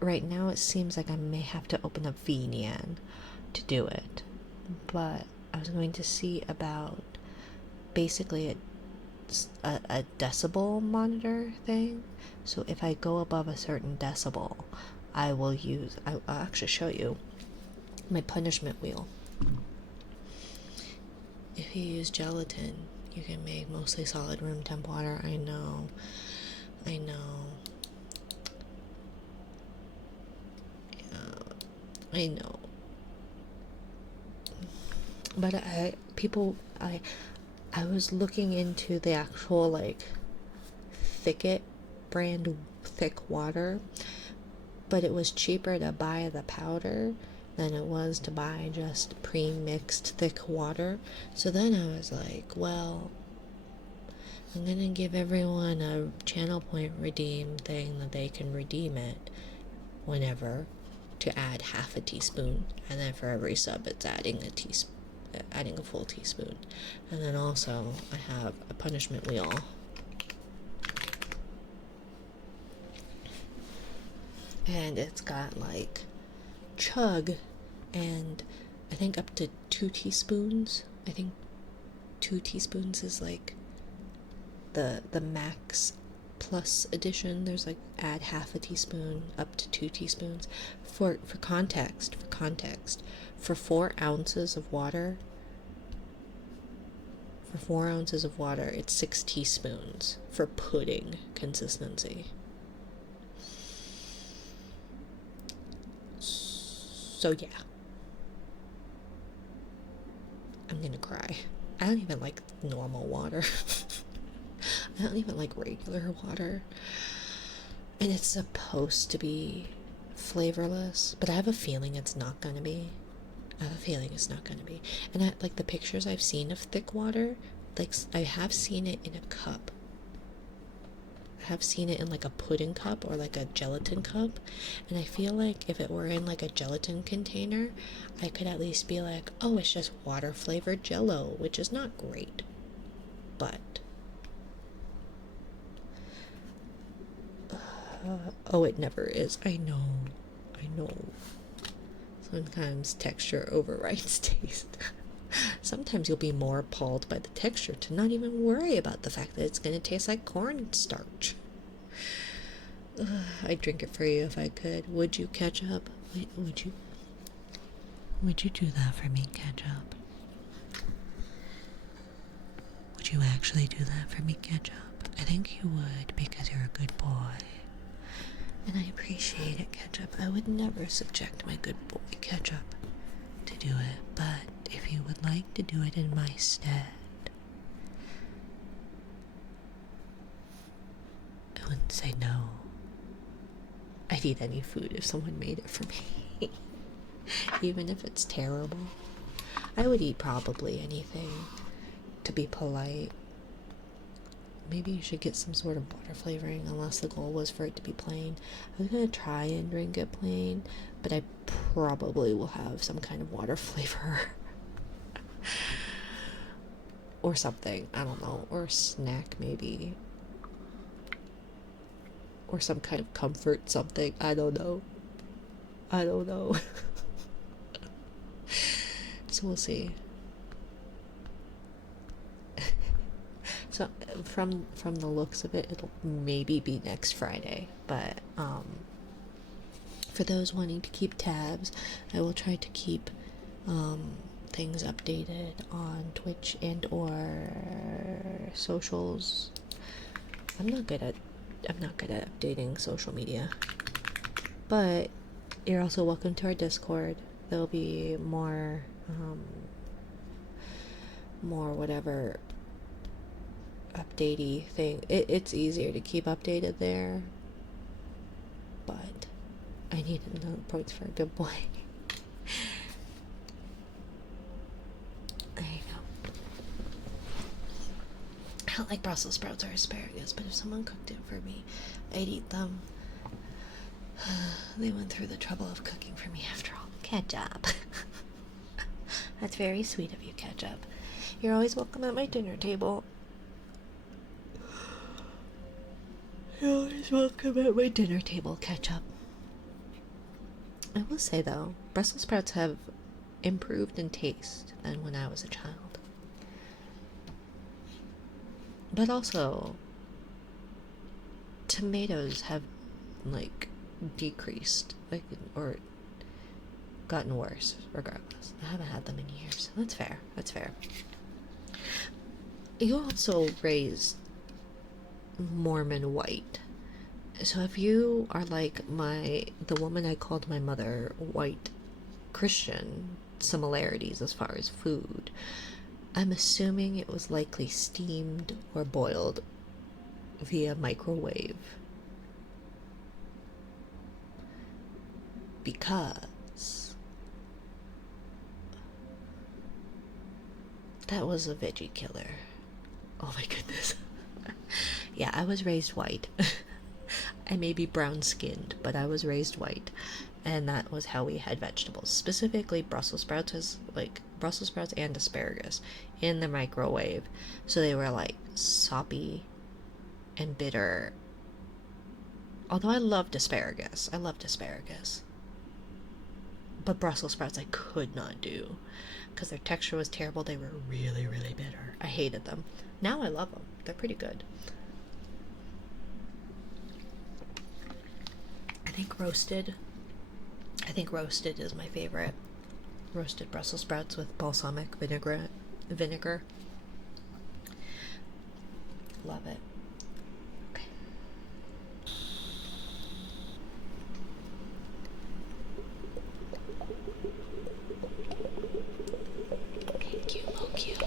right now it seems like I may have to open up VNyan to do it. But I was going to see about basically a decibel monitor thing. So if I go above a certain decibel, I'll actually show you my punishment wheel. If you use gelatin, you can make mostly solid room temp water. I know. But I was looking into the actual like Thicket brand thick water, but it was cheaper to buy the powder than it was to buy just pre-mixed thick water. So then I was like, well, I'm gonna give everyone a channel point redeem thing that they can redeem it whenever to add half a teaspoon, and then for every sub it's adding a full teaspoon. And then also I have a punishment wheel and it's got like chug and I think up to 2 teaspoons. I think 2 teaspoons is like the max plus edition. There's like add half a teaspoon up to 2 teaspoons. For context, for 4 ounces of water, it's 6 teaspoons for pudding consistency. So yeah, I'm gonna cry. I don't even like normal water. I don't even like regular water. And it's supposed to be flavorless, but I have a feeling it's not gonna be. And like the pictures I've seen of thick water, like I have seen it in a cup. I have seen it in like a pudding cup or like a gelatin cup, and I feel like if it were in like a gelatin container, I could at least be like, oh, it's just water flavored jello, which is not great. But oh, it never is. I know. Sometimes texture overrides taste. Sometimes you'll be more appalled by the texture to not even worry about the fact that it's going to taste like cornstarch. I'd drink it for you if I could. Would you, ketchup? Would you do that for me, ketchup? Would you actually do that for me, ketchup? I think you would, because you're a good boy. And I appreciate it, ketchup. I would never subject my good boy, ketchup, to do it, but if you would like to do it in my stead, I wouldn't say no. I'd eat any food if someone made it for me. Even if it's terrible. I would eat probably anything. to be polite. Maybe you should get some sort of water flavoring, unless the goal was for it to be plain. I was gonna try and drink it plain, but I probably will have some kind of water flavor. Or something, I don't know, or a snack maybe. Or some kind of comfort something, I don't know. So we'll see. So from the looks of it, it'll maybe be next Friday, but for those wanting to keep tabs, I will try to keep things updated on Twitch and or socials. I'm not good at updating social media, but you're also welcome to our Discord. There'll be more whatever updatey thing. It's easier to keep updated there, but I need another points for a good boy. There you go. I don't like Brussels sprouts or asparagus, but if someone cooked it for me, I'd eat them. They went through the trouble of cooking for me after all. Ketchup. That's very sweet of you, Ketchup. You're always welcome at my dinner table. You're always welcome at my dinner table, Ketchup. I will say though, Brussels sprouts have improved in taste than when I was a child. But also, tomatoes have like decreased, like, or gotten worse regardless. I haven't had them in years. That's fair. You also raised Mormon white. So if you are like the woman I called my mother, white Christian similarities as far as food, I'm assuming it was likely steamed or boiled via microwave. Because that was a veggie killer. Oh my goodness. Yeah, I was raised white. I may be brown skinned, but I was raised white, and that was how we had vegetables. Specifically, Brussels sprouts and asparagus in the microwave, so they were like soppy and bitter. Although I loved asparagus, but Brussels sprouts I could not do because their texture was terrible. They were really, really bitter. I hated them. Now I love them. They're pretty good. I think roasted is my favorite. Roasted Brussels sprouts with balsamic vinegar. Love it. Okay. Thank you, Mokyu.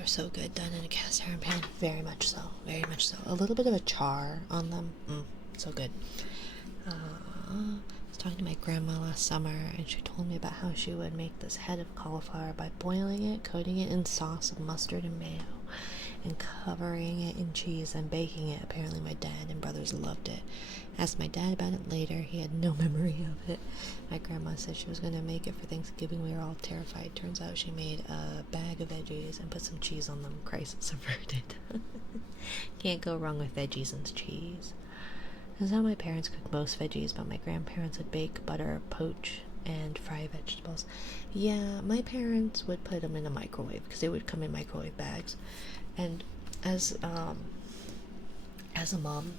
they're so good done in a cast iron pan. Very much so. Very much so. A little bit of a char on them. So good. I was talking to my grandma last summer, and she told me about how she would make this head of cauliflower by boiling it, coating it in sauce of mustard and mayo, and covering it in cheese and baking it. Apparently my dad and brothers loved it. Asked my dad about it later. He had no memory of it. My grandma said she was going to make it for Thanksgiving. We were all terrified. Turns out she made a bag of veggies and put some cheese on them. Crisis averted. Can't go wrong with veggies and cheese. This is how my parents cooked most veggies, but my grandparents would bake, butter, poach, and fry vegetables. Yeah, my parents would put them in a microwave because they would come in microwave bags. And as a mom,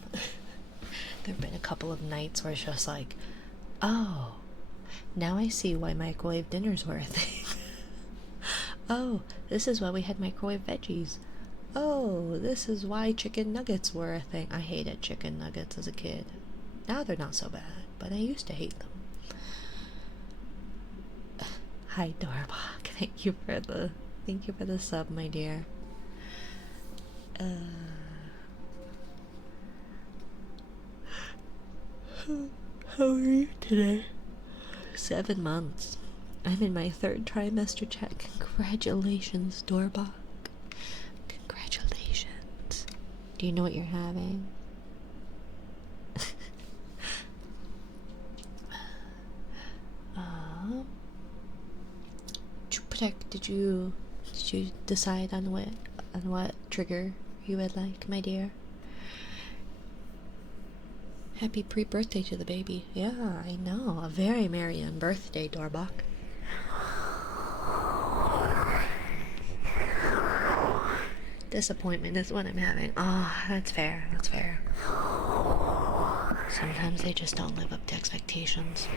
there have been a couple of nights where it's just like, oh, now I see why microwave dinners were a thing. Oh, this is why we had microwave veggies. Oh, this is why chicken nuggets were a thing. I hated chicken nuggets as a kid. Now they're not so bad, but I used to hate them. Hi, Dorbach. Thank you for the sub, my dear. How are you today? 7 months. I'm in my 3rd trimester check. Congratulations, Dorbach. Congratulations. Do you know what you're having? Did you decide on what trigger you would like, my dear? Happy pre-birthday to the baby. Yeah, I know. A very merry birthday, Dorbach. Disappointment is what I'm having. Oh, that's fair. That's fair. Sometimes they just don't live up to expectations.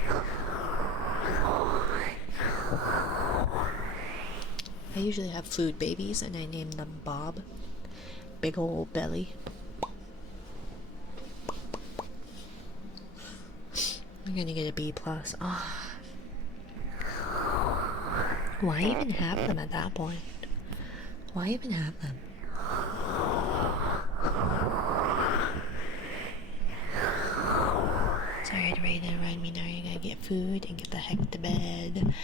I usually have food babies, and I name them Bob. Big old belly. I'm gonna get a B+. Oh. Why even have them at that point? Why even have them? Sorry to remind me now. You gotta get food and get the heck to bed.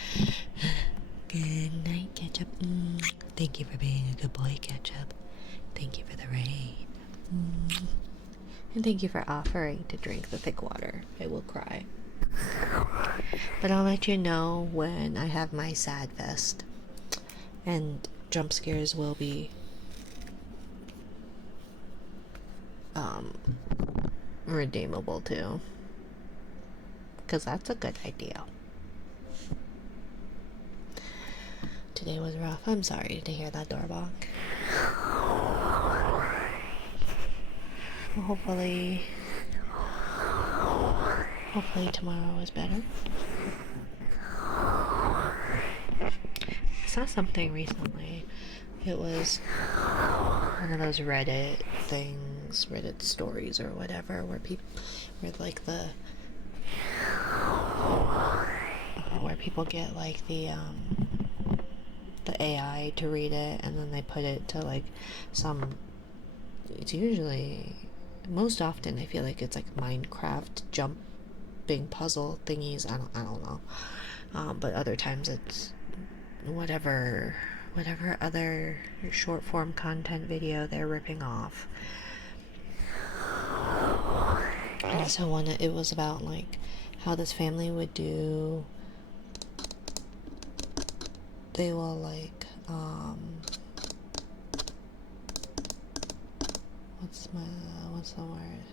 Good night, Ketchup. Thank you for being a good boy, Ketchup. Thank you for the rain. And thank you for offering to drink the thick water. I will cry. But I'll let you know when I have my sad fest. And jump scares will be redeemable too. Because that's a good idea. Today was rough. I'm sorry to hear that, Dorbach. Well, hopefully tomorrow is better. I saw something recently. It was one of those Reddit things, Reddit stories or whatever, where people get like the AI to read it, and then they put it to like it's usually, most often I feel like it's like Minecraft jumping puzzle thingies. I don't know. But other times it's whatever other short form content video they're ripping off. And so it was about like how this family would do. They will like what's the word?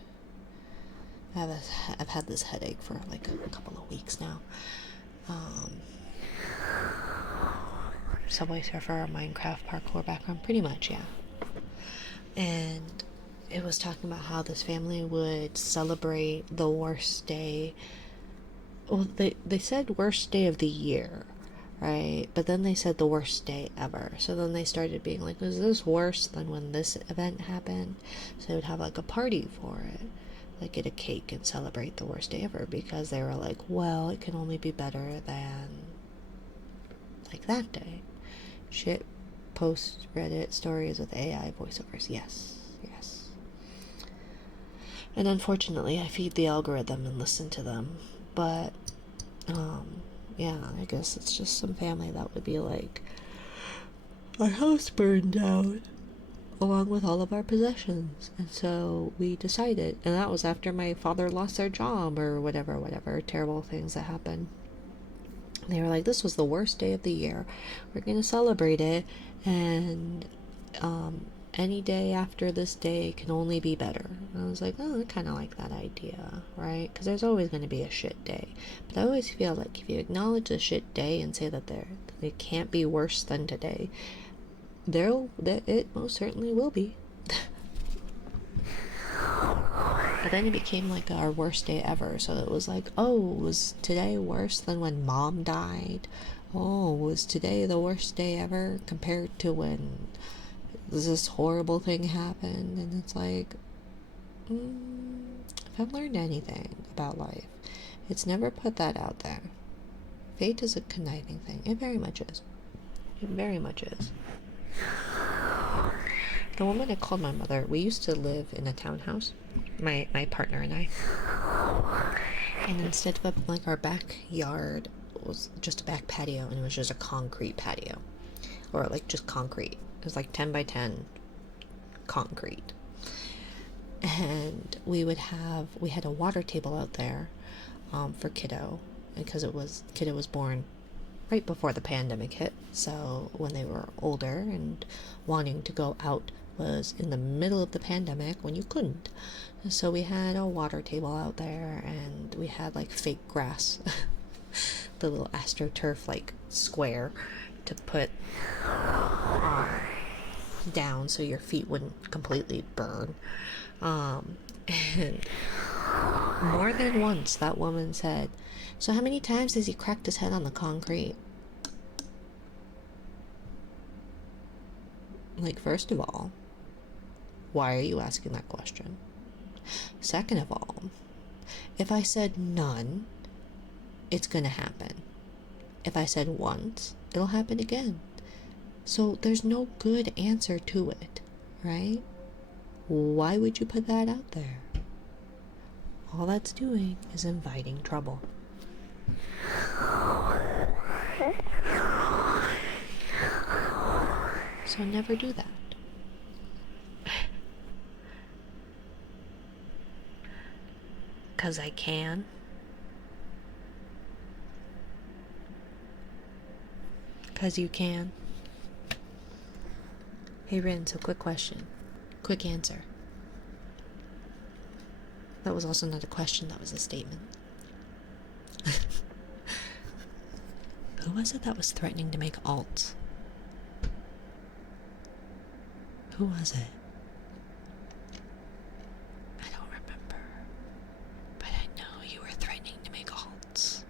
I've had this headache for like a couple of weeks now. Subway Surfer, Minecraft parkour background, pretty much, yeah. And it was talking about how this family would celebrate the worst day. Well, they said worst day of the year, right? But then they said the worst day ever. So then they started being like, is this worse than when this event happened? So they would have like a party for it, like get a cake and celebrate the worst day ever, because they were like, well, it can only be better than like that day. Shit post Reddit stories with AI voiceovers. Yes, yes. And unfortunately, I feed the algorithm and listen to them. But, yeah, I guess it's just some family that would be like, our house burned down along with all of our possessions. And so we decided, and that was after my father lost their job or whatever, terrible things that happened. They were like, this was the worst day of the year. We're going to celebrate it, and any day after this day can only be better. And I was like, oh, I kind of like that idea, right? Because there's always going to be a shit day. But I always feel like if you acknowledge a shit day and say that it can't be worse than today, it most certainly will be. But then it became like our worst day ever. So it was like, oh, was today worse than when mom died? Oh, was today the worst day ever compared to when this horrible thing happened? And it's like, if I've learned anything about life, it's never put that out there. Fate is a conniving thing. It very much is. It very much is. The woman I called my mother, we used to live in a townhouse, my partner and I. And instead of like our backyard was just a back patio, and it was just a concrete patio. Or like just concrete. It was like 10 by 10 concrete. And we had a water table out there for kiddo, because kiddo was born right before the pandemic hit. So when they were older and wanting to go out was in the middle of the pandemic when you couldn't. So we had a water table out there, and we had like fake grass, the little astroturf like square to put down so your feet wouldn't completely burn. And more than once that woman said, so how many times has he cracked his head on the concrete? Like, first of all, why are you asking that question? Second of all, if I said none, it's gonna happen. If I said once, it'll happen again. So there's no good answer to it, right? Why would you put that out there? All that's doing is inviting trouble. So never do that. Because I can. Because you can. Hey Rin, so quick question. Quick answer. That was also not a question, that was a statement. Who was it that was threatening to make alts? Who was it? I don't remember. But I know you were threatening to make alts.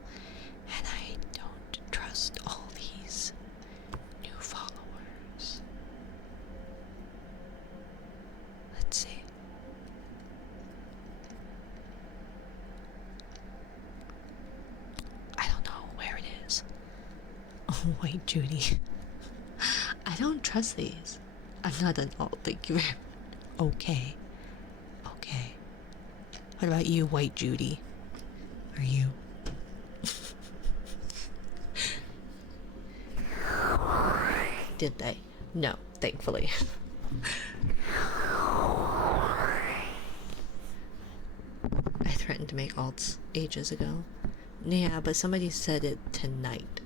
And I don't trust all these new followers. Let's see. I don't know where it is. Oh, wait, Judy. I don't trust these. I'm not an alt, thank you very much. Okay. Okay. What about you, White Judy? Are you? Did they? No, thankfully. I threatened to make alts ages ago. Yeah, but somebody said it tonight.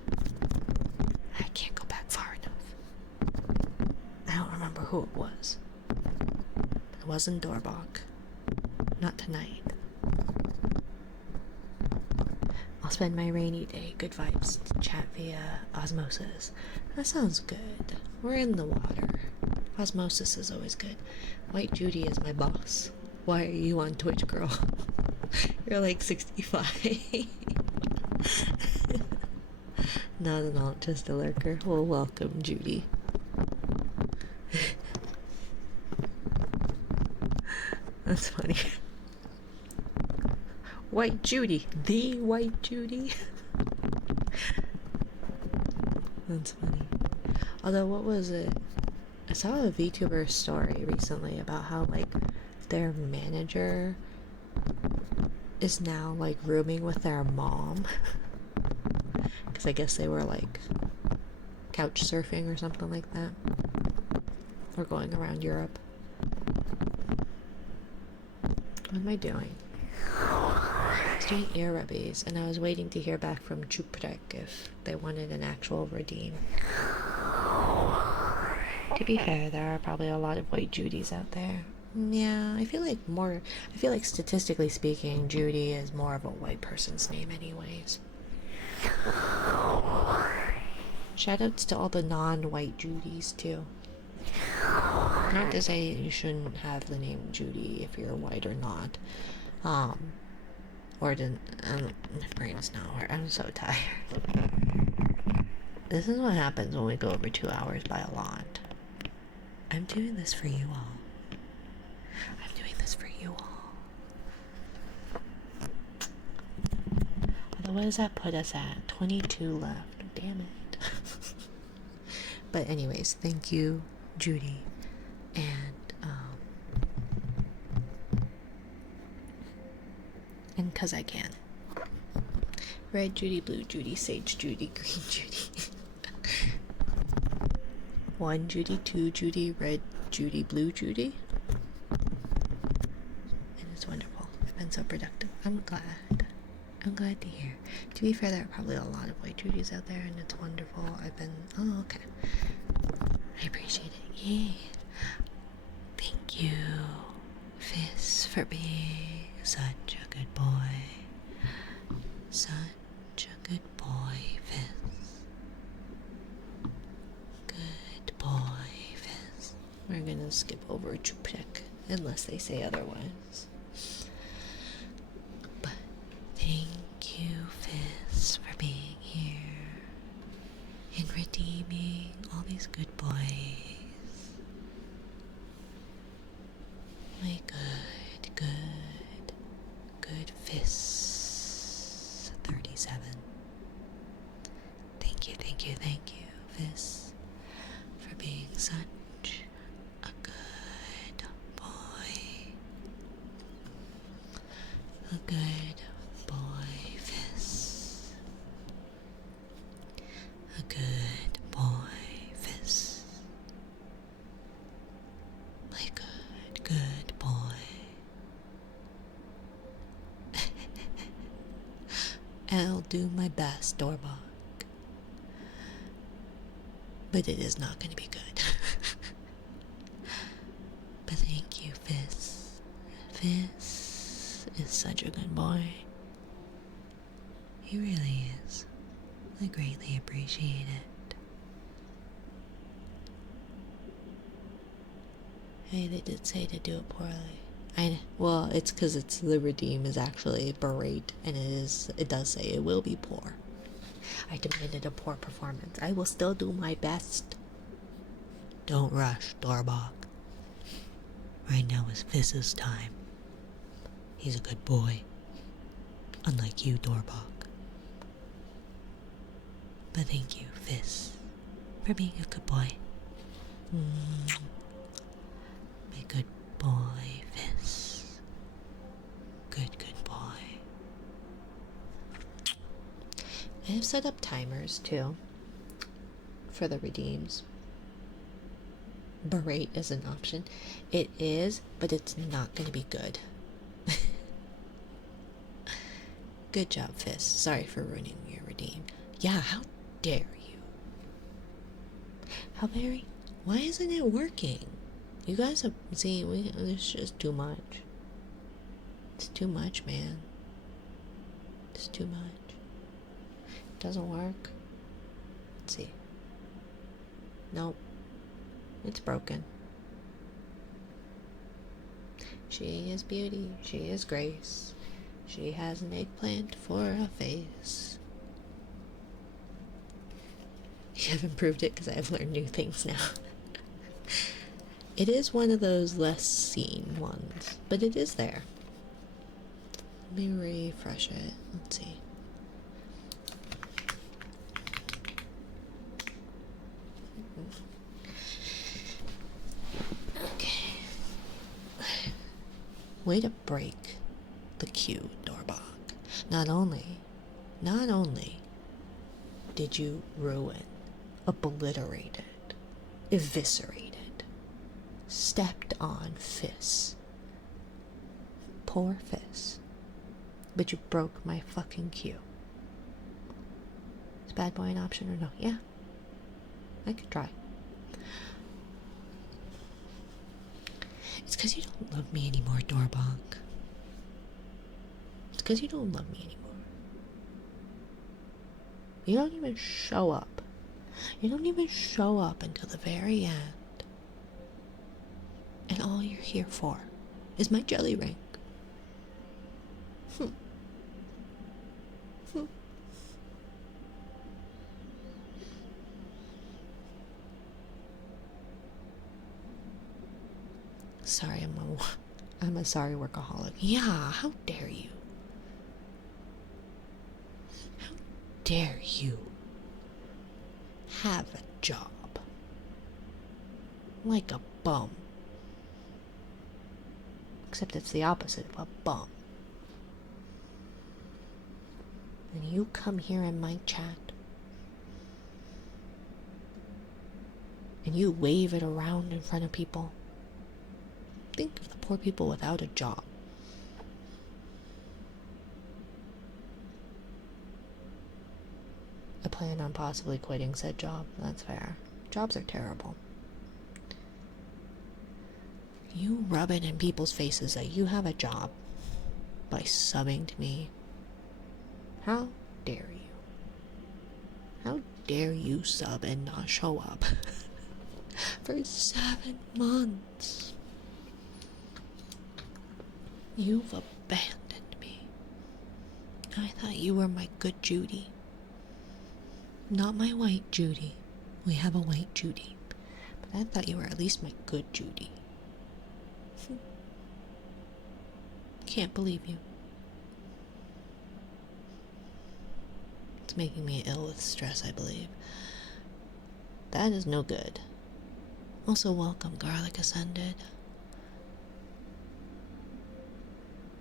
I can't go back far enough. I don't remember who it was. It wasn't Dorbach. Not tonight. I'll spend my rainy day, good vibes, chat via osmosis. That sounds good. We're in the water. Osmosis is always good. White Judy is my boss. Why are you on Twitch, girl? You're like 65. Not an alt, just a lurker. Well, welcome, Judy. That's funny. White Judy. The White Judy. That's funny. Although, what was it? I saw a VTuber story recently about how, like, their manager is now, like, rooming with their mom. Because I guess they were, like, couch surfing or something like that. Or going around Europe. What am I doing? I was doing ear rubbies, and I was waiting to hear back from Juprek if they wanted an actual redeem. To be fair, there are probably a lot of white Judys out there. Yeah, I feel like statistically speaking, Judy is more of a white person's name anyways. Shoutouts to all the non-white Judys too. Not to say you shouldn't have the name Judy if you're white or not. Or didn't, my brain's not working. I'm so tired. This is what happens when we go over 2 hours by a lot. I'm doing this for you all. I'm doing this for you all. Although, what does that put us at? 22 left. Damn it. But anyways, thank you, Judy. And 'cause I can. Red Judy, blue Judy, sage Judy, green Judy. 1 Judy, 2 Judy, red Judy, blue Judy. And it's wonderful. I've been so productive. I'm glad. I'm glad to hear. To be fair, there are probably a lot of white Judys out there, and it's wonderful. Oh, okay. I appreciate it. Yeah. Thank you, Fizz, for being such a good boy. Such a good boy, Fizz. Good boy, Fizz. We're gonna skip over Juprek, unless they say otherwise. But thank you, Fizz, for being here and redeeming all these good boys. My good Fizz 37. Thank you, Fizz, for being such a good boy. A good boy, Fizz. A good boy, Fizz. My good boy. I'll do my best, Dorbach. But it is not going to be good. But thank you, Fizz. Fizz is such a good boy. He really is. I greatly appreciate it. Hey, they did say to do it poorly. Well, it's because the redeem is actually berate, and it does say it will be poor. I demanded a poor performance. I will still do my best. Don't rush, Dorbach. Right now is Fizz's time. He's a good boy. Unlike you, Dorbach. But thank you, Fizz, for being a good boy. My good boy, Fizz. Good boy. I have set up timers too for the redeems. Berate is an option. It is, but it's not going to be good. Good job, Fizz. Sorry for ruining your redeem. Yeah, how dare you? How very? Why isn't it working? You guys have it's just too much. It's too much, man. It's too much. It doesn't work. Let's see. Nope. It's broken. She is beauty. She is grace. She has an eggplant for a face. You have improved it because I've learned new things now. It is one of those less seen ones, but it is there. Let me refresh it. Let's see. Okay. Way to break the queue, Dorbach. Not only did you ruin, obliterated, eviscerated, stepped on Fizz. Poor Fizz. But you broke my fucking queue. Is bad boy an option or no? Yeah. I could try. It's because you don't love me anymore, Dorbach. It's because you don't love me anymore. You don't even show up. You don't even show up until the very end. And all you're here for is my jelly ring. Sorry, I'm a sorry workaholic. Yeah, how dare you? How dare you have a job like a bum? Except it's the opposite of a bum. And you come here in my chat and you wave it around in front of people. Think of the poor people without a job. I plan on possibly quitting said job. That's fair. Jobs are terrible. You rub it in people's faces that you have a job by subbing to me. How dare you? How dare you sub and not show up for 7 months? You've abandoned me. I thought you were my good Judy. Not my white Judy. We have a white Judy. But I thought you were at least my good Judy. Can't believe you. It's making me ill with stress, I believe. That is no good. Also, welcome, Garlic Ascended.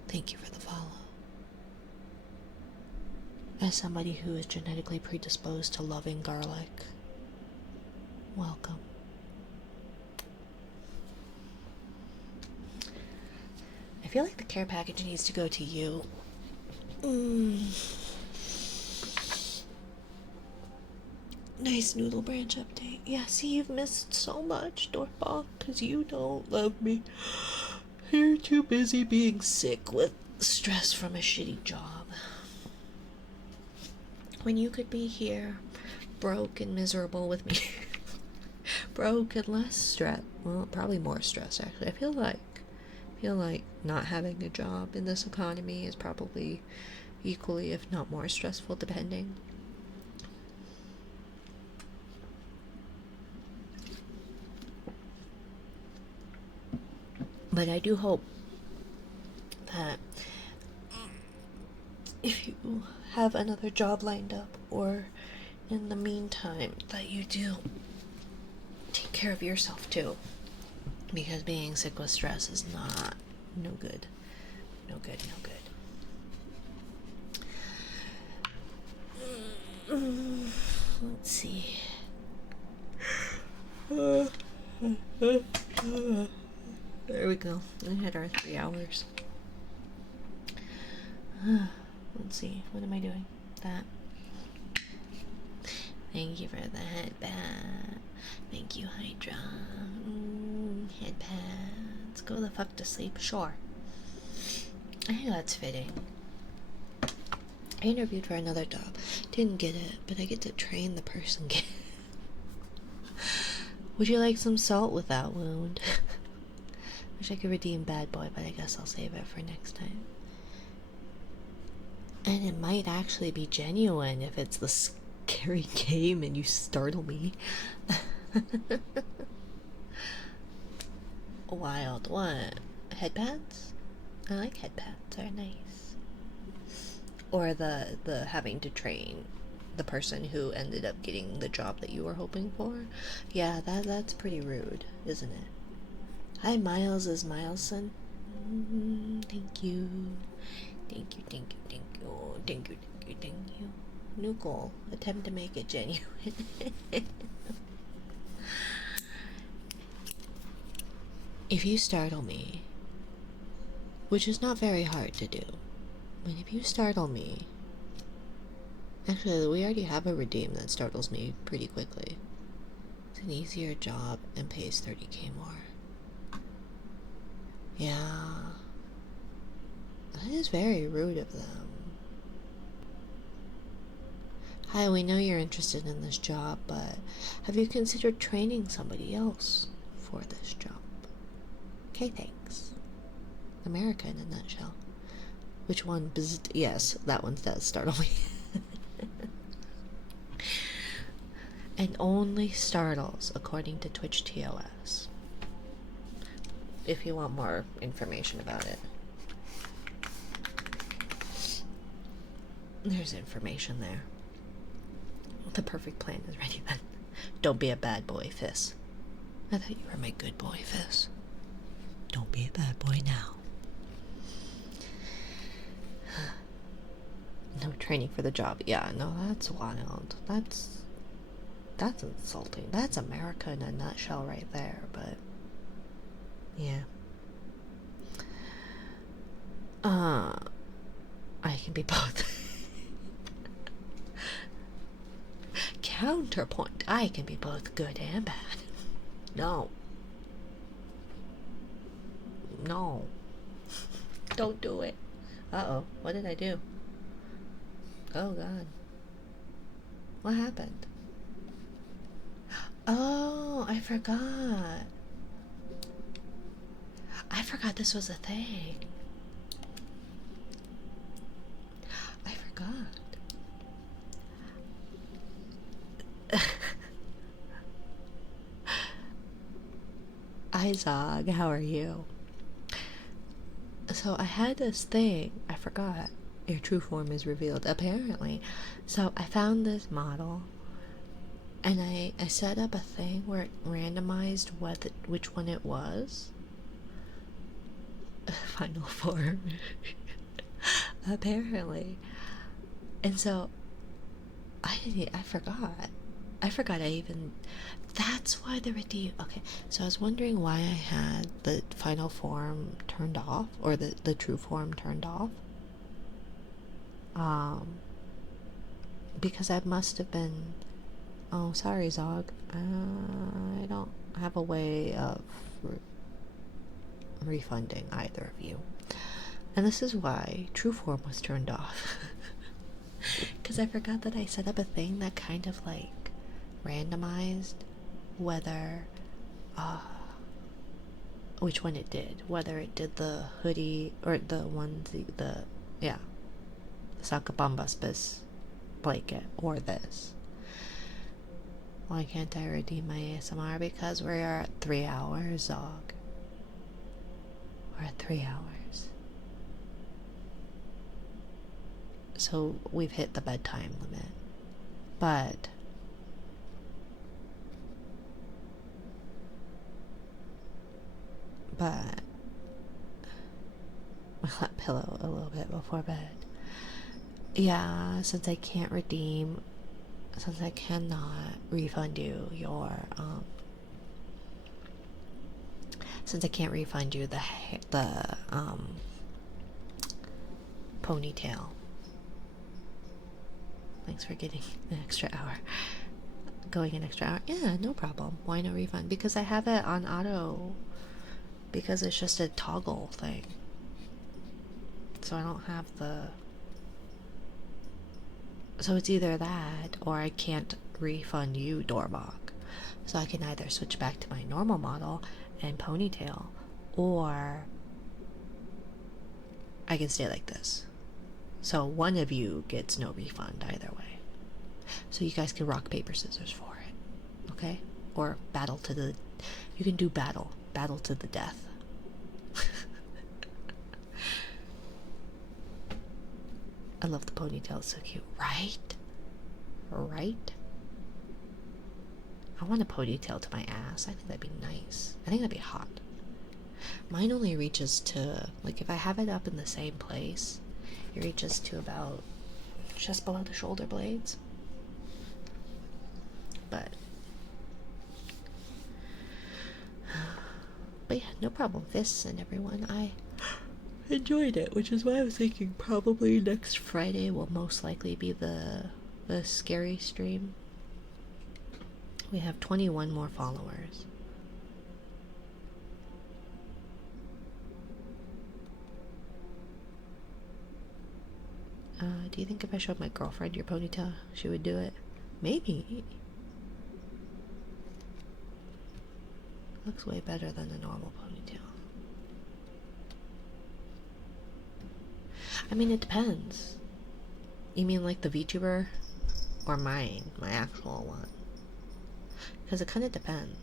Thank you for the follow. As somebody who is genetically predisposed to loving garlic, welcome. I feel like the care package needs to go to you. Nice Noodle Branch update. Yeah, see, you've missed so much, Dorbach, because you don't love me. You're too busy being sick with stress from a shitty job. When you could be here, broke and miserable with me. Broke and less stress. Well, probably more stress, actually. I feel like not having a job in this economy is probably equally, if not more stressful, depending. But I do hope that if you have another job lined up, or in the meantime, that you do take care of yourself too. Because being sick with stress is no good. No good. Let's see. There we go. We had our 3 hours. Let's see. What am I doing? That. Thank you for the headband. Thank you, Hydra. Headpads. Go the fuck to sleep. Sure. I think that's fitting. I interviewed for another job. Didn't get it, but I get to train the person. Would you like some salt with that wound? Wish I could redeem Bad Boy, but I guess I'll save it for next time. And it might actually be genuine if it's the scary game and you startle me. Wild. What? Headpads? I like headpads. They're nice. Or the having to train the person who ended up getting the job that you were hoping for. Yeah, that's pretty rude, isn't it? Hi, Miles. Is Miles son? Thank you. Thank you, thank you, thank you. Thank you, thank you, thank you. New goal. Attempt to make it genuine. If you startle me, which is not very hard to do, but if you startle me, actually, we already have a redeem that startles me pretty quickly. It's an easier job and pays 30k more. Yeah. That is very rude of them. Hi, we know you're interested in this job, but have you considered training somebody else for this job? Okay, thanks. America in a nutshell. Which one? Yes, that one does startle me. And only startles according to Twitch TOS. If you want more information about it, there's information there. The perfect plan is ready then. Don't be a bad boy, Fizz. I thought you were my good boy, Fizz. Don't be a bad boy now. No training for the job. Yeah, no, that's wild. That's insulting. That's America in a nutshell right there, but yeah. I can be both. Counterpoint. I can be both good and bad. No. No. Don't do it. Uh-oh. What did I do? Oh, God. What happened? Oh, I forgot. I forgot this was a thing. I forgot. Hi, Zog. How are you? So I had this thing. I forgot. Your true form is revealed, apparently. So I found this model, and I set up a thing where it randomized which one it was. Final form. Apparently. And so I forgot. I even. That's why the redeem. Okay, so I was wondering why I had the final form turned off, or the true form turned off. Because I must have been. Oh, sorry, Zog. I don't have a way of refunding either of you. And this is why true form was turned off. Because I forgot that I set up a thing that kind of like randomized whether which one it did, whether it did the hoodie or the onesie, the Sakabambasbis blanket or this. Why can't I redeem my ASMR? Because we are at 3 hours, Zog. We're at 3 hours. So we've hit the bedtime limit. But we'll pillow a little bit before bed. Yeah, since I cannot refund you your since I can't refund you the ponytail. Thanks for getting an extra hour. Going an extra hour? Yeah, no problem. Why no refund? Because I have it on auto. Because it's just a toggle thing. So I don't have the. So it's either that or I can't refund you, Dorbach. So I can either switch back to my normal model and ponytail, or I can stay like this. So one of you gets no refund either way. So you guys can rock, paper, scissors for it. Okay? Or battle to the. You can do battle. Battle to the death. I love the ponytail, it's so cute, right? right? I want a ponytail to my ass. I think that'd be nice. I think that'd be hot. Mine only reaches to, like, if I have it up in the same place, it reaches to about just below the shoulder blades. But yeah, no problem. This and everyone, I enjoyed it, which is why I was thinking probably next Friday will most likely be the scary stream. We have 21 more followers. Do you think if I showed my girlfriend your ponytail, she would do it? Maybe. Looks way better than a normal ponytail. I mean, it depends. You mean like the VTuber? Or mine, my actual one? Because it kind of depends.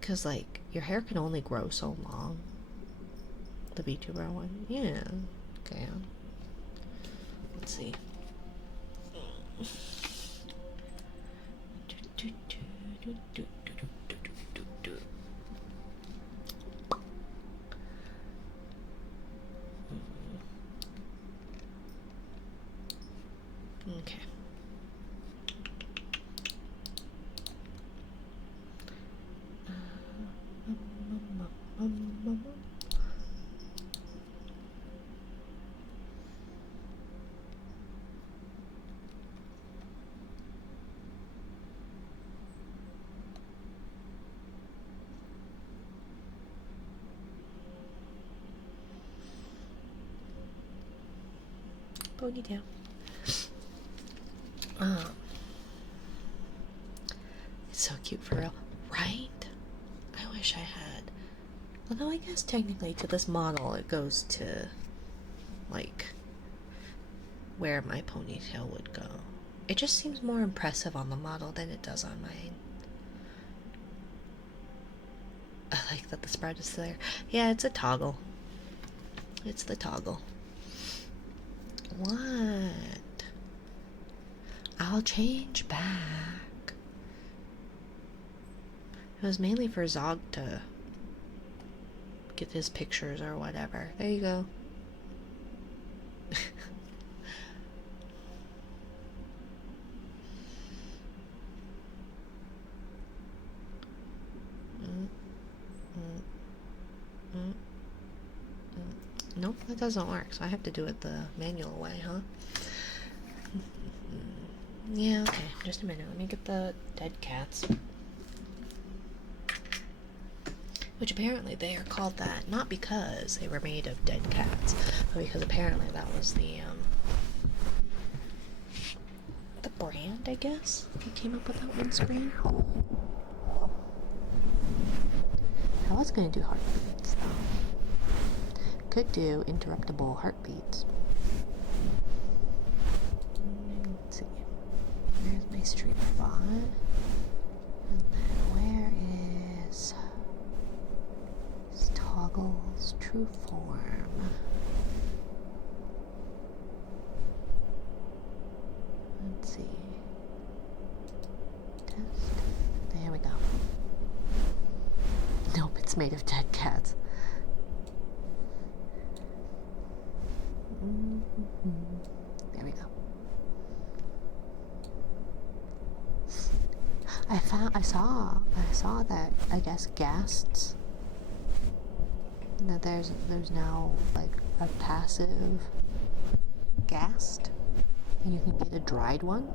Because, like, your hair can only grow so long. The VTuber one? Yeah. Okay. Let's see. Okay. Ponytail. It's so cute for real, right? I wish I had. Although I guess technically to this model it goes to like where my ponytail would go. It just seems more impressive on the model than it does on mine. I like that the spread is there. Yeah, it's a toggle. It's the toggle. What? I'll change back. It was mainly for Zog to get his pictures or whatever. There you go. Nope, that doesn't work, so I have to do it the manual way, huh? Yeah, okay, just a minute. Let me get the dead cats. Which apparently they are called that, not because they were made of dead cats, but because apparently that was the brand, I guess, that came up with that one screen. I was gonna do heartbeats, though. Could do interruptible heartbeats. Let's see. Where's my stream bot? And then where is Toggle's true form? Let's see. Test. There we go. Nope, it's made of dead cats. There we go. I saw that, I guess, ghasts, that there's now like a passive ghast, and you can get a dried one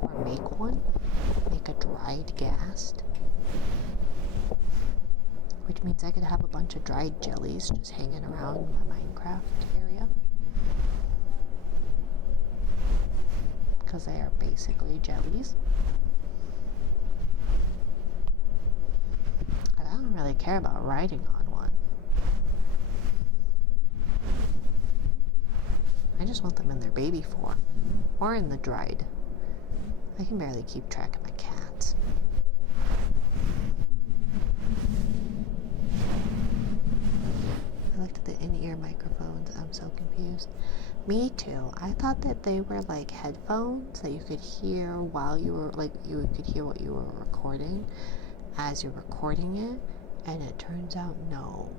or make a dried ghast, which means I could have a bunch of dried jellies just hanging around my Minecraft area, because they are basically jellies. I don't really care about riding on one. I just want them in their baby form, or in the dried. I can barely keep track of my cats. I looked at the in-ear microphones. I'm so confused. Me too. I thought that they were like headphones that you could hear while you were like, you could hear what you were recording as you're recording it, and it turns out no.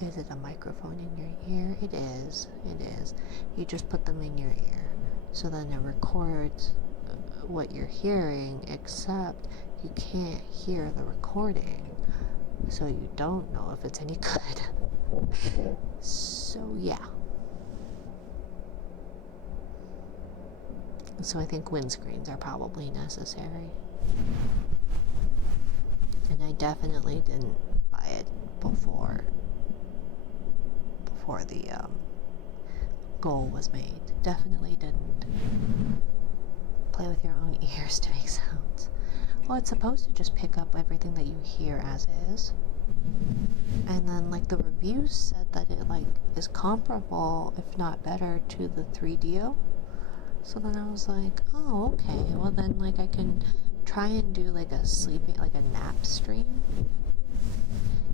Is it a microphone in your ear? It is. It is. You just put them in your ear, so then it records what you're hearing, except you can't hear the recording, so you don't know if it's any good. So yeah. So I think windscreens are probably necessary. And I definitely didn't buy it before the goal was made. Definitely didn't. Play with your own ears to make sounds. Well, it's supposed to just pick up everything that you hear as is. And then like the reviews said that it like is comparable, if not better, to the 3DO. So then I was like, oh, okay. Well then like I can try and do like a nap stream.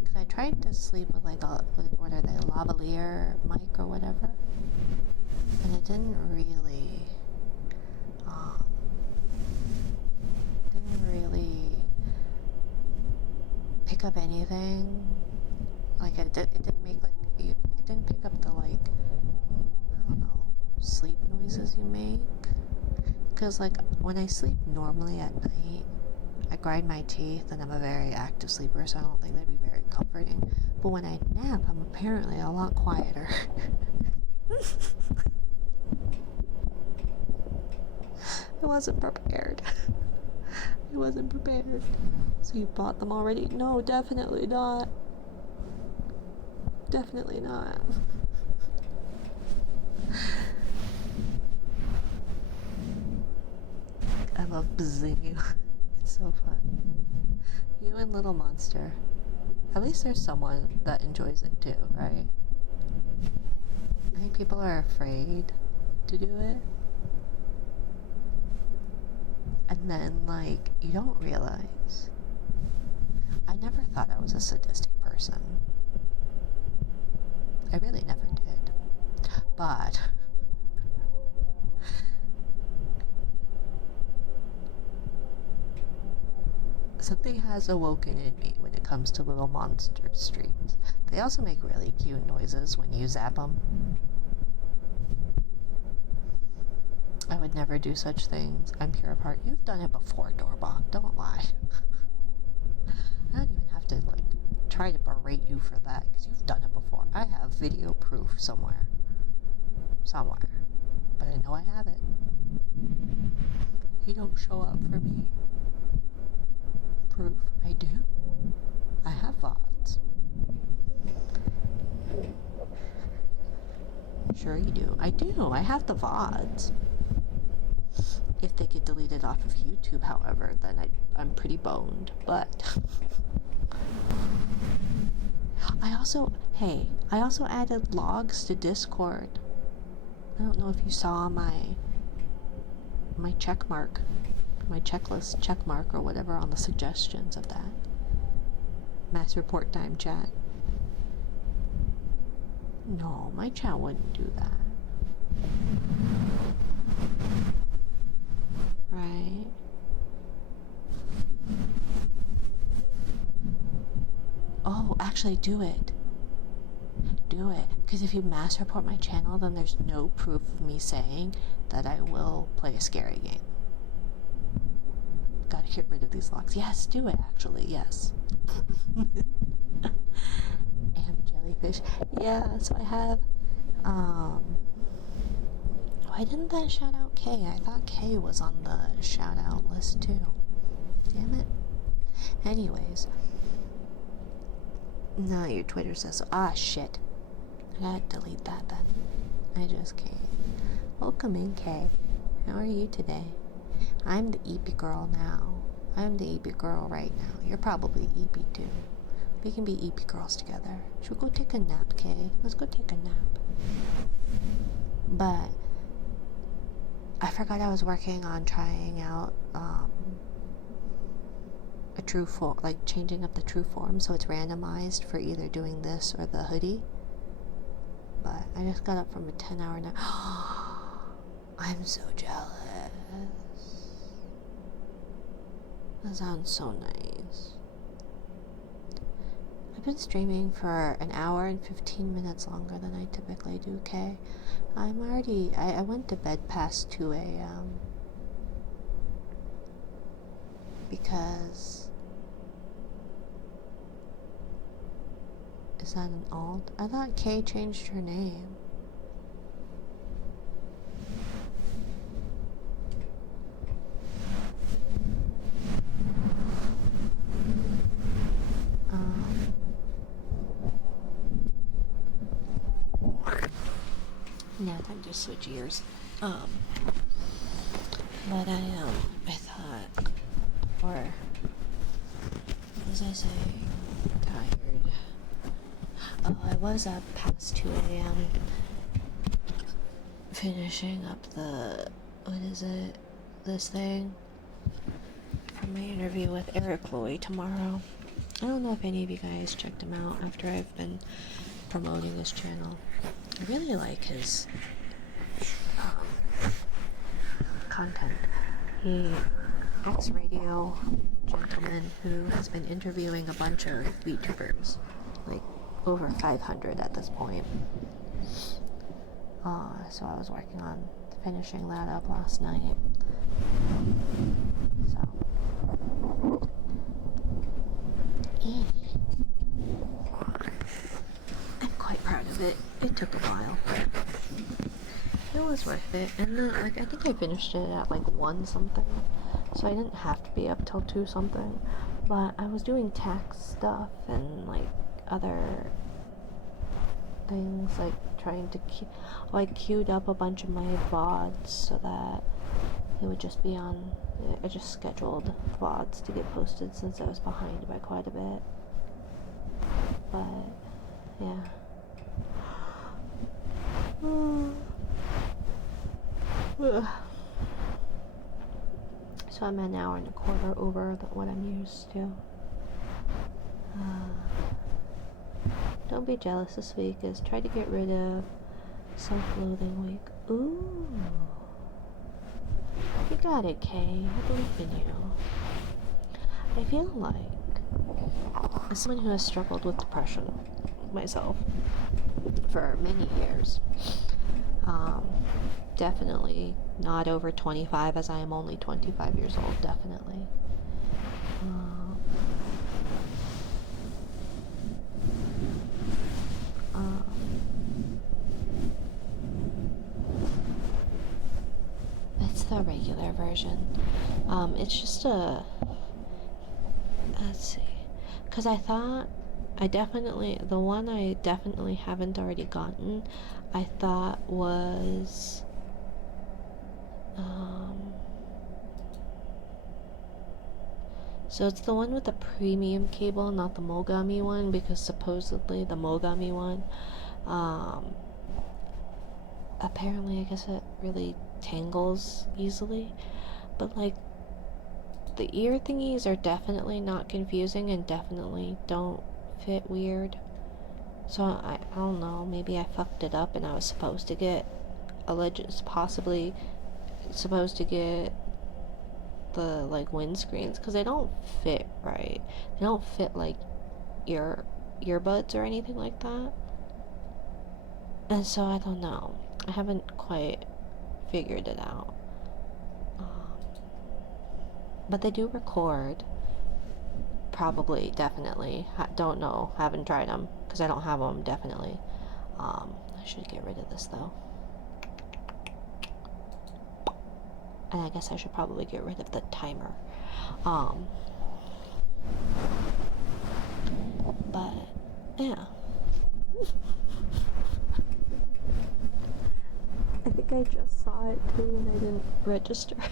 Because I tried to sleep with like what are they, lavalier mic or whatever. And it didn't really pick up anything. Like it didn't make like it didn't pick up the like, I don't know, sleep noises you make. Because like when I sleep normally at night, I grind my teeth and I'm a very active sleeper, so I don't think that'd be very comforting. But when I nap, I'm apparently a lot quieter. I wasn't prepared. I wasn't prepared. So you bought them already? No, definitely not. Definitely not. I love buzzing you. It's so fun. You and Little Monster. At least there's someone that enjoys it too, right? I think people are afraid to do it. And then, like, you don't realize. I never thought I was a sadistic person. I really never did. But something has awoken in me when it comes to Little Monster streams. They also make really cute noises when you zap them. I would never do such things. I'm pure of heart. You've done it before, Doorbach. Don't lie. I don't even have to, like, try to berate you for that, because you've done it before. I have video proof somewhere. But I know I have it. You don't show up for me. Proof. I do. I have VODs. Sure you do. I do. I have the VODs. If they get deleted off of YouTube, however, then I'm pretty boned. But I also added logs to Discord. I don't know if you saw my checklist checkmark or whatever on the suggestions of that. Mass report time chat. No, my chat wouldn't do that. Right? Oh, actually do it. Do it. Because if you mass report my channel, then there's no proof of me saying that I will play a scary game. Gotta get rid of these locks. Yes, do it, actually. Yes. Am jellyfish. Yeah, so I have, why didn't that shout out Kay? I thought Kay was on the shout out list too. Damn it. Anyways. No, your Twitter says so. Ah, shit. I gotta delete that then. I just can't. Welcome in, Kay. How are you today? I'm the Eepy girl now. I'm the Eepy girl right now. You're probably Eepy too. We can be Eepy girls together. Should we go take a nap, Kay? Let's go take a nap. But I forgot I was working on trying out a true form, like changing up the true form so it's randomized for either doing this or the hoodie. but I just got up from a 10-hour nap. I'm so jealous. That sounds so nice. I've been streaming for an hour and 15 minutes longer than I typically do, okay? I went to bed past 2 a.m. because... Is that an alt? I thought Kay changed her name. Now time to switch gears. But I thought, or what was I saying? Tired. Oh, I was up past 2 a.m. finishing up this thing for my interview with Eric Loy tomorrow. I don't know if any of you guys checked him out after I've been promoting his channel. I really like his content. He ex-radio gentleman who has been interviewing a bunch of YouTubers, like over 500 at this point. So I was working on finishing that up last night. So I'm quite proud of it. It took a while. It was worth it, and I think I finished it at 1 something, so I didn't have to be up till 2 something. But I was doing tax stuff and other things, trying to I queued up a bunch of my VODs so that it would just be on. I just scheduled VODs to get posted since I was behind by quite a bit. But yeah. So I'm an hour and a quarter over what I'm used to. Don't be jealous this week is try to get rid of self-loathing week. Ooh. You got it, Kay. I believe in you. I feel like, as someone who has struggled with depression myself for many years, definitely not over 25, as I am only 25 years old, definitely. It's the regular version. It's just let's see, because I thought the one I definitely haven't already gotten, I thought was so it's the one with the premium cable, not the Mogami one, because supposedly the Mogami one, apparently I guess it really tangles easily, but the ear thingies are definitely not confusing and definitely don't fit weird. So I don't know, maybe I fucked it up and I was supposed to get possibly supposed to get the windscreens, because they don't fit right. They don't fit earbuds or anything like that. And so I don't know. I haven't quite figured it out. But they do record. Probably, definitely. Don't know. Haven't tried them because I don't have them. Definitely. I should get rid of this though. And I guess I should probably get rid of the timer. But yeah. I think I just saw it too and I didn't register it.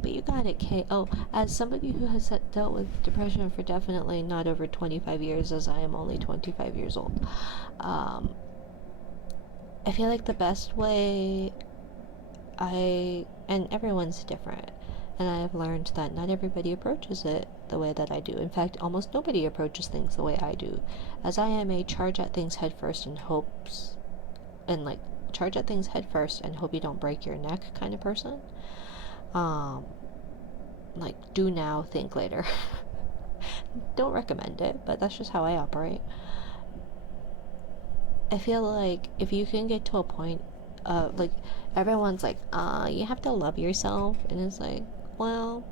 But you got it, Kate. Oh, as somebody who has dealt with depression for definitely not over 25 years, as I am only 25 years old, I feel like the best way and everyone's different, and I have learned that not everybody approaches it the way that I do. In fact, almost nobody approaches things the way I do, as I am a charge at things head first and hopes, and like charge at things head first and hope you don't break your neck kind of person. Like, do now, think later. Don't recommend it, but that's just how I operate. I feel like if you can get to a point like, everyone's like, you have to love yourself, and it's like, well,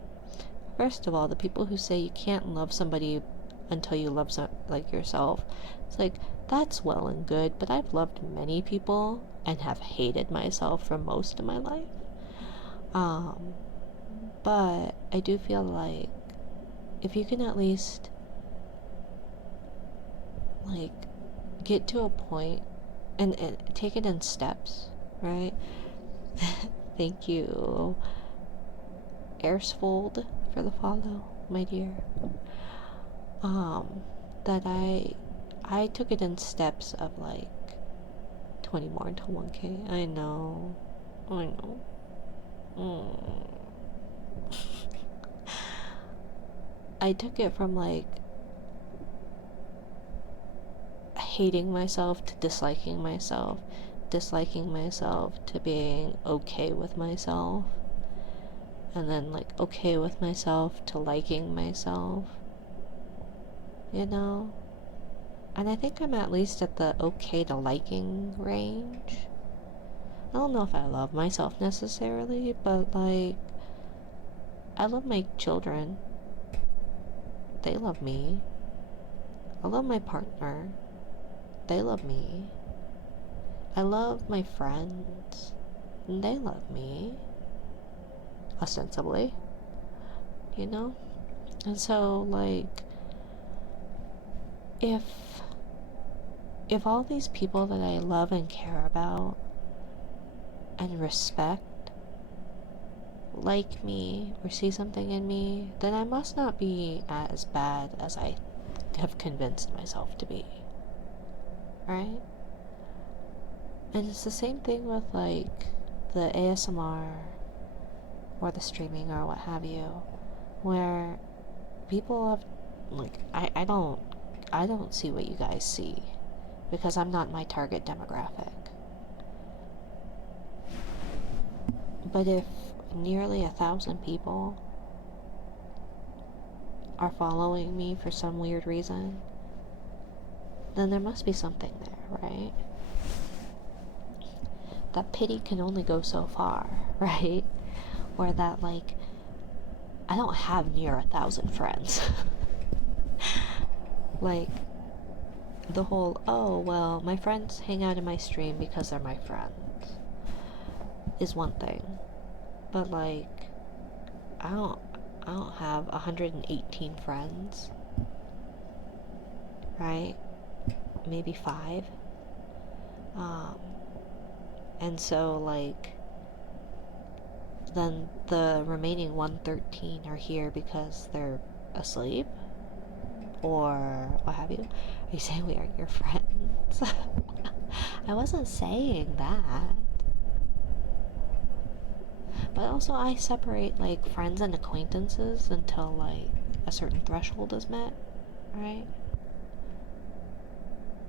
first of all, the people who say you can't love somebody until you love like yourself, it's like, that's well and good, but I've loved many people and have hated myself for most of my life. But I do feel like if you can at least like get to a point and take it in steps, right? Thank you, Airsfold, for the follow, my dear. That I took it in steps of like 20 more until 1K. I know. I took it from like hating myself to disliking myself to being okay with myself, and then like okay with myself to liking myself, you know? And I think I'm at least at the okay to liking range. I don't know if I love myself necessarily, but like, I love my children. They love me. I love my partner. They love me. I love my friends. And they love me. Ostensibly. You know? And so, like, if all these people that I love and care about and respect like me or see something in me, then I must not be as bad as I have convinced myself to be. Right? And it's the same thing with like the ASMR or the streaming or what have you, where people have like, I don't see what you guys see because I'm not my target demographic. But if nearly 1,000 people are following me for some weird reason, then there must be something there, right? That pity can only go so far, right? Or that, like, I don't have near 1,000 friends. Like, the whole, oh, well, my friends hang out in my stream because they're my friends is one thing. But, like, I don't have 118 friends, right? Maybe 5. And so, like, then the remaining 113 are here because they're asleep? Or what have you? Are you saying we aren't your friends? I wasn't saying that. But also, I separate, like, friends and acquaintances until, like, a certain threshold is met, right?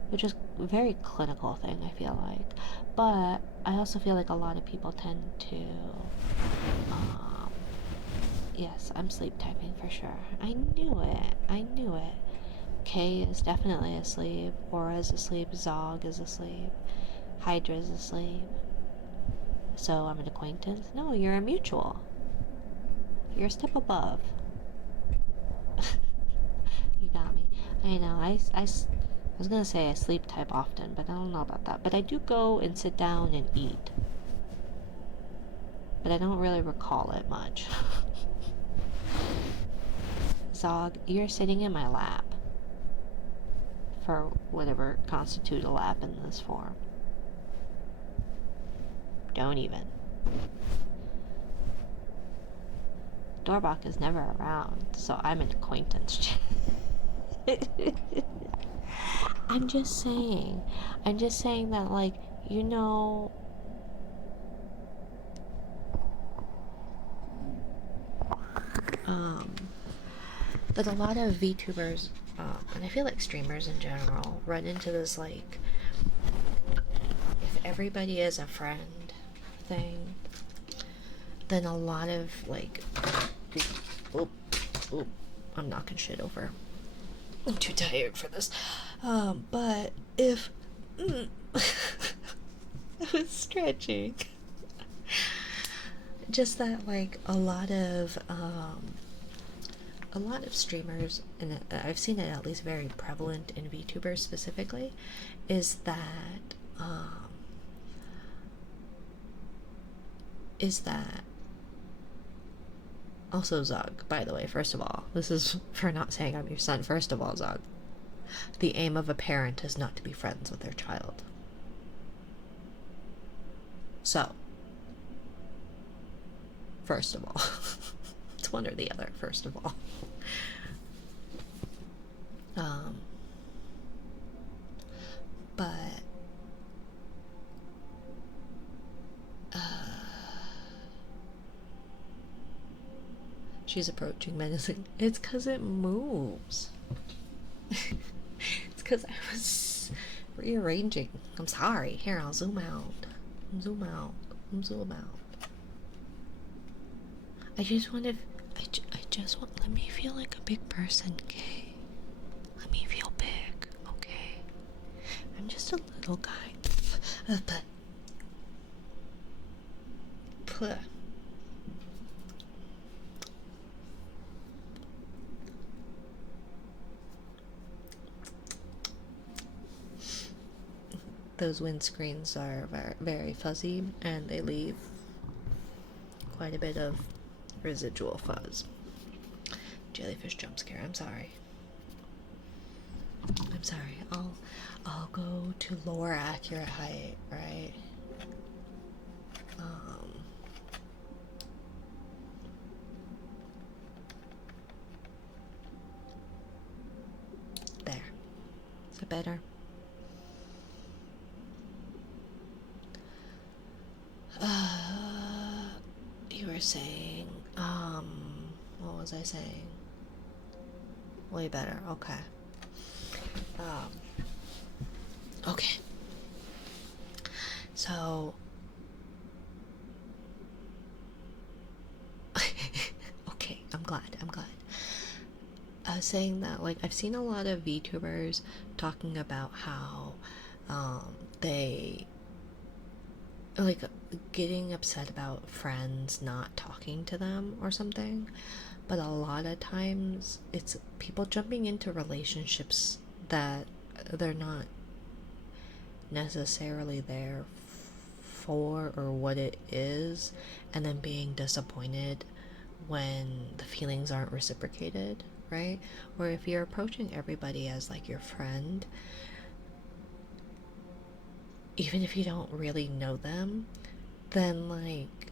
Which is a very clinical thing, I feel like. But I also feel like a lot of people tend to, yes, I'm sleep typing for sure. I knew it. K is definitely asleep, Aura is asleep, Zog is asleep, Hydra is asleep. So I'm an acquaintance? No, you're a mutual. You're a step above. You got me. I know, I was gonna say I sleep type often, but I don't know about that. But I do go and sit down and eat. But I don't really recall it much. Zog, you're sitting in my lap. For whatever constitute a lap in this form. Don't even. Dorbach is never around, so I'm an acquaintance. I'm just saying that, like, you know, But a lot of VTubers, and I feel like streamers in general, run into this like, if everybody is a friend thing, then a lot of like, oop, I'm knocking shit over. I'm too tired for this. But if I was stretching, just that like a lot of streamers, and I've seen it at least very prevalent in VTubers specifically, is that also Zog, by the way, first of all, this is for not saying I'm your son. First of all, Zog, the aim of a parent is not to be friends with their child. So, first of all, it's one or the other, first of all. But she's approaching menacing. It's because it moves. It's because I was rearranging. I'm sorry. Here, I'll zoom out. Zoom out. Zoom out. I just want to. I just want. Let me feel like a big person, okay? Let me feel big, okay? I'm just a little guy. But. Those windscreens are very, very fuzzy, and they leave quite a bit of residual fuzz. Jellyfish jump scare. I'm sorry. I'm sorry. I'll go to lower accurate height, right? There. Is it better? You were saying, what was I saying? Way better, okay. Okay. So, okay, I'm glad. I was saying that, like, I've seen a lot of VTubers talking about how, they like getting upset about friends not talking to them or something, but a lot of times it's people jumping into relationships that they're not necessarily there for or what it is, and then being disappointed when the feelings aren't reciprocated, right? Or if you're approaching everybody as like your friend, even if you don't really know them, then like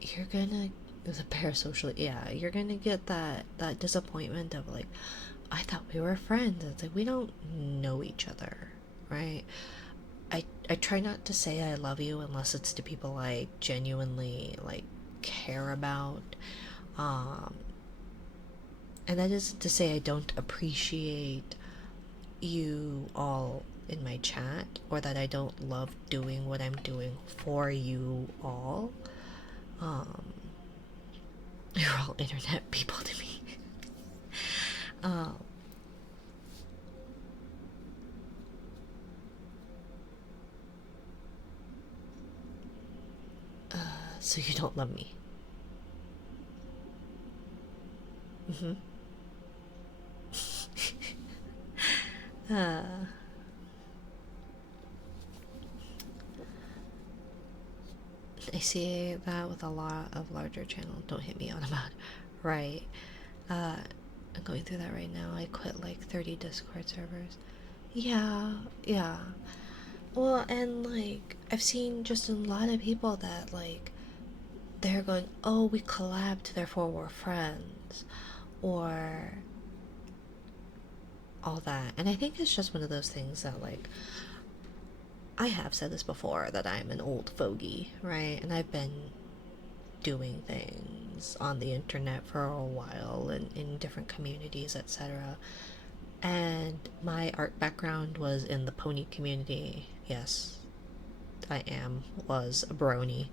you're gonna, the parasocial, yeah, you're gonna get that disappointment of like, I thought we were friends. It's like we don't know each other, right? I try not to say I love you unless it's to people I genuinely like care about, and that isn't to say I don't appreciate you all in my chat, or that I don't love doing what I'm doing for you all. You're all internet people to me. So you don't love me. I see that with a lot of larger channels. Don't hit me on about it. Right. I'm going through that right now. I quit like 30 Discord servers. Yeah. Well, and like I've seen just a lot of people that like they're going, oh, we collabed, therefore we're friends, or all that. And I think it's just one of those things that like, I have said this before, that I'm an old fogey, right? And I've been doing things friends on the internet for a while and in different communities, etc. And my art background was in the pony community. Yes, was a brony.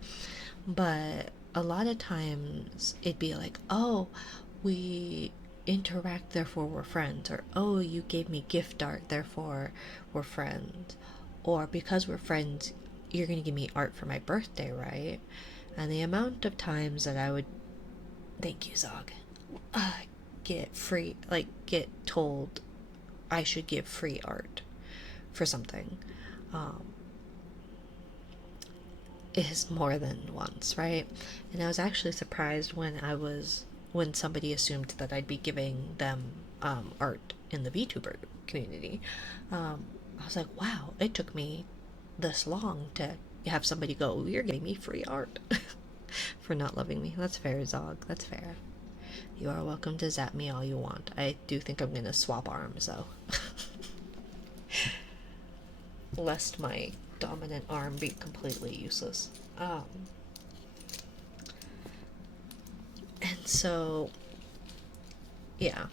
But a lot of times it'd be like, oh, we interact, therefore we're friends. Or, oh, you gave me gift art, therefore we're friends. Or, because we're friends, you're going to give me art for my birthday, right? And the amount of times that I would, thank you, Zog, get told I should give free art for something, um, is more than once, right? And I was actually surprised when somebody assumed that I'd be giving them art in the VTuber community. I was like, wow, it took me this long to have somebody go, "You're giving me free art," for not loving me. That's fair, Zog. That's fair. You are welcome to zap me all you want. I do think I'm gonna swap arms though. Lest my dominant arm be completely useless. And so, yeah.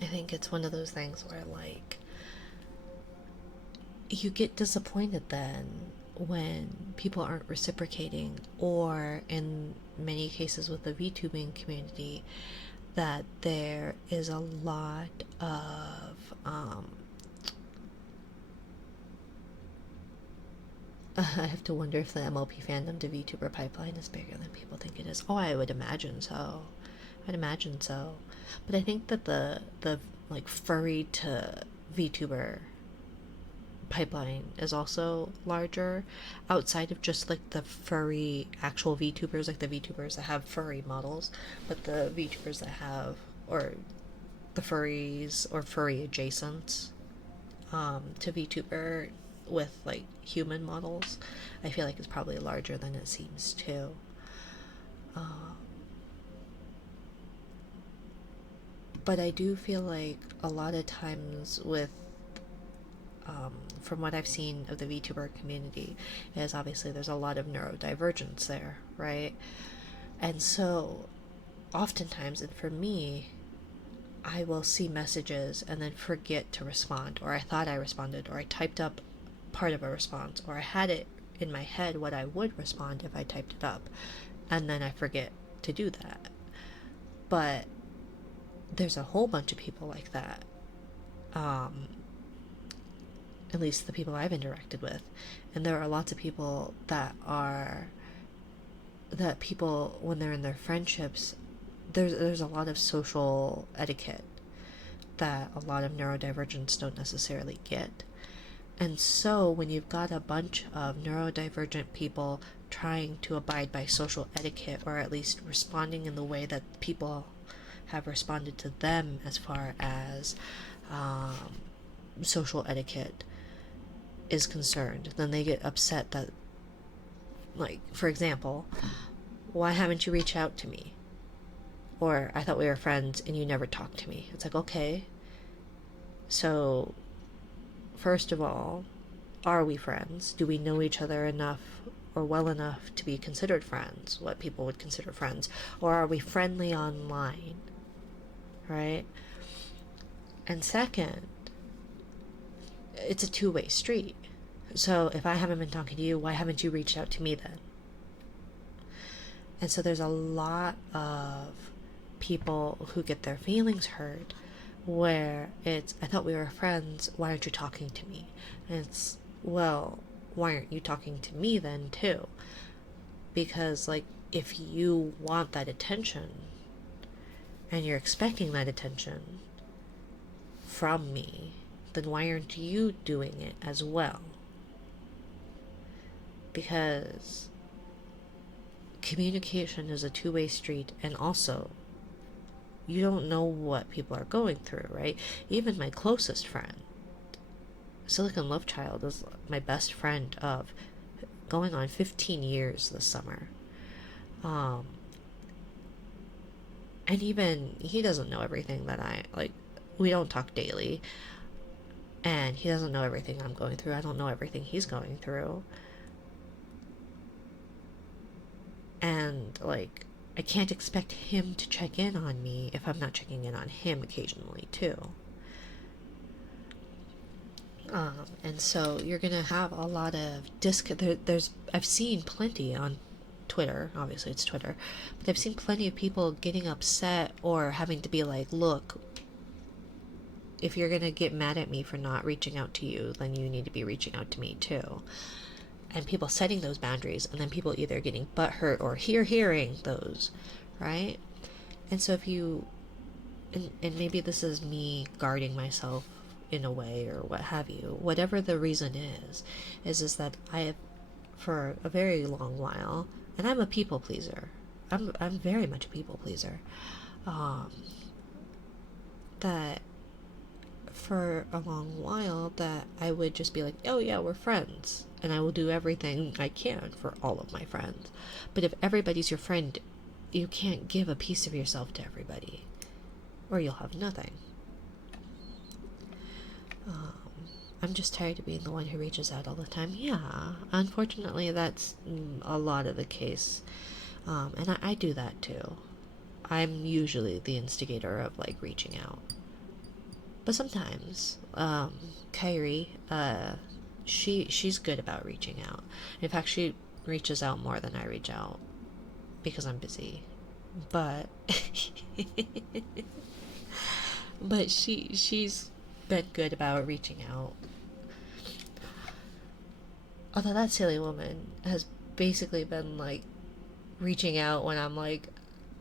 I think it's one of those things where, like, you get disappointed then when people aren't reciprocating, or in many cases with the VTubing community, that there is a lot of I have to wonder if the MLP fandom to VTuber pipeline is bigger than people think it is. Oh, I would imagine so. I'd imagine so. But I think that the like furry to VTuber pipeline is also larger, outside of just like the furry actual VTubers, like the VTubers that have furry models, but the VTubers that have, or the furries or furry adjacents to VTuber with like human models, I feel like it's probably larger than it seems too. But I do feel like a lot of times with from what I've seen of the VTuber community, is obviously there's a lot of neurodivergence there, right? And so oftentimes, and for me, I will see messages and then forget to respond, or I thought I responded, or I typed up part of a response, or I had it in my head what I would respond if I typed it up, and then I forget to do that. But there's a whole bunch of people like that, at least the people I've interacted with, and there are lots of people that people, when they're in their friendships, there's a lot of social etiquette that a lot of neurodivergents don't necessarily get. And so when you've got a bunch of neurodivergent people trying to abide by social etiquette, or at least responding in the way that people have responded to them as far as social etiquette is concerned, then they get upset that, like, for example, why haven't you reached out to me? Or, I thought we were friends and you never talked to me. It's like, okay, so first of all, are we friends? Do we know each other enough or well enough to be considered friends, what people would consider friends? Or are we friendly online, right? And second, it's a two-way street. So if I haven't been talking to you, why haven't you reached out to me then? And so there's a lot of people who get their feelings hurt where it's, I thought we were friends, why aren't you talking to me? And it's, well, why aren't you talking to me then too? Because, like, if you want that attention and you're expecting that attention from me, then why aren't you doing it as well? Because communication is a two-way street, and also you don't know what people are going through, right? Even my closest friend, Silicon Love Child, is my best friend of going on 15 years this summer. And even he doesn't know everything that I, like, we don't talk daily, and he doesn't know everything I'm going through. I don't know everything he's going through. And like, I can't expect him to check in on me if I'm not checking in on him occasionally too. And so you're gonna have a lot of there's I've seen plenty on Twitter, obviously it's Twitter, but I've seen plenty of people getting upset or having to be like, look, if you're gonna get mad at me for not reaching out to you, then you need to be reaching out to me too. And people setting those boundaries, and then people either getting butthurt or hearing those, right? And so if you, and maybe this is me guarding myself in a way or what have you, whatever the reason is that I have, for a very long while, and I'm a people pleaser. I'm very much a people pleaser. That for a long while that I would just be like, oh yeah, we're friends, and I will do everything I can for all of my friends. But if everybody's your friend, you can't give a piece of yourself to everybody, or you'll have nothing. I'm just tired of being the one who reaches out all the time. Yeah, unfortunately, that's a lot of the case. And I do that too. I'm usually the instigator of like reaching out. But sometimes, Kyrie, she's good about reaching out. In fact, she reaches out more than I reach out because I'm busy. But but she's been good about reaching out. Although that silly woman has basically been like reaching out when I'm like,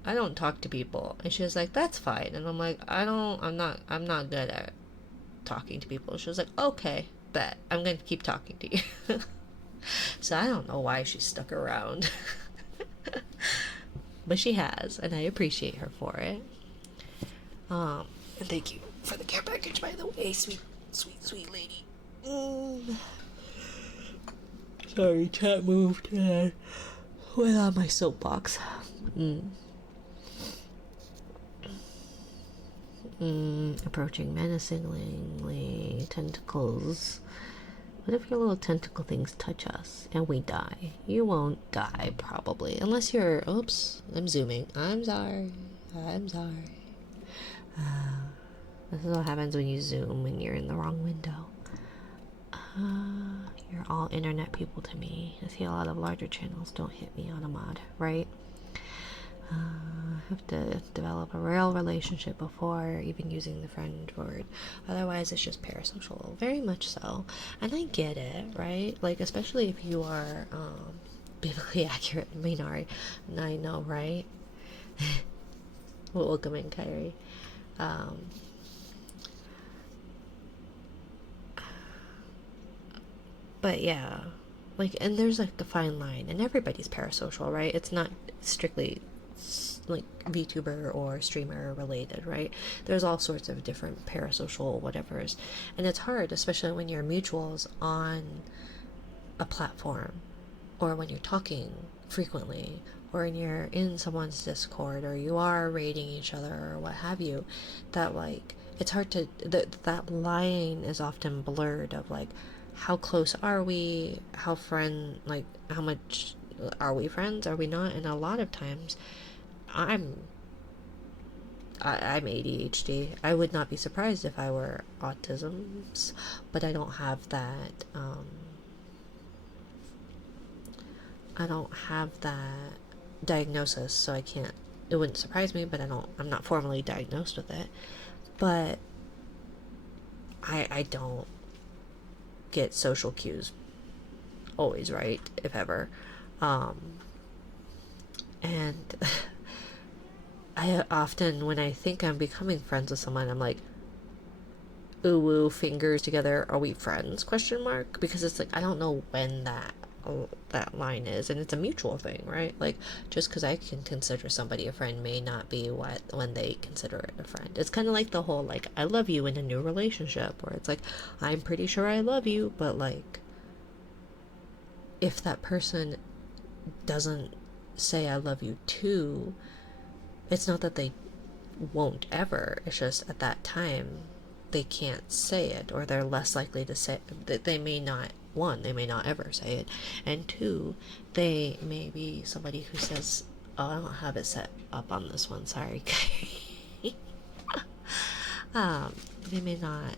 I don't talk to people, and she was like, that's fine. And I'm like, I'm not good at talking to people. She was like, okay, bet I'm gonna keep talking to you. So I don't know why she stuck around. But she has, and I appreciate her for it. And thank you for the care package, by the way, sweet lady. Sorry, chat moved and went on my soapbox. Approaching menacingly, tentacles. What if your little tentacle things touch us and we die? You won't die, probably. Unless you're... Oops, I'm zooming. I'm sorry. This is what happens when you zoom when you're in the wrong window. You're all internet people to me. I see a lot of larger channels don't hit me on a mod, right? Have to develop a real relationship before even using the friend word. Otherwise, it's just parasocial. Very much so. And I get it, right? Like, especially if you are biblically accurate minority. I know, right? Welcome in, Kyrie. But yeah, like, and there's like a fine line, and everybody's parasocial, right? It's not strictly like VTuber or streamer related, right? There's all sorts of different parasocial whatevers, and it's hard, especially when you're mutuals on a platform, or when you're talking frequently, or when you're in someone's Discord, or you are raiding each other, or what have you. That like, it's hard to that line is often blurred of like, how close are we? How much are we friends? Are we not? And a lot of times, I'm ADHD. I would not be surprised if I were autism's, but I don't have that. I don't have that diagnosis, so I can't. It wouldn't surprise me, but I'm not formally diagnosed with it. But I don't get social cues always right, if ever. And I often, when I think I'm becoming friends with someone, I'm like, ooh woo, fingers together, are we friends, question mark? Because it's like, I don't know when that line is, and it's a mutual thing, right? Like, just because I can consider somebody a friend may not be when they consider it a friend. It's kind of like the whole like, I love you in a new relationship, where it's like, I'm pretty sure I love you, but like, if that person doesn't say I love you too, it's not that they won't ever, it's just at that time they can't say it, or they're less likely to say that. They may not one, they may not ever say it, and two, they may be somebody who says, oh, I don't have it set up on this one, sorry. They may not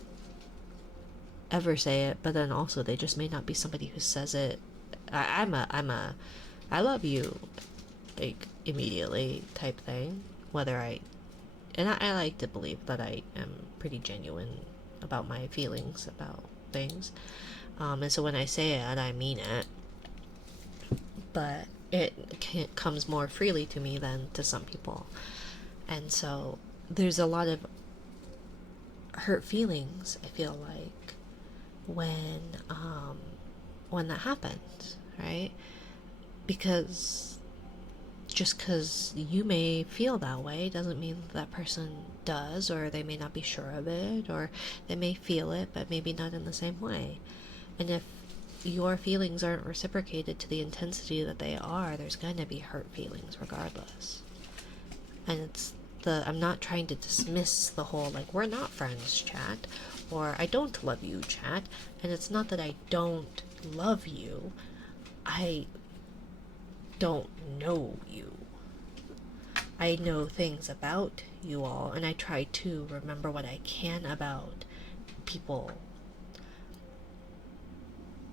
ever say it, but then also they just may not be somebody who says it. I love you, like, immediately type thing. I like to believe that I am pretty genuine about my feelings about things. And so when I say it, I mean it. But it comes more freely to me than to some people. And so there's a lot of hurt feelings, I feel like, when that happens, right? Because just because you may feel that way doesn't mean that person does, or they may not be sure of it, or they may feel it but maybe not in the same way. And if your feelings aren't reciprocated to the intensity that they are, there's going to be hurt feelings regardless. And I'm not trying to dismiss the whole, like, we're not friends chat, or I don't love you chat. And it's not that I don't love you, I don't know you. I know things about you all, and I try to remember what I can about people,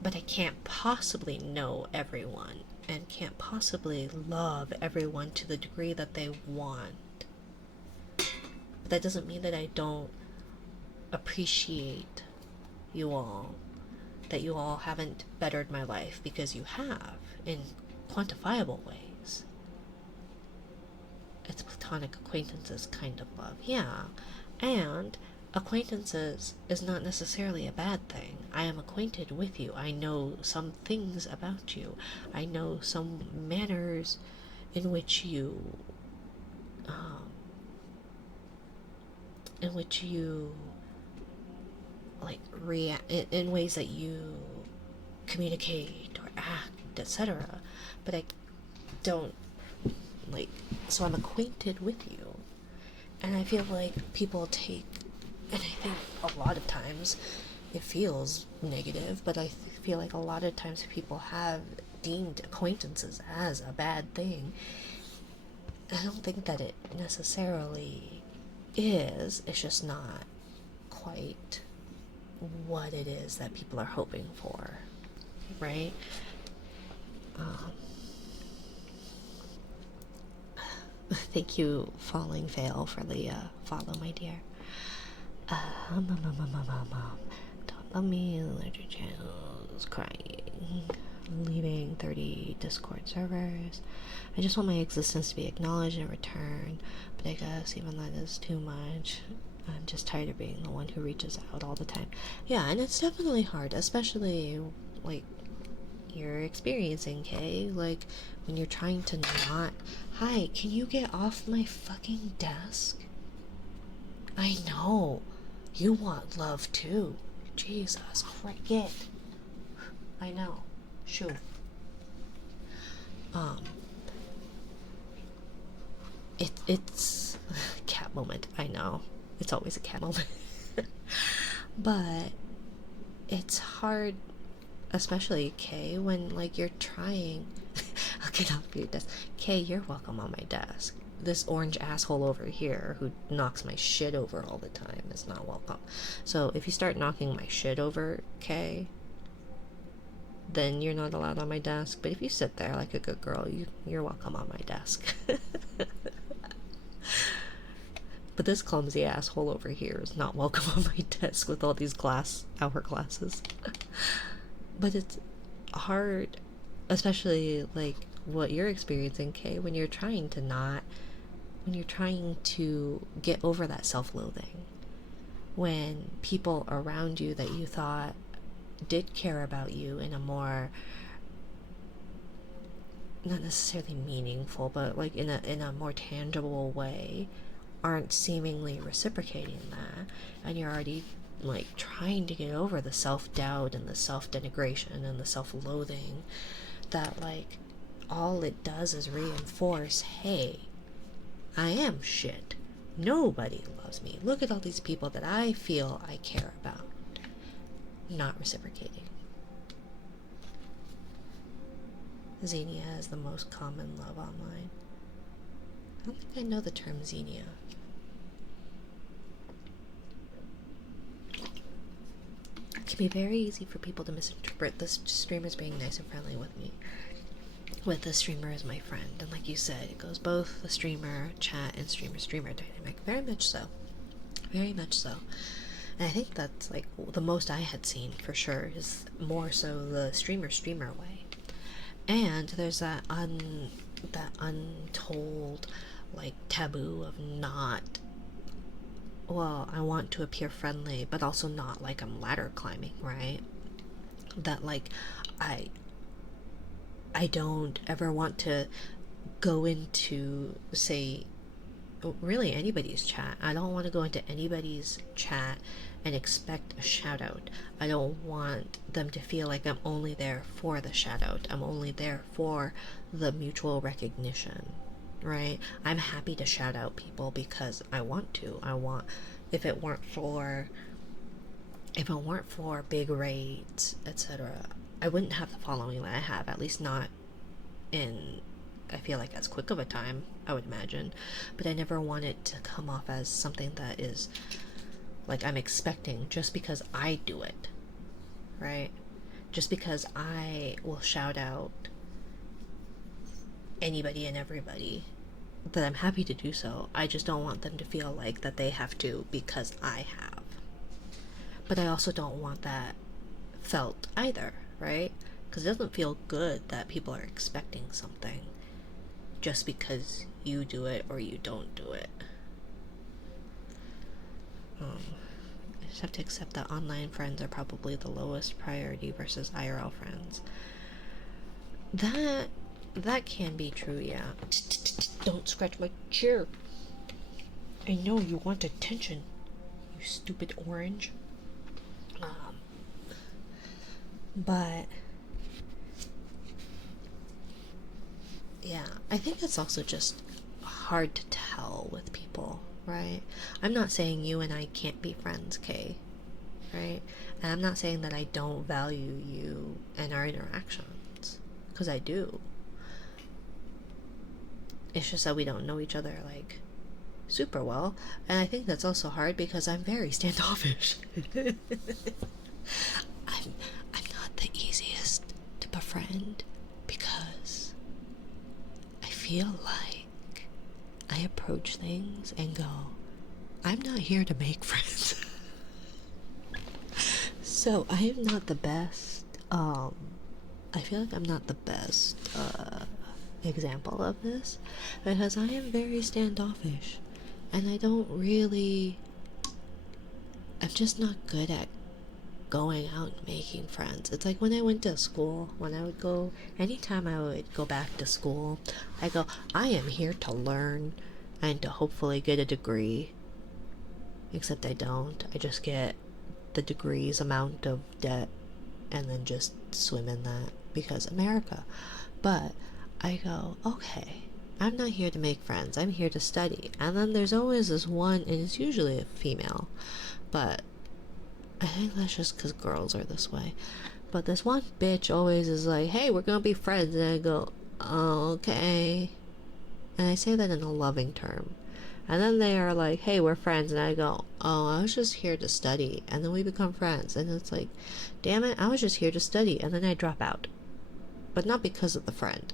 but I can't possibly know everyone and can't possibly love everyone to the degree that they want. But that doesn't mean that I don't appreciate you all, that you all haven't bettered my life, because you have in quantifiable ways. It's platonic acquaintances kind of love, yeah. And acquaintances is not necessarily a bad thing. I am acquainted with you. I know some things about you. I know some manners in which you like react in ways that you communicate or act, etc. But I don't, like, so I'm acquainted with you. And I feel like people take, and I think a lot of times it feels negative, but I feel like a lot of times people have deemed acquaintances as a bad thing. I don't think that it necessarily is. It's just not quite what it is that people are hoping for, right? Thank you, Falling Veil, for the follow, my dear. Don't love me, allergic channels, crying, leaving 30 Discord servers. I just want my existence to be acknowledged in return, but I guess even that is too much. I'm just tired of being the one who reaches out all the time. Yeah, and it's definitely hard, especially, like, you're experiencing, Kay. Like, when you're trying to not... Hi, can you get off my fucking desk? I know. You want love, too. Jesus, cricket. I know. Shoo. It's... cat moment, I know. It's always a cat moment. But it's hard, especially, Kay, when, like, you're trying... I'll get off your desk. Kay, you're welcome on my desk. This orange asshole over here who knocks my shit over all the time is not welcome. So if you start knocking my shit over, Kay, then you're not allowed on my desk. But if you sit there like a good girl, you're welcome on my desk. But this clumsy asshole over here is not welcome on my desk with all these glass hourglasses. But it's hard, especially, like, what you're experiencing, Kay, when you're trying to get over that self-loathing. When people around you that you thought did care about you in a more, not necessarily meaningful, but like in a more tangible way, aren't seemingly reciprocating that, and you're already, like, trying to get over the self-doubt and the self-denigration and the self-loathing, that, like, all it does is reinforce, hey, I am shit. Nobody loves me. Look at all these people that I feel I care about not reciprocating. Xenia is the most common love online. I don't think I know the term Xenia. It can be very easy for people to misinterpret the streamers being nice and friendly with me. With the streamer as my friend, and like you said, it goes both the streamer chat and streamer dynamic. Very much so. Very much so. And I think that's like the most I had seen for sure, is more so the streamer way. And there's that untold like taboo of not, well, I want to appear friendly but also not like I'm ladder climbing, right? That like I don't ever want to go into, say, really anybody's chat. I don't want to go into anybody's chat and expect a shout out. I don't want them to feel like I'm only there for the shout out. I'm only there for the mutual recognition, right? I'm happy to shout out people because I want to. If it weren't for big raids, etc., I wouldn't have the following that I have, at least not in, I feel like, as quick of a time, I would imagine. But I never want it to come off as something that is like I'm expecting just because I do it, right? Just because I will shout out anybody and everybody, that I'm happy to do so. I just don't want them to feel like that they have to because I have. But I also don't want that felt either, right? Because it doesn't feel good that people are expecting something just because you do it or you don't do it. I just have to accept that online friends are probably the lowest priority versus IRL friends. That can be true, yeah. Don't scratch my chair. I know you want attention, you stupid orange. But yeah, I think it's also just hard to tell with people, right? I'm not saying you and I can't be friends, Kay, right? And I'm not saying that I don't value you and our interactions, because I do. It's just that we don't know each other like super well, and I think that's also hard because I'm very standoffish. I'm not the easiest to befriend because I feel like I approach things and go, I'm not here to make friends. So I am not the best, I feel like I'm not the best example of this because I am very standoffish and I don't really, I'm just not good at going out and making friends. It's like when I went to school, when I would go, anytime I would go back to school, I go, I am here to learn and to hopefully get a degree. Except I don't. I just get the degree's amount of debt and then just swim in that because America. But I go, okay, I'm not here to make friends. I'm here to study. And then there's always this one, and it's usually a female, but I think that's just because girls are this way. But this one bitch always is like, hey, we're gonna be friends. And I go, oh, okay. And I say that in a loving term. And then they are like, hey, we're friends. And I go, oh, I was just here to study. And then we become friends. And it's like, damn it, I was just here to study. And then I drop out. But not because of the friend.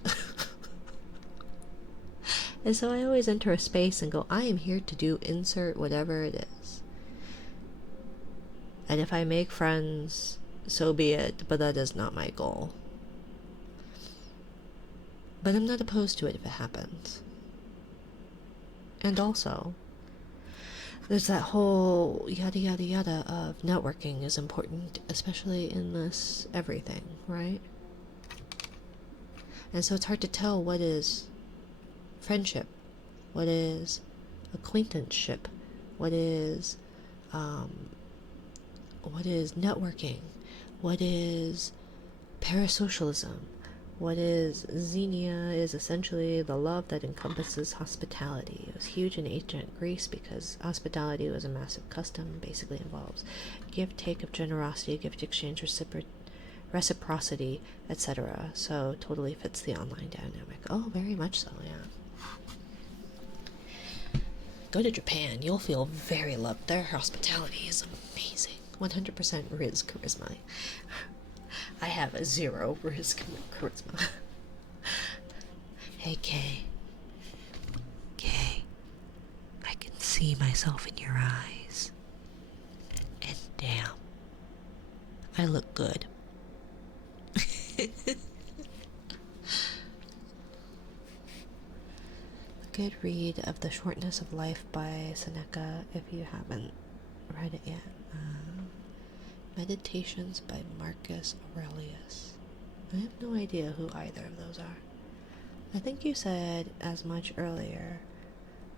And so I always enter a space and go, I am here to do insert whatever it is. And if I make friends, so be it, but that is not my goal. But I'm not opposed to it if it happens. And also, there's that whole yada yada yada of networking is important, especially in this everything, right? And so it's hard to tell what is friendship, what is acquaintanceship, what is networking, what is parasocialism, what is Xenia is essentially the love that encompasses hospitality. It was huge in ancient Greece because hospitality was a massive custom, basically involves give take of generosity, gift exchange, reciprocity, etc. So totally fits the online dynamic. Oh, very much so, yeah. Go to Japan, you'll feel very loved. Their hospitality is amazing. 100% Riz charisma. I have a 0 Riz charisma. Hey, Kay. Kay, I can see myself in your eyes. And damn, I look good. Good read of The Shortness of Life by Seneca if you haven't read it yet. Meditations by Marcus Aurelius. I have no idea who either of those are. I think you said as much earlier,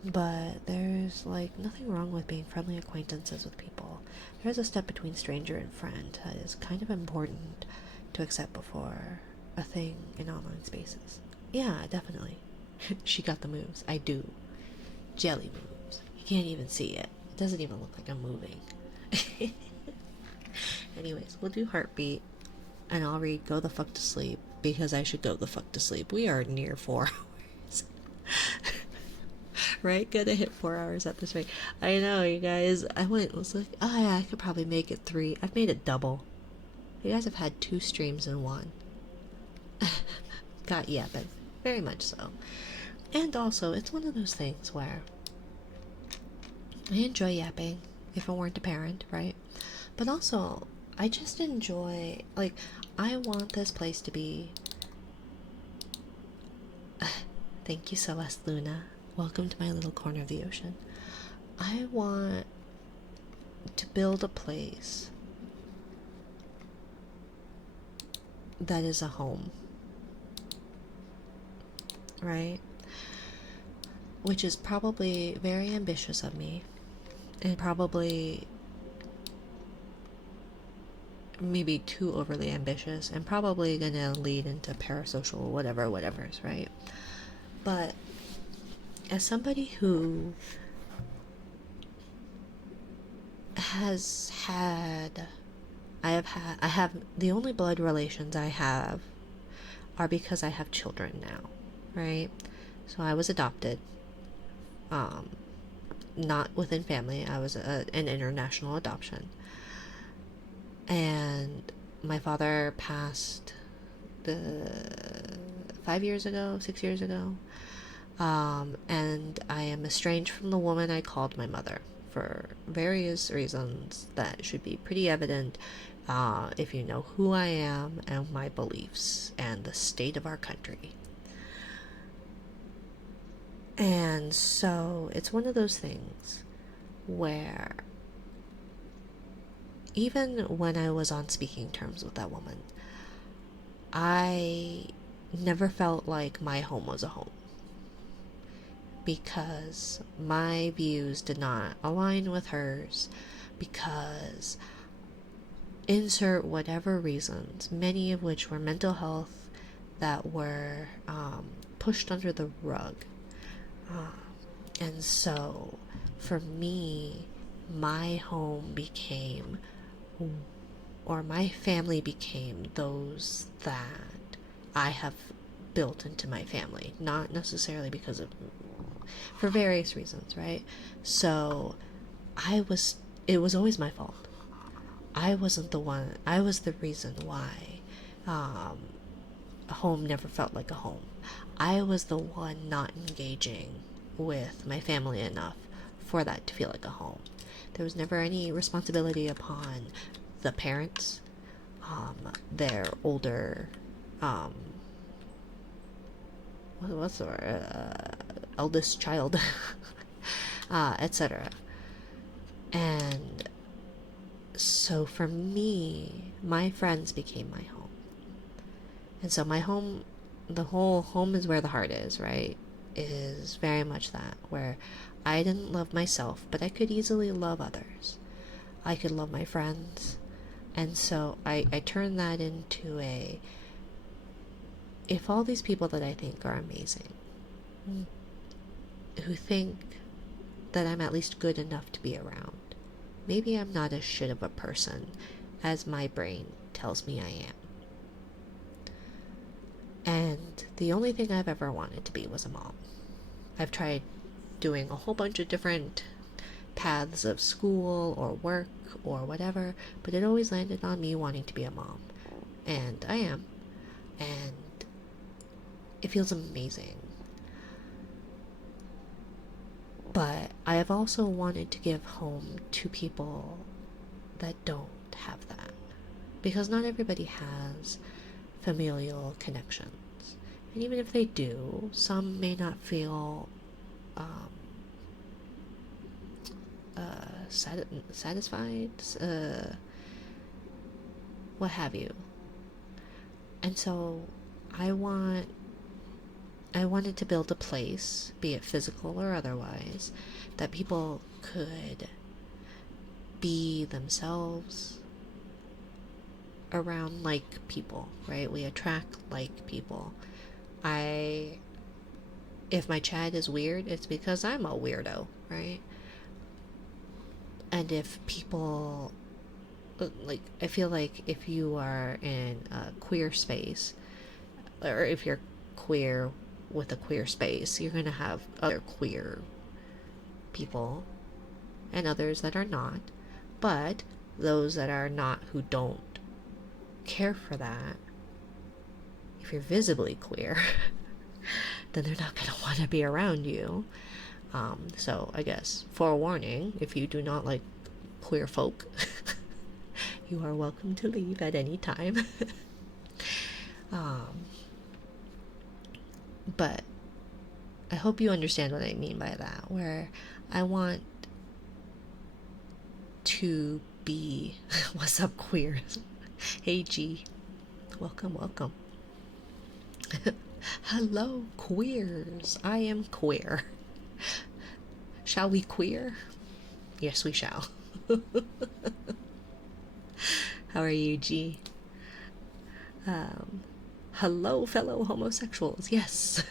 but there's like nothing wrong with being friendly acquaintances with people. There's a step between stranger and friend that is kind of important to accept before a thing in online spaces. Yeah, definitely. She got the moves. I do. Jelly moves. You can't even see it. It doesn't even look like I'm moving. Anyways, we'll do heartbeat, and I'll read Go the Fuck to Sleep, because I should go the fuck to sleep. We are near 4 hours. Right? Gonna hit 4 hours at this rate. I know, you guys. Was like, oh yeah, I could probably make it 3. I've made it double. You guys have had 2 streams in 1. Got yapping. Very much so. And also, it's one of those things where I enjoy yapping, if I weren't a parent, right? But also, I just enjoy, like, I want this place to be... Thank you, Celeste Luna. Welcome to my little corner of the ocean. I want to build a place that is a home, right? Which is probably very ambitious of me, and probably maybe too overly ambitious, and probably gonna lead into parasocial whatever's, right? But as somebody who has had, I have the only blood relations I have are because I have children now, right? So I was adopted, not within family. I was an international adoption, and my father passed 5 years ago, 6 years ago, and I am estranged from the woman I called my mother for various reasons that should be pretty evident if you know who I am and my beliefs and the state of our country. And so it's one of those things where even when I was on speaking terms with that woman, I never felt like my home was a home, because my views did not align with hers, because insert whatever reasons, many of which were mental health that were pushed under the rug. And so for me, my home became, or my family became, those that I have built into my family, not necessarily because of, for various reasons, right? So it was always my fault. I wasn't the one, I was the reason why a home never felt like a home. I was the one not engaging with my family enough for that to feel like a home. There was never any responsibility upon the parents, their older, what's the word, eldest child, etc. And so for me, my friends became my home. And so my home, the whole home is where the heart is, right? Is very much that, where I didn't love myself, but I could easily love others. I could love my friends. And so I turned that into if all these people that I think are amazing, who think that I'm at least good enough to be around, maybe I'm not as shit of a person as my brain tells me I am. the only thing I've ever wanted to be was a mom. I've tried doing a whole bunch of different paths of school or work or whatever, but it always landed on me wanting to be a mom. And I am. And it feels amazing. But I have also wanted to give home to people that don't have that. Because not everybody has familial connections. And even if they do, some may not feel satisfied, what have you. And so I wanted to build a place, be it physical or otherwise, that people could be themselves around like people, right? We attract like people. If my chat is weird, it's because I'm a weirdo, right? And if people, like, I feel like if you are in a queer space, or if you're queer with a queer space, you're gonna have other queer people and others that are not. But those that are not, who don't care for that, if you're visibly queer, then they're not gonna want to be around you. So I guess forewarning, if you do not like queer folk, you are welcome to leave at any time. But I hope you understand what I mean by that, where I want to be what's up, queers? Hey G, welcome. Hello, queers. I am queer. Shall we queer? Yes, we shall. How are you, G? Hello, fellow homosexuals. Yes.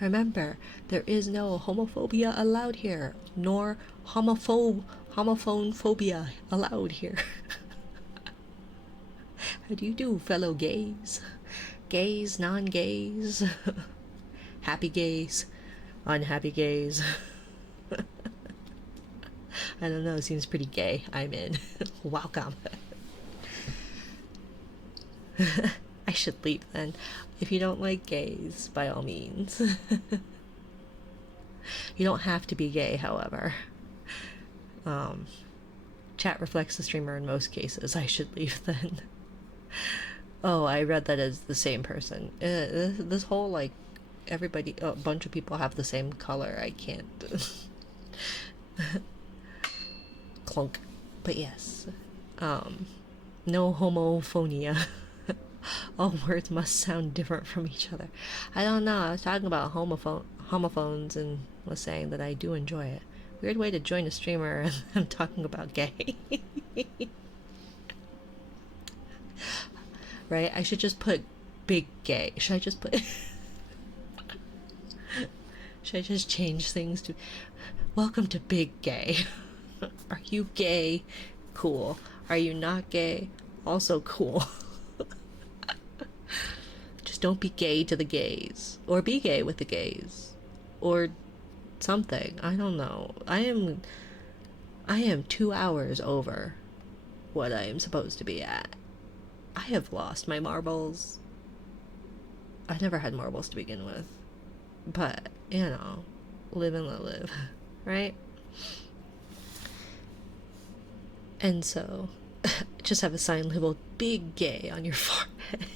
Remember, there is no homophobia allowed here, nor homophone phobia allowed here. How do you do, fellow gays? Gays, non-gays, happy gays, unhappy gays. I don't know, it seems pretty gay. I'm in. Welcome. I should leave then. If you don't like gays, by all means. You don't have to be gay, however. Chat reflects the streamer in most cases. I should leave then. Oh, I read that as the same person. This whole, like, everybody, a bunch of people have the same color. I can't. Clunk. But yes. No homophonia. All words must sound different from each other. I don't know. I was talking about homophones and was saying that I do enjoy it. Weird way to join a streamer and I'm talking about gay. Right? I should just put big gay. Should I just put... Should I just change things to... Welcome to big gay. Are you gay? Cool. Are you not gay? Also cool. Just don't be gay to the gays. Or be gay with the gays. Or something. I don't know. I am 2 hours over what I am supposed to be at. I have lost my marbles. I never had marbles to begin with. But, you know, live and let live. Right? And so, just have a sign labeled big gay on your forehead.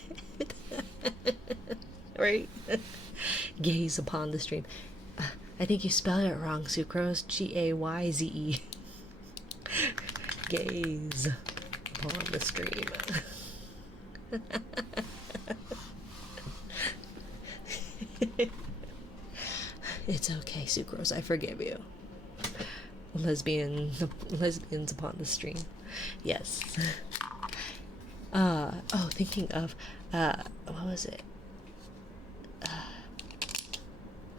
Right? Gaze upon the stream. I think you spelled it wrong, Sucrose. G-A-Y-Z-E. Gaze upon the stream. It's okay, Sucrose. I forgive you. Lesbians upon the stream. Yes. Thinking of what was it?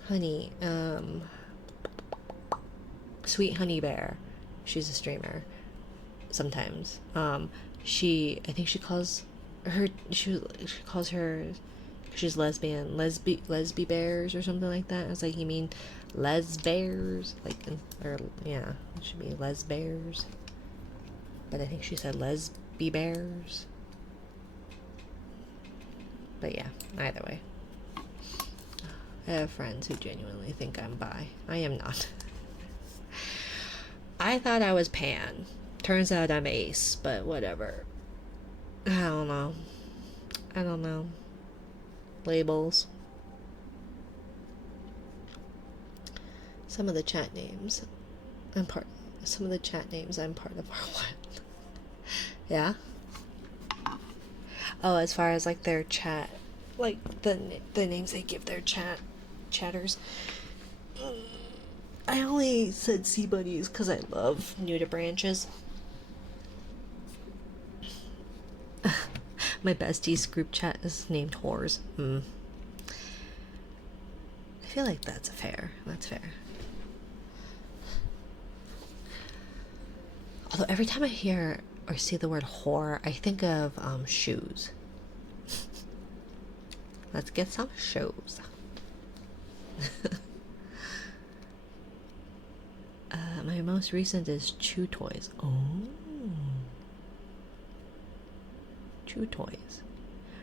Honey, Sweet Honey Bear. She's a streamer sometimes. I think she calls her, she calls her, She's lesbian, lesbi bears or something like that. I was like, you mean les bears? Like, or yeah, it should be les bears. But I think she said lesbi bears. But yeah, either way. I have friends who genuinely think I'm bi. I am not. I thought I was pan. Turns out I'm ace, but whatever. I don't know. I don't know. Labels. Some of the chat names I'm part of are what? Yeah? Oh, as far as like their chat, like the names they give their chatters. I only said sea bunnies because I love nudibranches. My besties group chat is named whores. I feel like that's fair. That's fair. Although every time I hear or see the word whore, I think of shoes. Let's get some shoes. My most recent is Chew Toys. Oh. Chew Toys.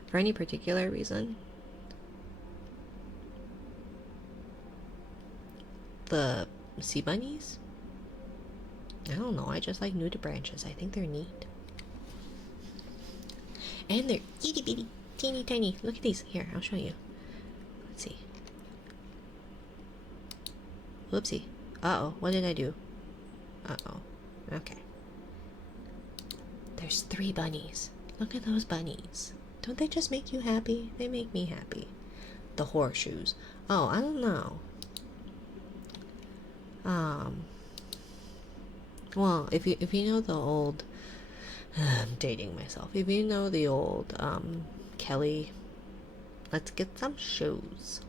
For any particular reason? The sea bunnies? I don't know, I just like nudibranches. I think they're neat. And they're itty bitty, teeny tiny. Look at these. Here, I'll show you. Let's see. Whoopsie. Uh-oh, what did I do? Uh-oh. Okay. There's 3 bunnies. Look at those bunnies. Don't they just make you happy? They make me happy. The horseshoes. Oh, I don't know. Well, if you know the old, I'm dating myself. If you know the old Kelly, let's get some shoes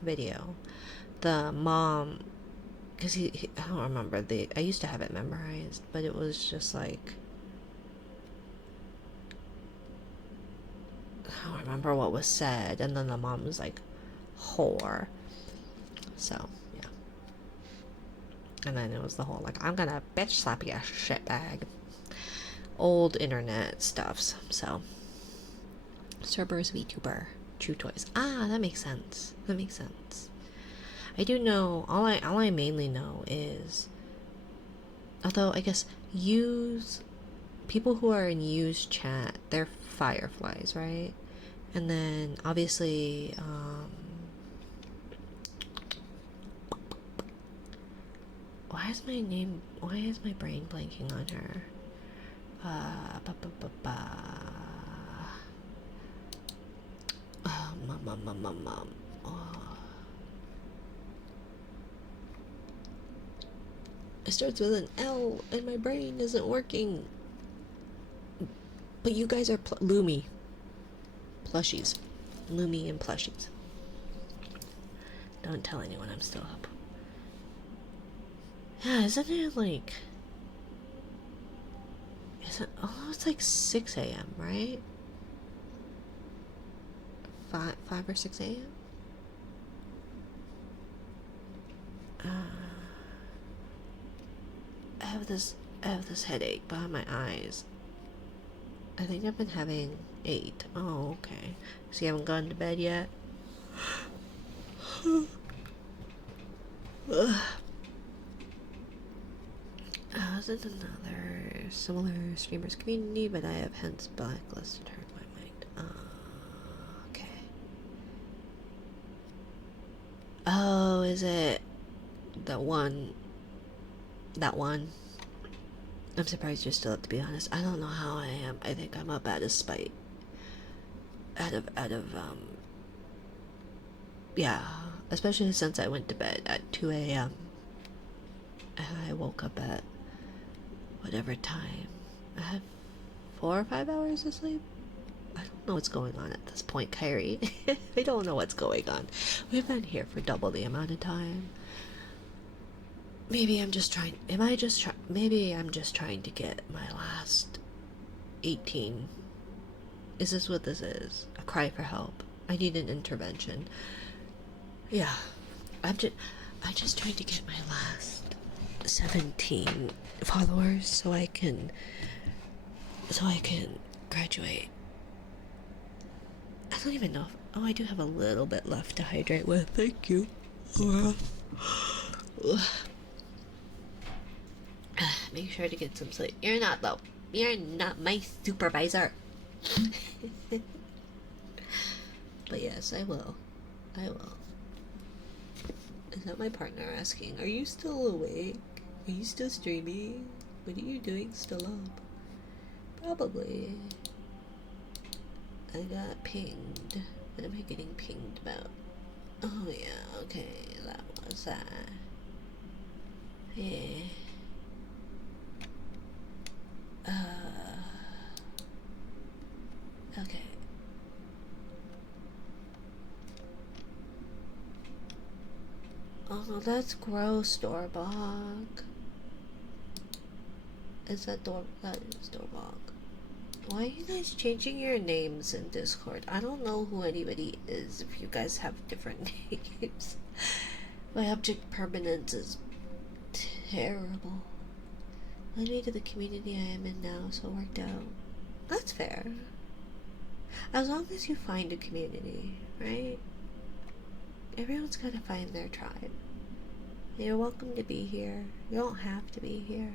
video, the mom, because he I don't remember I used to have it memorized, but it was just like, I don't remember what was said, and then the mom was like, whore. So yeah, and then it was the whole like, I'm gonna bitch slap you, shitbag. Old internet stuffs. So Cerberus VTuber, Chew Toys. Ah, that makes sense. That makes sense. I do know, all I mainly know is, although I guess people who are in use chat, they're fireflies, right? And then obviously why is my brain blanking on her? Mom. It starts with an L and my brain isn't working. But you guys are Lumi. Plushies. Lumi and plushies. Don't tell anyone I'm still up. Yeah, isn't it like... Oh, it's like 6 a.m., right? 5 or 6 a.m.? I have this headache behind my eyes. I think I've been having 8. Oh, okay. So you haven't gone to bed yet? This is another similar streamers community, but I have hence blacklisted her in my mind. Okay. Oh, is it that one? I'm surprised you're still up, to be honest. I don't know how I am. I think I'm up out of spite. Out of yeah, especially since I went to bed at 2 a.m. and I woke up at whatever time. I had 4 or 5 hours of sleep. I don't know what's going on at this point, Kyrie. I don't know what's going on. We've been here for double the amount of time. Maybe I'm just trying to get my last 18 Is this what this is? A cry for help. I need an intervention. Yeah. I just tried to get my last 17 followers so I can graduate. I don't even know if, oh, I do have a little bit left to hydrate with. Thank you. Make sure to get some sleep. You're not though. You're not my supervisor. But yes, I will. I will. Is that my partner asking, are you still awake? Are you still streaming? What are you doing still up? Probably. I got pinged. What am I getting pinged about? Oh yeah, okay, that was that. Yeah. Okay. Oh, that's gross, Doorbog. Is that that is Doorbog. Why are you guys changing your names in Discord? I don't know who anybody is if you guys have different names. My object permanence is terrible. Led me to the community I am in now, so it worked out. That's fair. As long as you find a community, right? Everyone's gotta find their tribe. You're welcome to be here. You don't have to be here.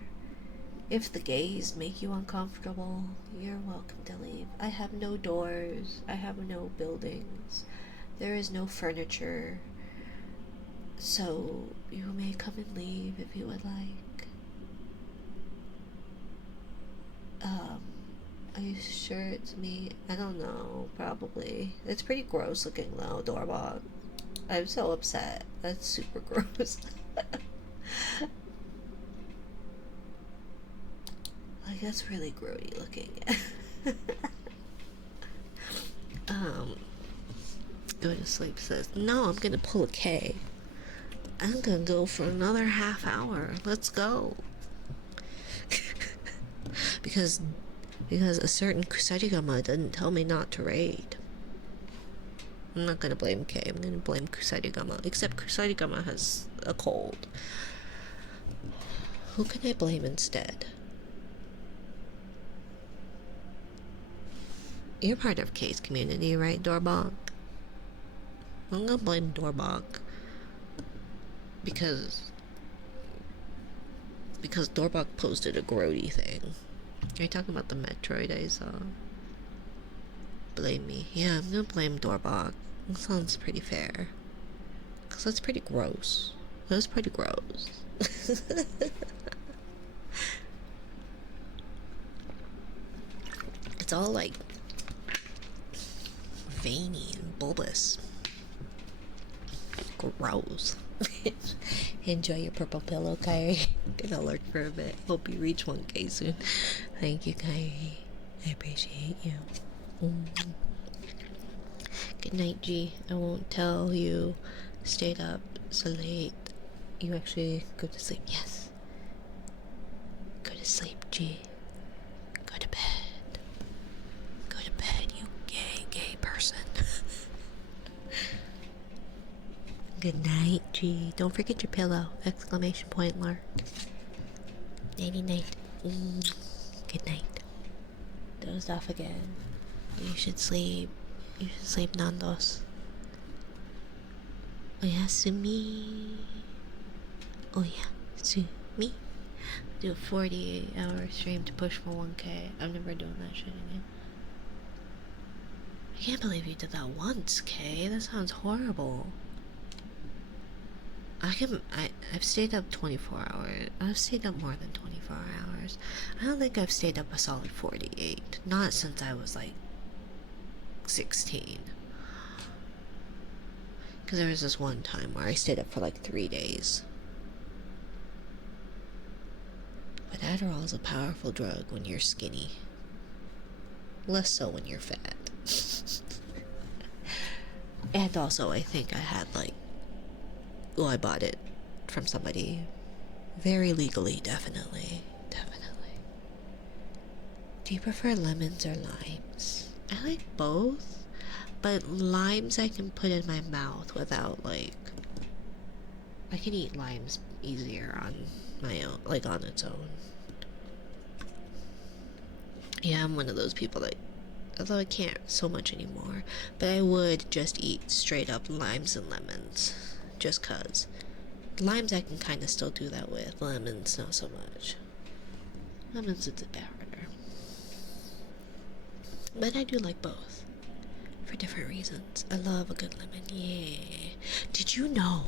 If the gays make you uncomfortable, you're welcome to leave. I have no doors. I have no buildings. There is no furniture. So you may come and leave if you would like. Are you sure it's me? I don't know. Probably. It's pretty gross looking though, Doorbog. I'm so upset. That's super gross. Like, that's really grody looking. Go to sleep says, no, I'm gonna pull a K. I'm gonna go for another half hour. Let's go. because a certain Kusarigama didn't tell me not to raid. I'm not gonna blame K, I'm gonna blame Kusarigama. Except Kusarigama has a cold. Who can I blame instead? You're part of K's community, right, Doorbog? I'm gonna blame Doorbog. Because Doorbog posted a grody thing. Are you talking about the Metroid I saw? Blame me. Yeah, I'm gonna blame Doorbog. That sounds pretty fair. Cause that's pretty gross. That was pretty gross. It's all like veiny and bulbous. Gross. Enjoy your purple pillow, Kyrie. Gonna lurk for a bit. Hope you reach 1K soon. Thank you, Kyrie. I appreciate you. Good night, G. I won't tell you stayed up so late. You actually go to sleep. Yes. Go to sleep, G. Go to bed. Go to bed, you gay person. Good night, G. Don't forget your pillow. Exclamation point lurk. Nighty night. Good night. Dozed off again. You should sleep. You should sleep, Nandos. Oyasumi. Oyasumi. Do a 48-hour stream to push for 1K. I'm never doing that shit again. I can't believe you did that once, K. That sounds horrible. I've stayed up 24 hours. I've stayed up more than 24 hours. I don't think I've stayed up a solid 48. Not since I was like 16. Because there was this one time where I stayed up for like 3 days. But Adderall is a powerful drug when you're skinny. Less so when you're fat. And also, I think I had like, well, I bought it from somebody very legally, definitely. Do you prefer lemons or limes? I like both, but limes I can put in my mouth without, like, I can eat limes easier on my own, like on its own. Yeah, I'm one of those people that, although I can't so much anymore, but I would just eat straight up limes and lemons, just cause. Limes I can kind of still do that with, lemons not so much. Lemons it's a bit harder. But I do like both, for different reasons. I love a good lemon, yeah. Did you know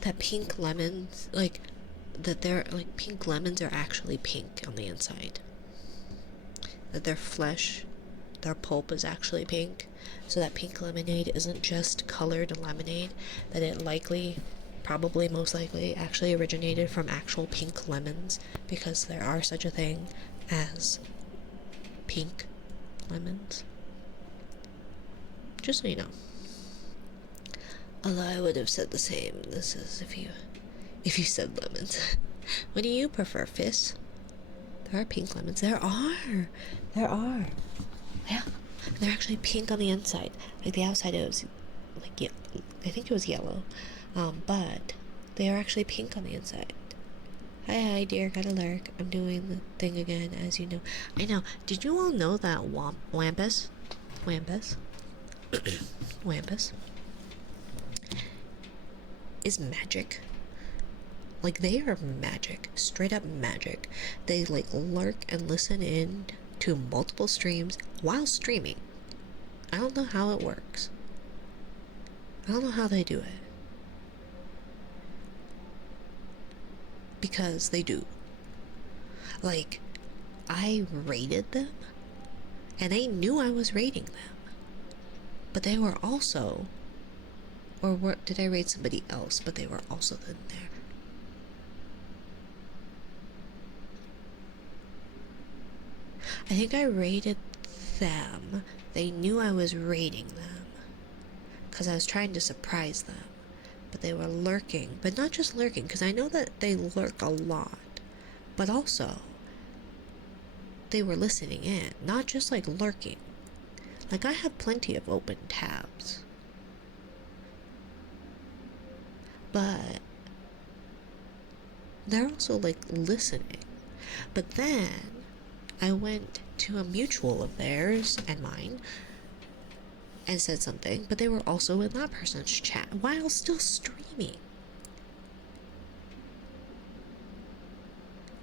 that pink lemons, like, that they're, like, pink lemons are actually pink on the inside? That their flesh, their pulp is actually pink, so that pink lemonade isn't just colored lemonade, that it likely, probably most likely, actually originated from actual pink lemons, because there are such a thing as pink lemons. Just so you know. Although I would have said the same, this is if you said lemons. What do you prefer, Fizz? There are pink lemons. There are. Yeah. They're actually pink on the inside. Like the outside it was like, I think it was yellow. But they are actually pink on the inside. Hi dear, gotta lurk. I'm doing the thing again, as you know. I know. Did you all know that Wampus is magic? Like, they are magic, straight up magic. They, like, lurk and listen in to multiple streams while streaming. I don't know how it works. I don't know how they do it. Because they do. Like, I rated them, and they knew I was rating them. But they were also, did I rate somebody else? But they were also in there. I think I rated them. They knew I was rating them, because I was trying to surprise them. But they were lurking. But not just lurking, because I know that they lurk a lot. But also, they were listening in. Not just, like, lurking. Like, I have plenty of open tabs. But they're also, like, listening. But then I went to a mutual of theirs and mine and said something, but they were also in that person's chat while still streaming.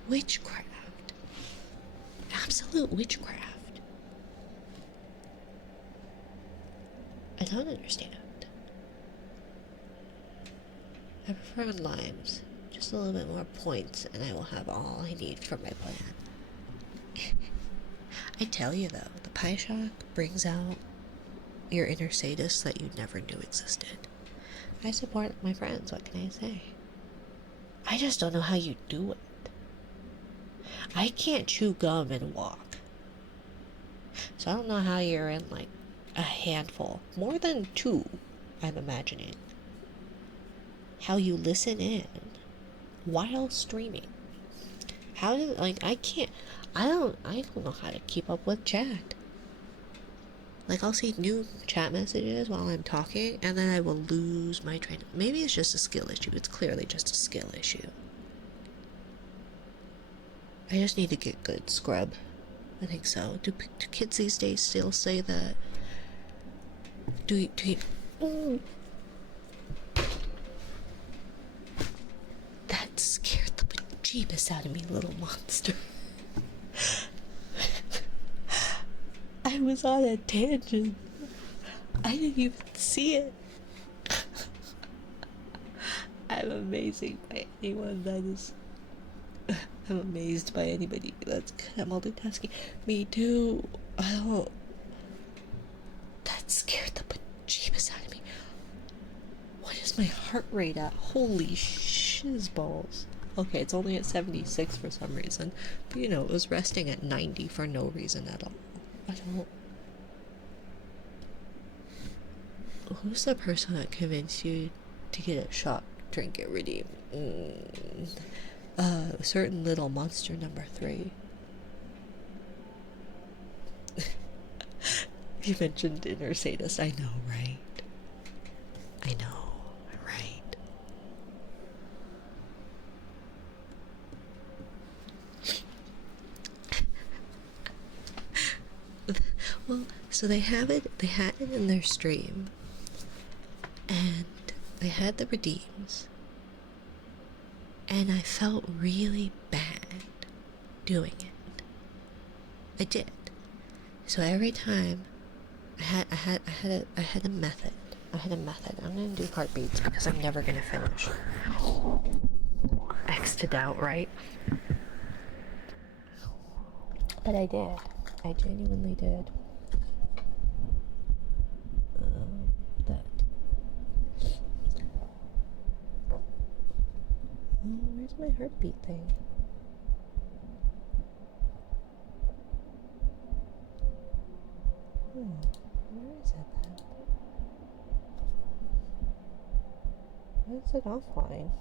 Witchcraft. Absolute witchcraft. I don't understand. I prefer limes. Just a little bit more points and I will have all I need for my plan. I tell you though, the pie shock brings out your inner sadist that you never knew existed. I support my friends, what can I say? I just don't know how you do it. I can't chew gum and walk. So I don't know how you're in, like, a handful. More than 2, I'm imagining. How you listen in while streaming. How did, like, I don't know how to keep up with chat. Like, I'll see new chat messages while I'm talking, and then I will lose my train. Maybe it's just a skill issue. It's clearly just a skill issue. I just need to get good scrub. I think so. Do kids these days still say that? That scared the bejeebus out of me, little monster. I was on a tangent. I didn't even see it. I'm amazing by anyone that is. I'm amazed by anybody that's multitasking. Me too. Oh, that scared the bejeebus out of me. What is my heart rate at? Holy shizballs. Okay, it's only at 76 for some reason. But you know, it was resting at 90 for no reason at all. I don't. Who's the person that convinced you to get a shot, drink it, redeem? A certain little monster number 3. You mentioned inner sadist. I know, right? I know, right? Well, so they had it in their stream, and they had the redeems, and I felt really bad doing it. I did. So every time I had a method. I'm gonna do heartbeats because I'm never gonna finish. X to doubt, right? But I did. I genuinely did. That. Oh, where's my heartbeat thing? Where is it then? Why is it offline?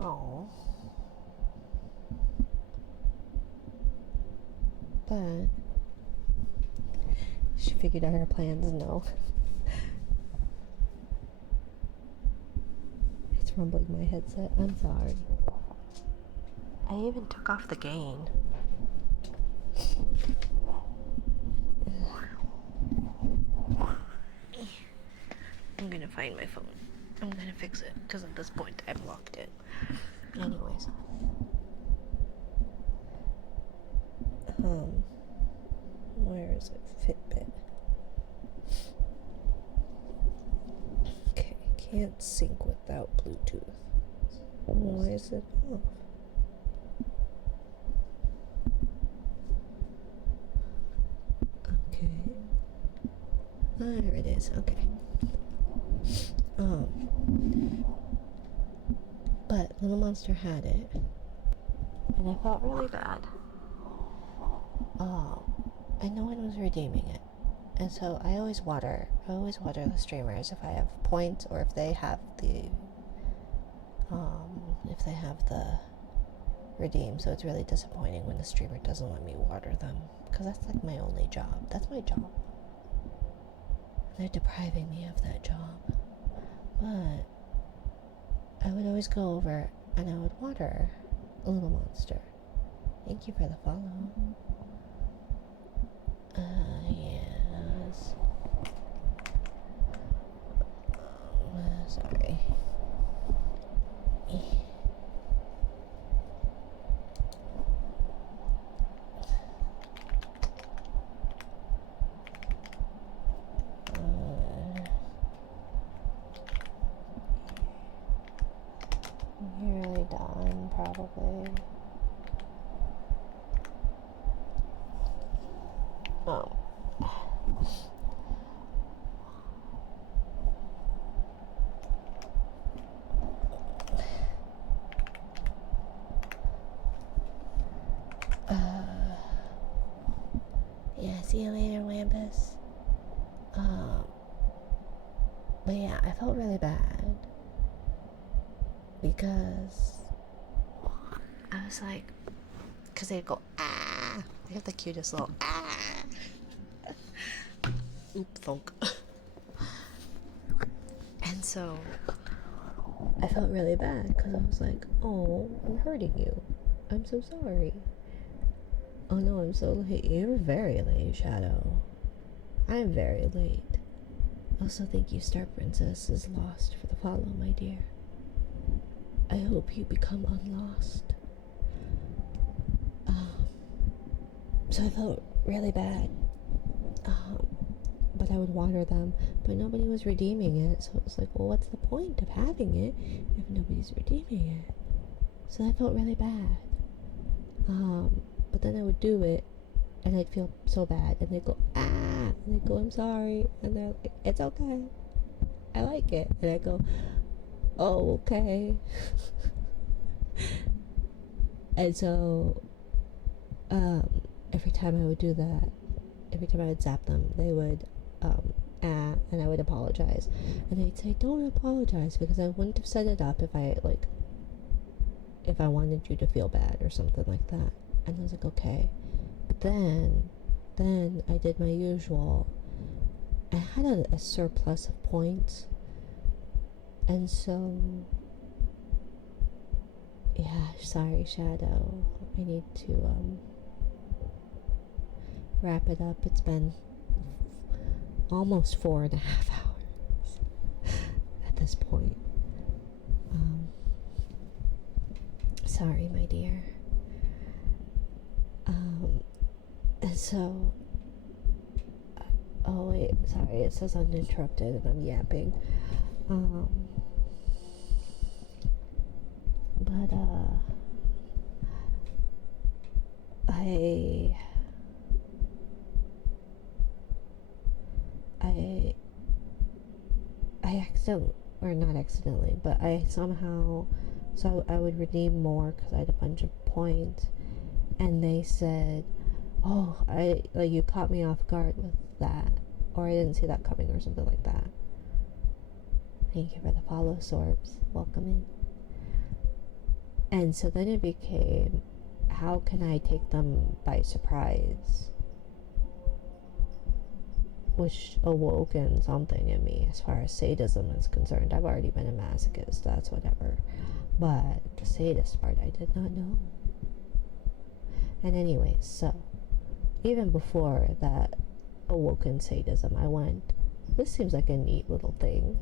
Oh. But she figured out her plans. No. It's rumbling my headset. I'm sorry. I even took off the gain. I'm gonna find my phone. I'm gonna fix it because at this point I'm locked in. Anyways. Where is it? Fitbit. Okay, can't sync without Bluetooth. Why is it off? Okay. There it is. Okay. But Little Monster had it, and I felt really bad. And no one was redeeming it, and so I always water the streamers if I have points or if they have the redeem. So it's really disappointing when the streamer doesn't let me water them because that's like my only job. That's my job. They're depriving me of that job. But I would always go over and I would water a Little Monster. Thank you for the follow. Yes. Sorry. You're really done, probably. Oh. Yeah, see you later, Wampus. But yeah, I felt really bad because I was like, because they'd go, ah. They have the cutest little, ah. Oop, thunk. And so I felt really bad because I was like, oh, I'm hurting you. I'm so sorry. Oh no, I'm so late. You're very late, Shadow. I'm very late. Also, thank you, Star Princess is lost, for the follow, my dear. I hope you become unlost. So I felt really bad. But I would water them, but nobody was redeeming it, so it was like, well, what's the point of having it if nobody's redeeming it? So I felt really bad. But then I would do it, and I'd feel so bad, and they'd go, ah, and they'd go, I'm sorry, and they're like, it's okay, I like it, and I go, oh, okay. And so, every time I would do that, every time I would zap them, they would, and I would apologize, and they'd say, don't apologize, because I wouldn't have set it up if I wanted you to feel bad or something like that. And I was like, okay. But then then I did my usual. I had a surplus of points, and so yeah, sorry Shadow, I need to wrap it up. It's been almost 4.5 hours at this point. Sorry, my dear. And so, oh wait, sorry, it says uninterrupted and I'm yapping. But I accidentally, or not accidentally, but I somehow, so I would redeem more because I had a bunch of points, and they said, oh, you caught me off guard with that, or I didn't see that coming, or something like that. Thank you for the follow, Sorbs. Welcome in. And so then it became, how can I take them by surprise? Which awoken something in me as far as sadism is concerned. I've already been a masochist, that's whatever. But the sadist part I did not know. And anyways, so even before that awoken sadism, I went, this seems like a neat little thing.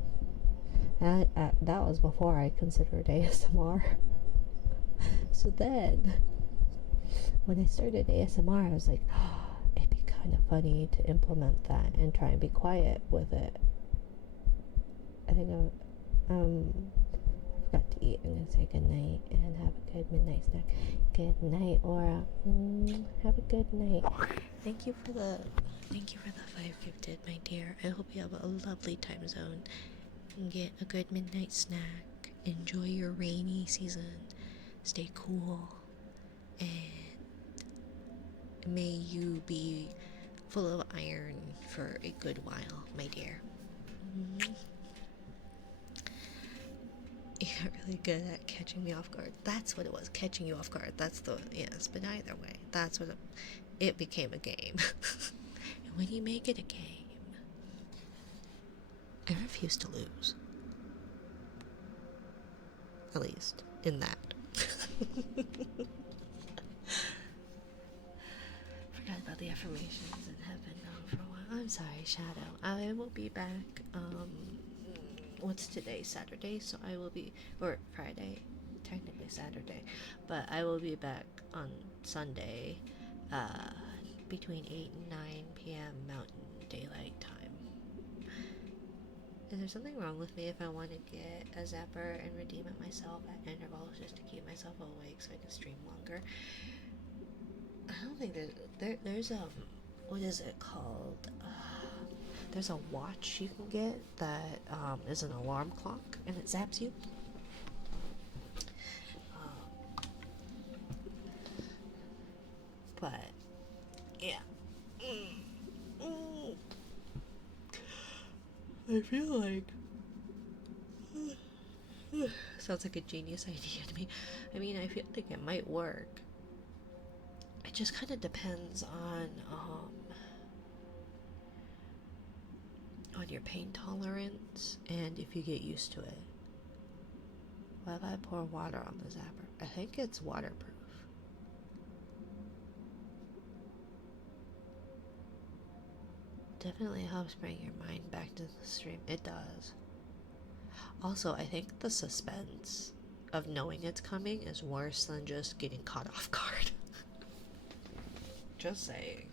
And that was before I considered ASMR. So then, when I started ASMR, I was like, oh, it'd be kind of funny to implement that and try and be quiet with it. I think I forgot to eat. I'm gonna say good night and have a good midnight snack. Good night, Aura. Have a good night. Thank you for the 5 gifted, my dear. I hope you have a lovely time zone and get a good midnight snack. Enjoy your rainy season. Stay cool, and may you be full of iron for a good while, my dear. You got really good at catching me off guard. That's what it was, catching you off guard. That's the, yes, but either way, that's what it became a game. And when you make it a game, I refuse to lose. At least, in that. Forgot about the affirmations and have been gone for a while. I'm sorry, Shadow. I will be back, what's today? Saturday, so I will be, or Friday, technically Saturday, but I will be back on Sunday, between 8 and 9 p.m. Mountain Daylight Time. Is there something wrong with me if I want to get a zapper and redeem it myself at intervals just to keep myself awake so I can stream longer? I don't think there's what is it called? There's a watch you can get that is an alarm clock and it zaps you. But yeah. I feel like sounds like a genius idea to me. I mean, I feel like it might work. It just kind of depends on your pain tolerance and if you get used to it. Why if I pour water on the zapper? I think it's waterproof. Definitely helps bring your mind back to the stream. It does. Also, I think the suspense of knowing it's coming is worse than just getting caught off guard. Just saying.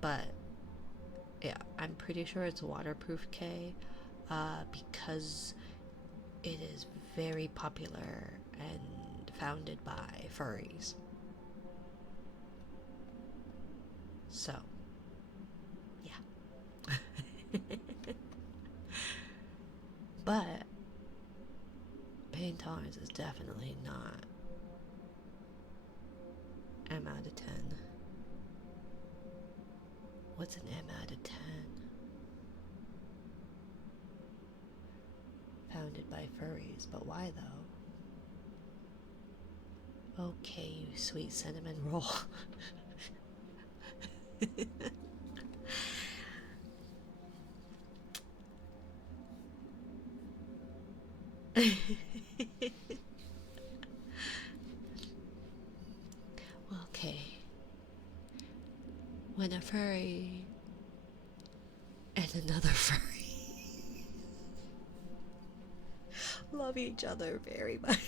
But yeah, I'm pretty sure it's waterproof K, because it is very popular and founded by furries. So, yeah. But pain tolerance is definitely not M out of 10. What's an M out of 10? Founded by furries, but why though? Okay, you sweet cinnamon roll. Okay. When a furry and another furry love each other very much.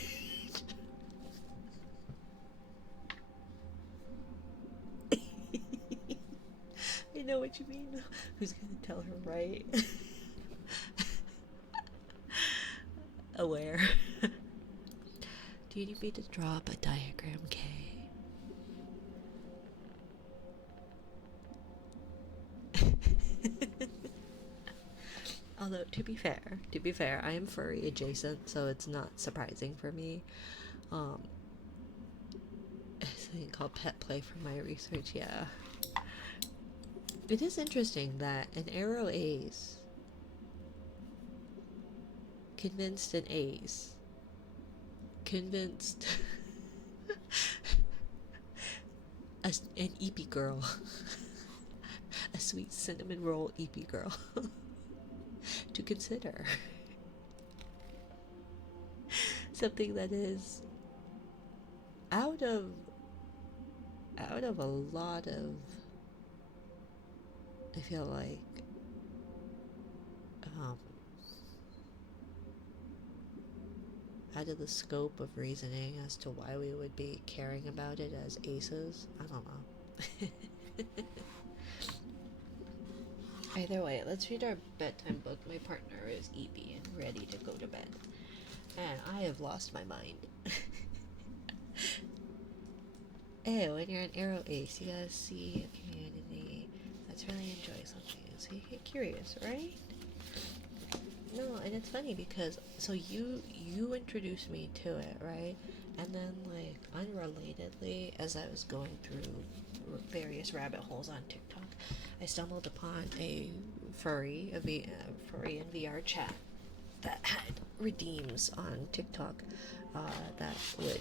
I know what you mean. Who's gonna tell her, right? Aware. Do you need me to draw up a diagram, Kay? Although to be fair, I am furry adjacent, so it's not surprising for me. It's a thing called pet play for my research. Yeah, it is interesting that an arrow ace convinced an ace convinced an Eepy girl, a sweet cinnamon roll Eepy girl, to consider something that is out of a lot of, I feel like, out of the scope of reasoning as to why we would be caring about it as aces. I don't know. Either way, let's read our bedtime book. My partner is Eepy and ready to go to bed. And I have lost my mind. Hey, when you're an arrow ace, you gotta see a community that's really enjoying something. So you get curious, right? No, and it's funny because so you introduced me to it, right? And then, like, unrelatedly, as I was going through various rabbit holes on TikTok, I stumbled upon a furry in VR chat that had redeems on TikTok that would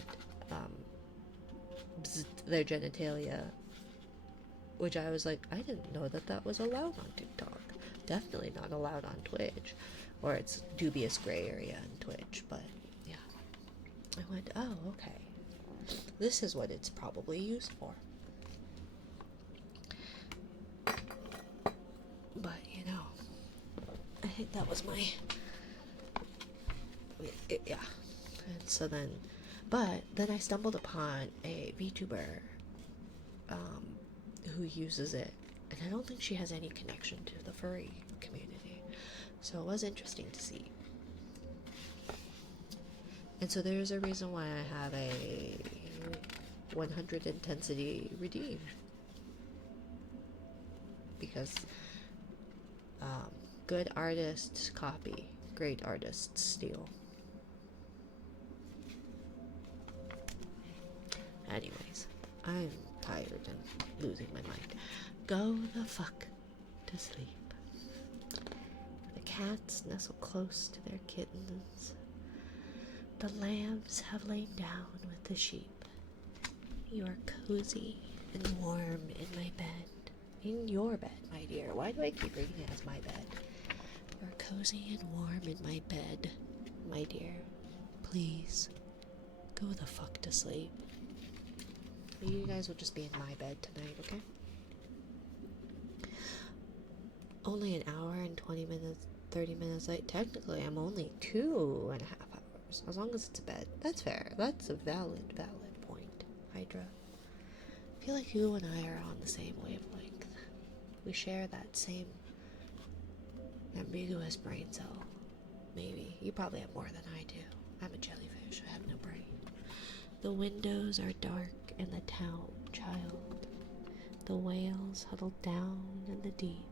their genitalia, which I was like, I didn't know that was allowed on TikTok. Definitely not allowed on Twitch, or it's dubious gray area on Twitch. But yeah, I went, oh, okay, this is what it's probably used for. But you know, I think that was my yeah. And so then, but then I stumbled upon a VTuber who uses it, and I don't think she has any connection to the furry community, so it was interesting to see. And so there's a reason why I have a 100 intensity redeem, because good artists copy, great artists steal. Anyways, I'm tired and losing my mind. Go the fuck to sleep. The cats nestle close to their kittens. The lambs have lain down with the sheep. You are cozy and warm in my bed. In your bed, my dear. Why do I keep reading it as my bed? You are cozy and warm in my bed, my dear. Please, go the fuck to sleep. You guys will just be in my bed tonight, okay? Only an hour and 20 minutes, 30 minutes late. Technically, I'm only 2.5 hours. As long as it's a bed. That's fair. That's a valid point, Hydra. I feel like you and I are on the same wavelength. We share that same ambiguous brain cell. Maybe. You probably have more than I do. I'm a jellyfish. I have no brain. The windows are dark in the town, child. The whales huddled down in the deep.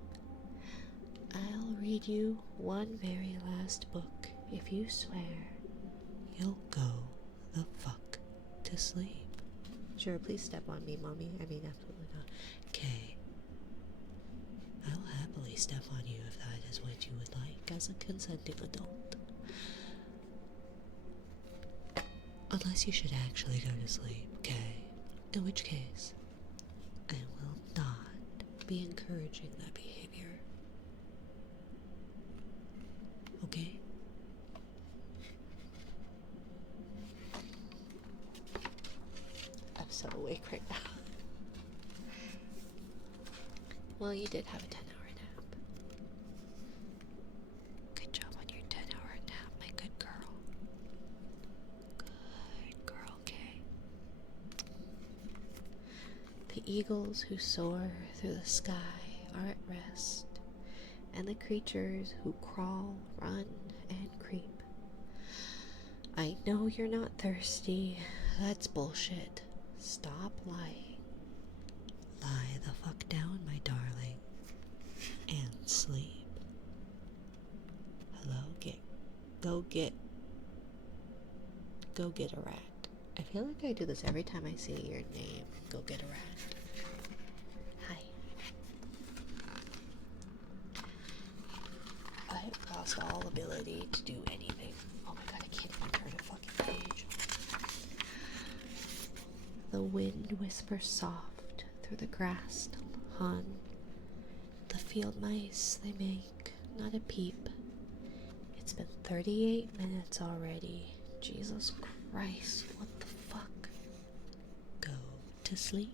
I'll read you one very last book if you swear you'll go the fuck to sleep. Sure, please step on me, mommy. I mean, absolutely not. Okay. I'll happily step on you if that is what you would like as a consenting adult. Unless you should actually go to sleep, okay? In which case, I will not be encouraging that behavior. Okay? I'm so awake right now. Well, you did have a 10-hour nap. Good job on your 10-hour nap, my good girl. Good girl, Kay. The eagles who soar through the sky are at rest, and the creatures who crawl, run, and creep. I know you're not thirsty. That's bullshit. Stop lying. Lie the fuck down, my darling, and sleep. Hello, go get a rat. I feel like I do this every time I say your name. Go get a rat. Hi. I have lost all ability to do anything. Oh my god, I can't even turn a fucking page. The wind whispers soft through the grass hun. The field mice, they make not a peep. It's been 38 minutes already. Jesus Christ, what the fuck? Go to sleep.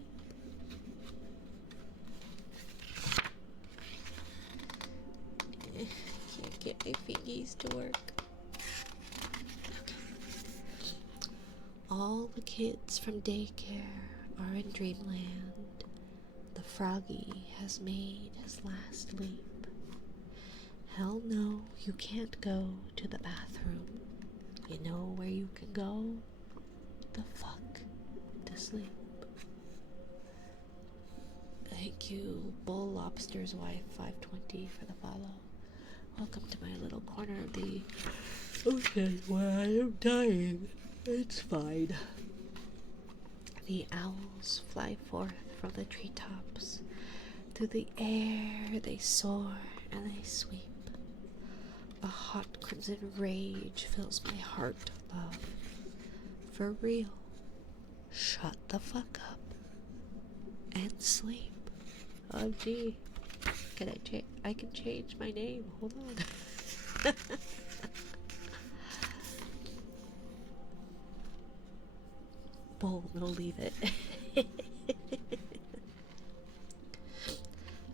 Can't get my fingies to work. Okay. All the kids from daycare are in dreamland. The froggy has made his last leap. Hell no, you can't go to the bathroom. You know where you can go? The fuck to sleep. Thank you, Bull Lobster's wife 520 for the follow. Welcome to my little corner of the ocean where I am dying. It's fine. The owls fly forth from the treetops. Through the air they soar and they sweep. A hot crimson rage fills my heart, love. For real. Shut the fuck up and sleep. Oh gee. I can change my name. Hold on. Bull, no, leave it.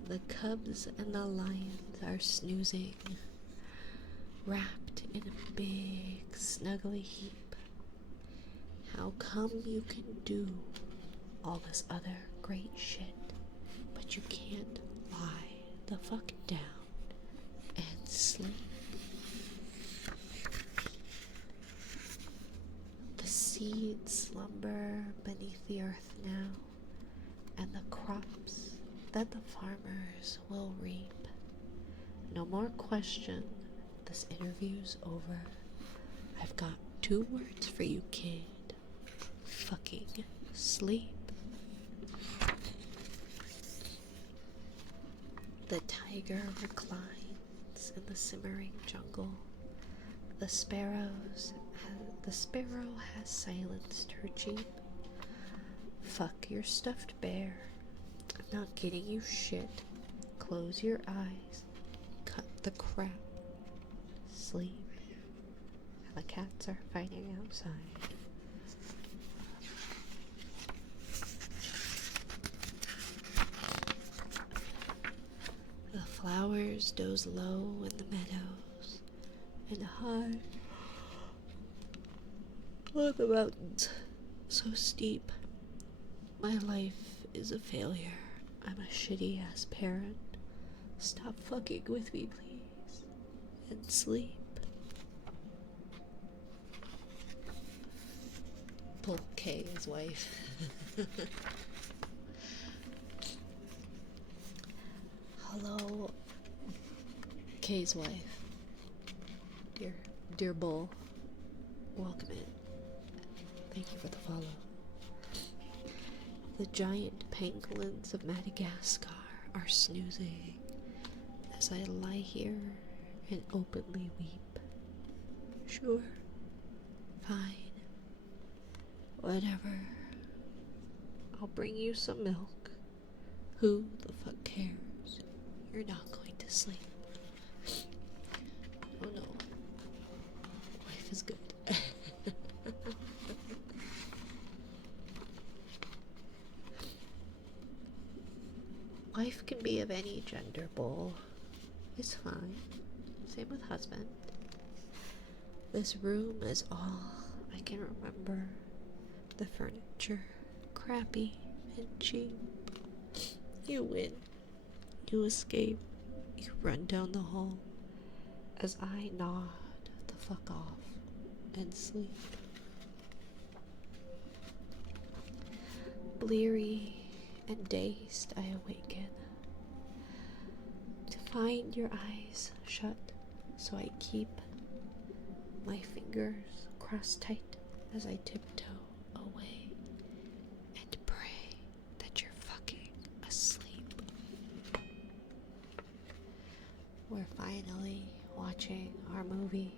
The cubs and the lions are snoozing, wrapped in a big snuggly heap. How come you can do all this other great shit, but you can't lie the fuck down and sleep? The seeds slumber beneath the earth now, and the crops that the farmers will reap. No more question, this interview's over. I've got 2 words for you, kid. Fucking sleep. The tiger reclines in the simmering jungle. The sparrow has silenced her jeep. Fuck your stuffed bear. I'm not getting you shit. Close your eyes. Cut the crap. Sleep. And the cats are fighting outside. The flowers doze low in the meadows and high on the mountains so steep. My life is a failure. I'm a shitty ass parent. Stop fucking with me, please, and sleep. Pull K, his wife. Hello, Kay's wife. Dear Bull, welcome in. Thank you for the follow. The giant pangolins of Madagascar are snoozing as I lie here and openly weep. Sure, fine, Whatever. I'll bring you some milk. Who the fuck cares? You're not going to sleep. Oh no. Life is good. Wife can be of any gender, Bull. It's fine. Same with husband. This room is all I can remember. The furniture, crappy and cheap. You win. You escape. You run down the hall as I nod the fuck off and sleep. Bleary and dazed, I awaken to find your eyes shut, so I keep my fingers crossed tight as I tiptoe away and pray that you're fucking asleep. We're finally watching our movie.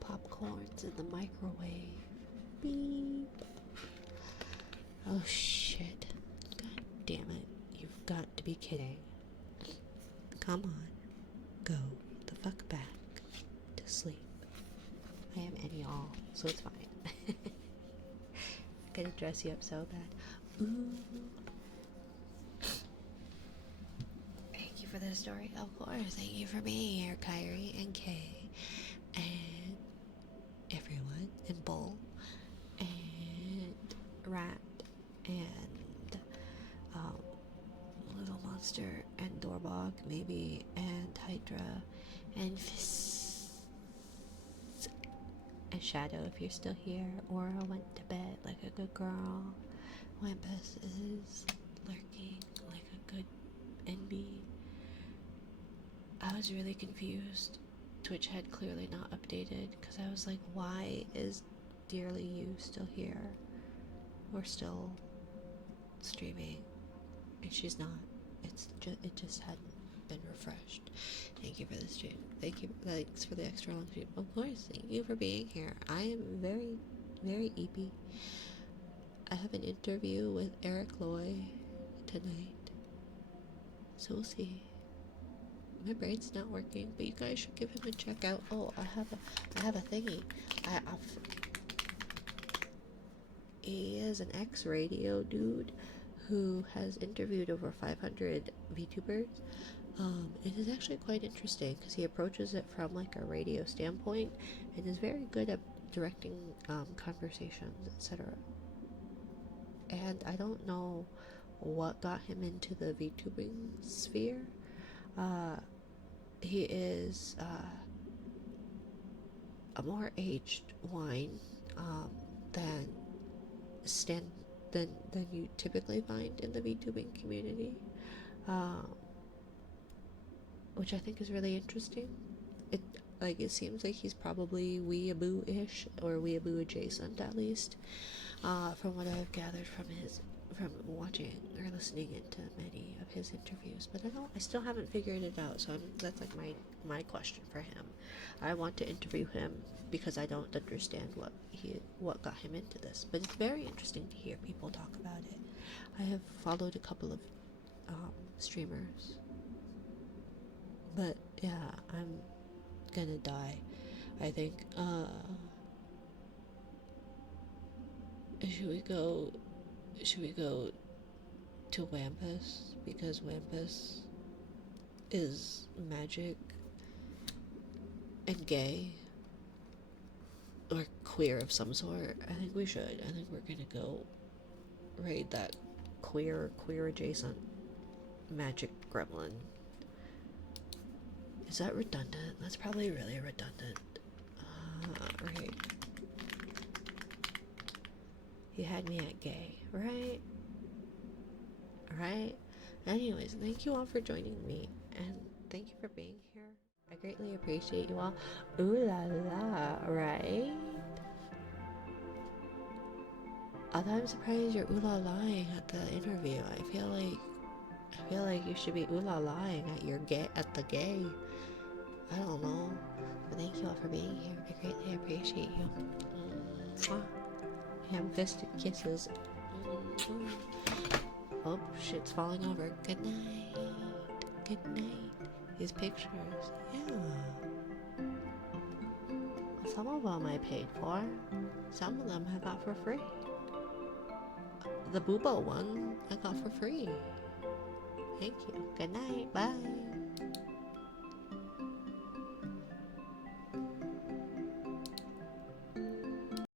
Popcorn's in the microwave. Beep. Oh shit. God damn it. You've got to be kidding. Come on. Go the fuck back to sleep. I am any all, so it's fine. I'm gonna dress you up so bad. Ooh. Thank you for the story, of course. Thank you for being here, Kyrie and Kay, and everyone, and Bull, and Rat, and Little Monster, and Dorbog, maybe, and Hydra, and and Shadow if you're still here. Aura went to bed like a good girl. Wampus is lurking like a good NB. I was really confused. Twitch had clearly not updated because I was like, why is Dearly You still here? We're still streaming, and she's not. It just hadn't been refreshed. Thank you for the stream. Thanks for the extra long stream. Of course, thank you for being here. I am very, very Eepy. I have an interview with Eric Loy tonight, so we'll see. My brain's not working, but you guys should give him a check out. Oh, I have a thingy. He is an ex-radio dude who has interviewed over 500 VTubers. It is actually quite interesting because he approaches it from like a radio standpoint and is very good at directing conversations, etc. And I don't know what got him into the VTubing sphere. He is a more aged wine than than you typically find in the VTubing community, which I think is really interesting. It seems like he's probably weeaboo-ish or weeaboo adjacent, at least, from what I've gathered from watching or listening into many of his interviews. But I still haven't figured it out. So that's like my question for him. I want to interview him because I don't understand what got him into this. But it's very interesting to hear people talk about it. I have followed a couple of streamers, but yeah, I'm gonna die, I think. Should we go to Wampus, because Wampus is magic and gay or queer of some sort? I think we should. I think we're gonna go raid that queer adjacent magic gremlin. Is that redundant? That's probably really redundant. Right. You had me at gay, right? Right? Anyways, thank you all for joining me, and thank you for being here. I greatly appreciate you all. Ooh la la, right? Although I'm surprised you're ooh la laing at the interview. I feel like you should be ooh la laing at the gay. I don't know. But thank you all for being here. I greatly appreciate you. Mwah. Ham-fisted kisses. Oh, shit's falling over. Good night. Good night. These pictures. Yeah. Some of them I paid for. Some of them I got for free. The Boobo one I got for free. Thank you. Good night. Bye.